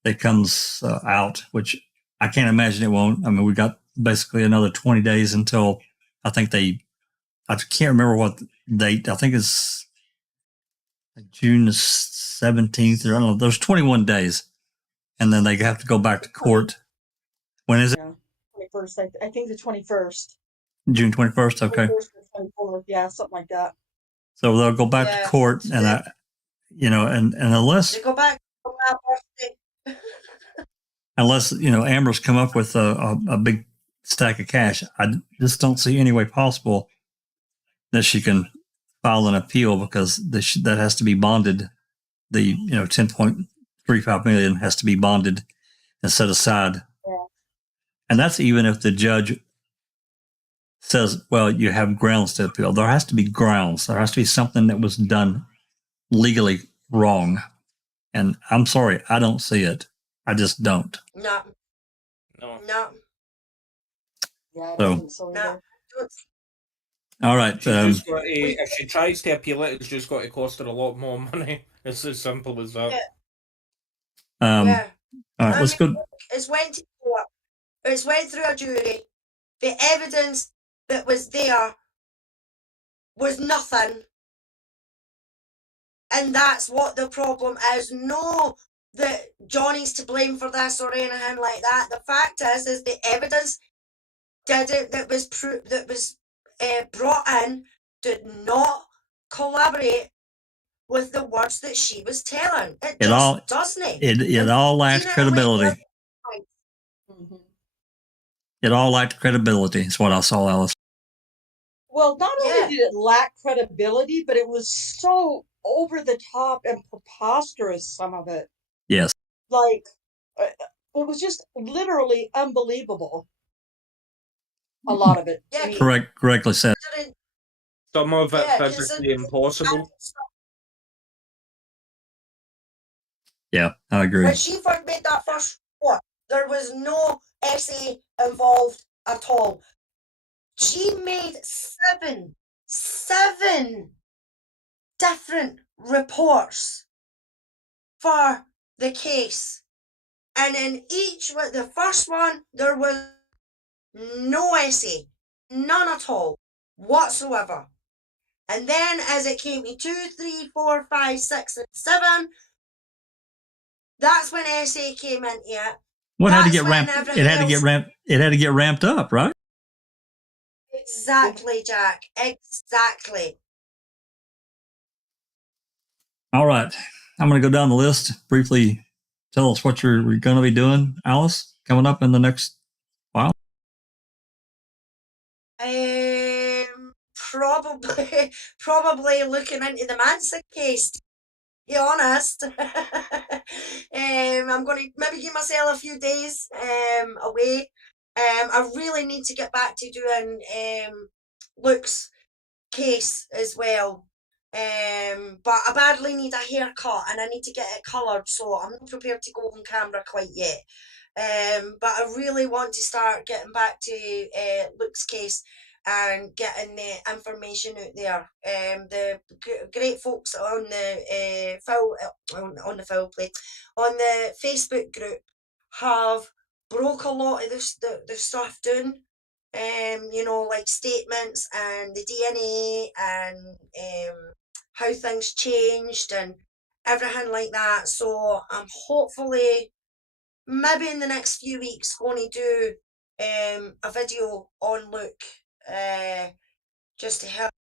that comes out, which I can't imagine it won't. I mean, we got basically another 20 days until I think I can't remember what date. I think it's June 17th, or I don't know. There's 21 days, and then they have to go back to court. When is it? Yeah, 21st. I think the 21st. June 21st. Okay. 21st or 24th. Yeah, something like that. So they'll go back to court, and and unless they go back to my birthday. Unless Amber's come up with a big stack of cash, I just don't see any way possible that she can file an appeal, because that has to be bonded. The $10.35 million has to be bonded and set aside, and that's even if the judge says, "Well, you have grounds to appeal." There has to be grounds. There has to be something that was done legally wrong, and I'm sorry, I don't see it. I just don't. No. Yeah, no. All right. If she tries to appeal it, it's just got to cost her a lot more money. It's as simple as that. All right, let's go. It's went to court. It's went through a jury. The evidence that was there was nothing. And that's what the problem is. No, that Johnny's to blame for this or anything like that. The fact is the evidence that was brought in did not collaborate with the words that she was telling. It doesn't. It all lacks credibility. Mm-hmm. It all lacked credibility. Is what I saw, Alice. Well, not only did it lack credibility, but it was so over the top and preposterous, some of it. Yes. Like, it was just literally unbelievable. A lot of it. Yeah, correctly said. Some of it physically impossible. Yeah, I agree. When she first made that first report, there was no essay involved at all. She made seven different reports for the case. And in each, the first one, there was no essay, none at all, whatsoever. And then as it came to 2, 3, 4, 5, 6, and 7, that's when essay came into it. What had to get That's when ramped? It everything had to get else- ramped. It had to get ramped up, right? Exactly, Jack. Exactly. All right. I'm going to go down the list. Briefly tell us what you're going to be doing, Alice, coming up in the next while. Probably looking into the Manson case, to be honest. I'm going to maybe give myself a few days away. I really need to get back to doing Luke's case as well. But I badly need a haircut and I need to get it coloured, so I'm not prepared to go on camera quite yet. But I really want to start getting back to Luke's case and getting the information out there. The great folks on the on the Facebook group have broke a lot of the stuff down. Like statements and the DNA and how things changed and everything like that. So I'm hopefully maybe in the next few weeks going to do a video on Luke just to help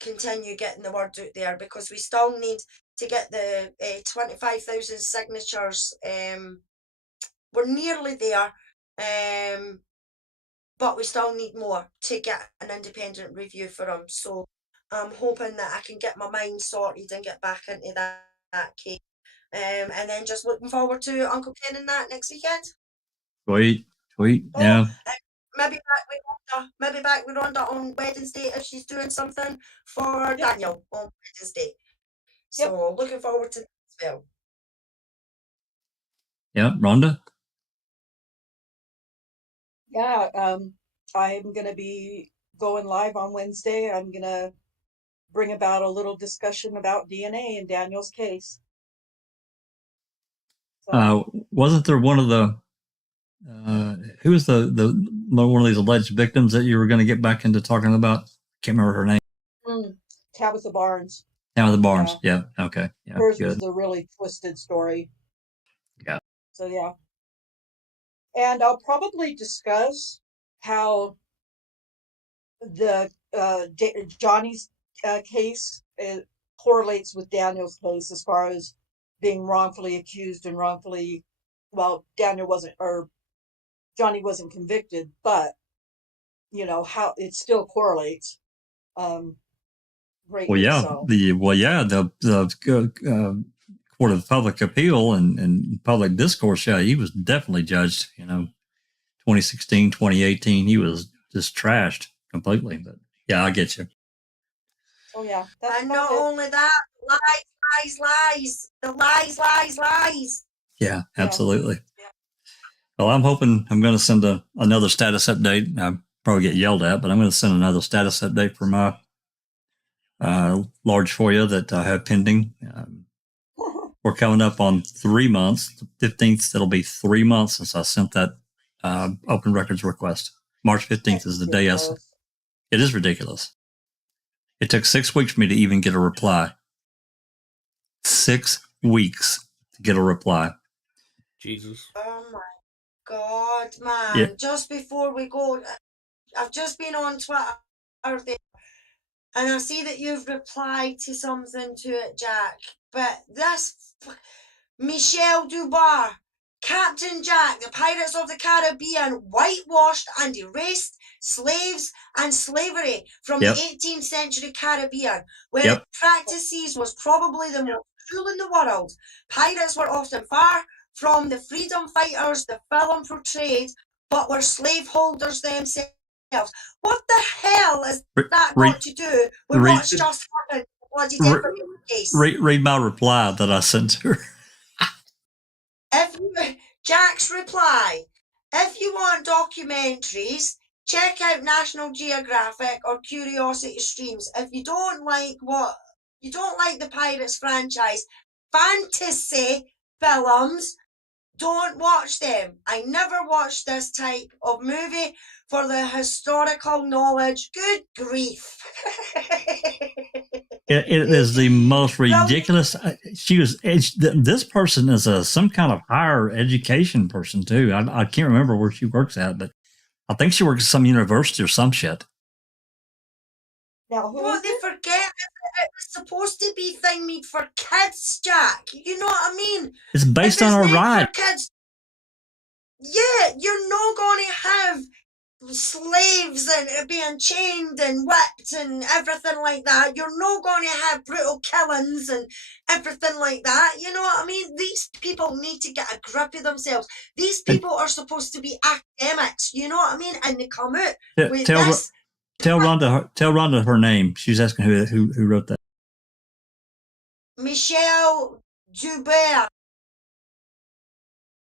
continue getting the word out there, because we still need to get the 25,000 signatures. We're nearly there, but we still need more to get an independent review for him. So I'm hoping that I can get my mind sorted and get back into that case. And then just looking forward to Uncle Ken and that next weekend. Sweet. Oh, Yeah. Maybe back with Rhonda on Wednesday if she's doing something for Daniel on Wednesday. So looking forward to that as well. Yeah, Rhonda. Yeah, I'm going to be going live on Wednesday. I'm going to bring about a little discussion about DNA in Daniel's case. So, Wasn't there one of the who was the one of these alleged victims that you were going to get back into talking about? Can't remember her name. Tabitha Barnes. Tabitha Barnes. Yeah. Okay. Yeah. Hers Good. was a really twisted story. Yeah. So yeah. And I'll probably discuss how the Johnny's case correlates with Daniel's case as far as being wrongfully accused and wrongfully, well, Johnny wasn't convicted, but how it still correlates. Greatly, Well, yeah, so. the Court of Public Appeal and public discourse. Yeah, he was definitely judged. 2016, 2018, he was just trashed completely. But yeah, I get you. Oh yeah, and not only that, lies, the lies. Yeah, absolutely. Yeah. Well, I'm hoping I'm going to send another status update. I probably get yelled at, but I'm going to send another status update for my large FOIA that I have pending. We're coming up on 3 months. The 15th, it'll be 3 months since I sent that open records request. March 15th is the day I sent. It is ridiculous. It took 6 weeks for me to even get a reply. 6 weeks to get a reply. Jesus. Oh my God, man. Yeah. Just before we go, I've just been on Twitter there, and I see that you've replied to something to it, Jack. But this Michelle Dubar, Captain Jack, the Pirates of the Caribbean, whitewashed and erased slaves and slavery from the 18th century Caribbean, where it practices was probably the most cruel in the world. Pirates were often far from the freedom fighters the film portrayed, but were slaveholders themselves. What the hell is that got to do with what's just happened? Read my reply that I sent to her. Jack's reply: if you want documentaries, check out National Geographic or Curiosity Streams. If you don't like the Pirates franchise, fantasy films, don't watch them. I never watched this type of movie for the historical knowledge. Good grief. It is the most ridiculous. This person is some kind of higher education person too. I can't remember where she works at, but I think she works at some university or some shit. Now, What they forget it was supposed to be thing made for kids, Jack. You know what I mean? It's based If on it's a made ride. for kids, yeah, you're not going to have slaves and being chained and whipped and everything like that. You're not going to have brutal killings and everything like that. You know what I mean? These people need to get a grip of themselves. These people are supposed to be academics. You know what I mean? And they come out with this. Tell Rhonda her name. She's asking who wrote that. Michelle Joubert.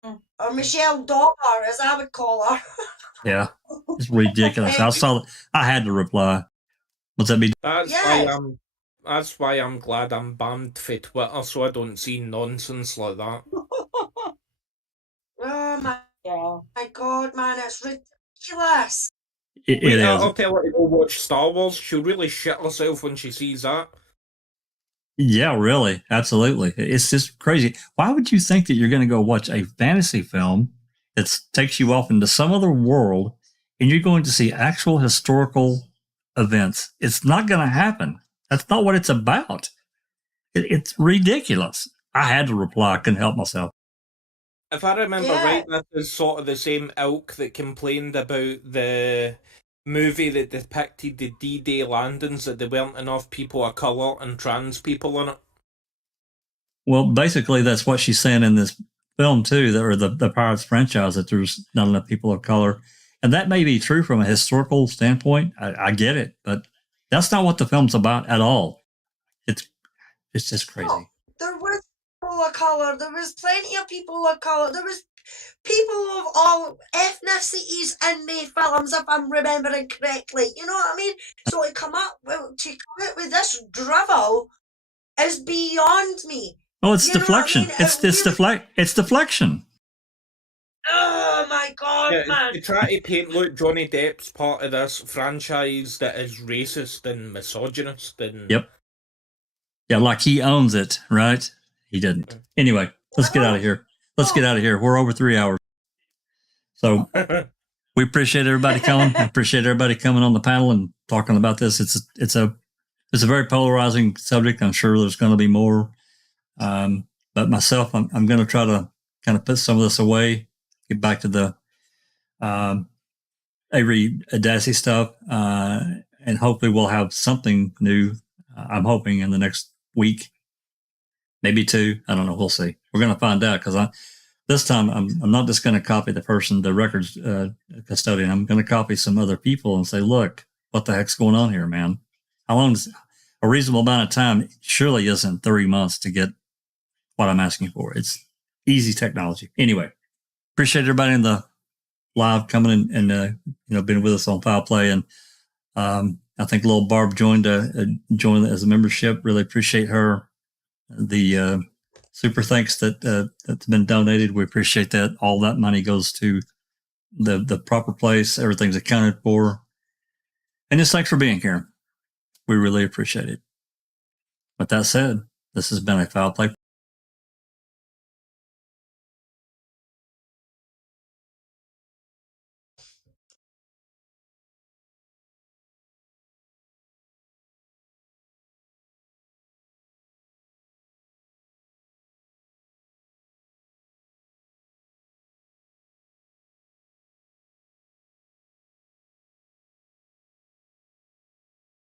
Or Michelle Dauber, as I would call her. Yeah, it's ridiculous. I had to reply. What's that be? That's why I'm glad I'm banned for Twitter, so I don't see nonsense like that. Oh my God, man, it's ridiculous. It is. I'll tell her to go watch Star Wars. She'll really shit herself when she sees that. Yeah, really. Absolutely. It's just crazy. Why would you think that you're going to go watch a fantasy film that takes you off into some other world and you're going to see actual historical events? It's not going to happen. That's not what it's about. It's ridiculous. I had to reply. I couldn't help myself. If I remember right, this is sort of the same ilk that complained about the movie that depicted the D-Day landings, that there weren't enough people of colour and trans people in it. Well, basically, that's what she's saying in this film, too, or the Pirates franchise, that there's not enough people of color. And that may be true from a historical standpoint. I get it, but that's not what the film's about at all. It's just crazy. Oh, there was people of colour. There was plenty of people of colour. There was people of all ethnicities in the films, if I'm remembering correctly. You know what I mean? So to come out with this drivel is beyond me. Oh, it's deflection. I mean? It's deflection. Oh my God, man! To try to paint Johnny Depp's part of this franchise that is racist and misogynist and yep. Yeah, like he owns it, right? He didn't. Anyway, let's get out of here. Get out of here. We're over 3 hours. So we appreciate everybody coming. I appreciate everybody coming on the panel and talking about this. It's a very polarizing subject. I'm sure there's going to be more. But myself, I'm going to try to kind of put some of this away, get back to the Avery Dassey stuff, and hopefully we'll have something new. I'm hoping in the next week, maybe 2. I don't know. We'll see. We're going to find out, because this time I'm not just going to copy the records custodian. I'm going to copy some other people and say, look, what the heck's going on here, man? How long is a reasonable amount of time? Surely isn't 3 months to get what I'm asking for. It's easy technology. Anyway, appreciate everybody in the live coming and being with us on Foul Play. And I think little Barb joined as a membership. Really appreciate her. The super thanks that's been donated. We appreciate that. All that money goes to the proper place. Everything's accounted for. And just thanks for being here. We really appreciate it. With that said, this has been a Foul Play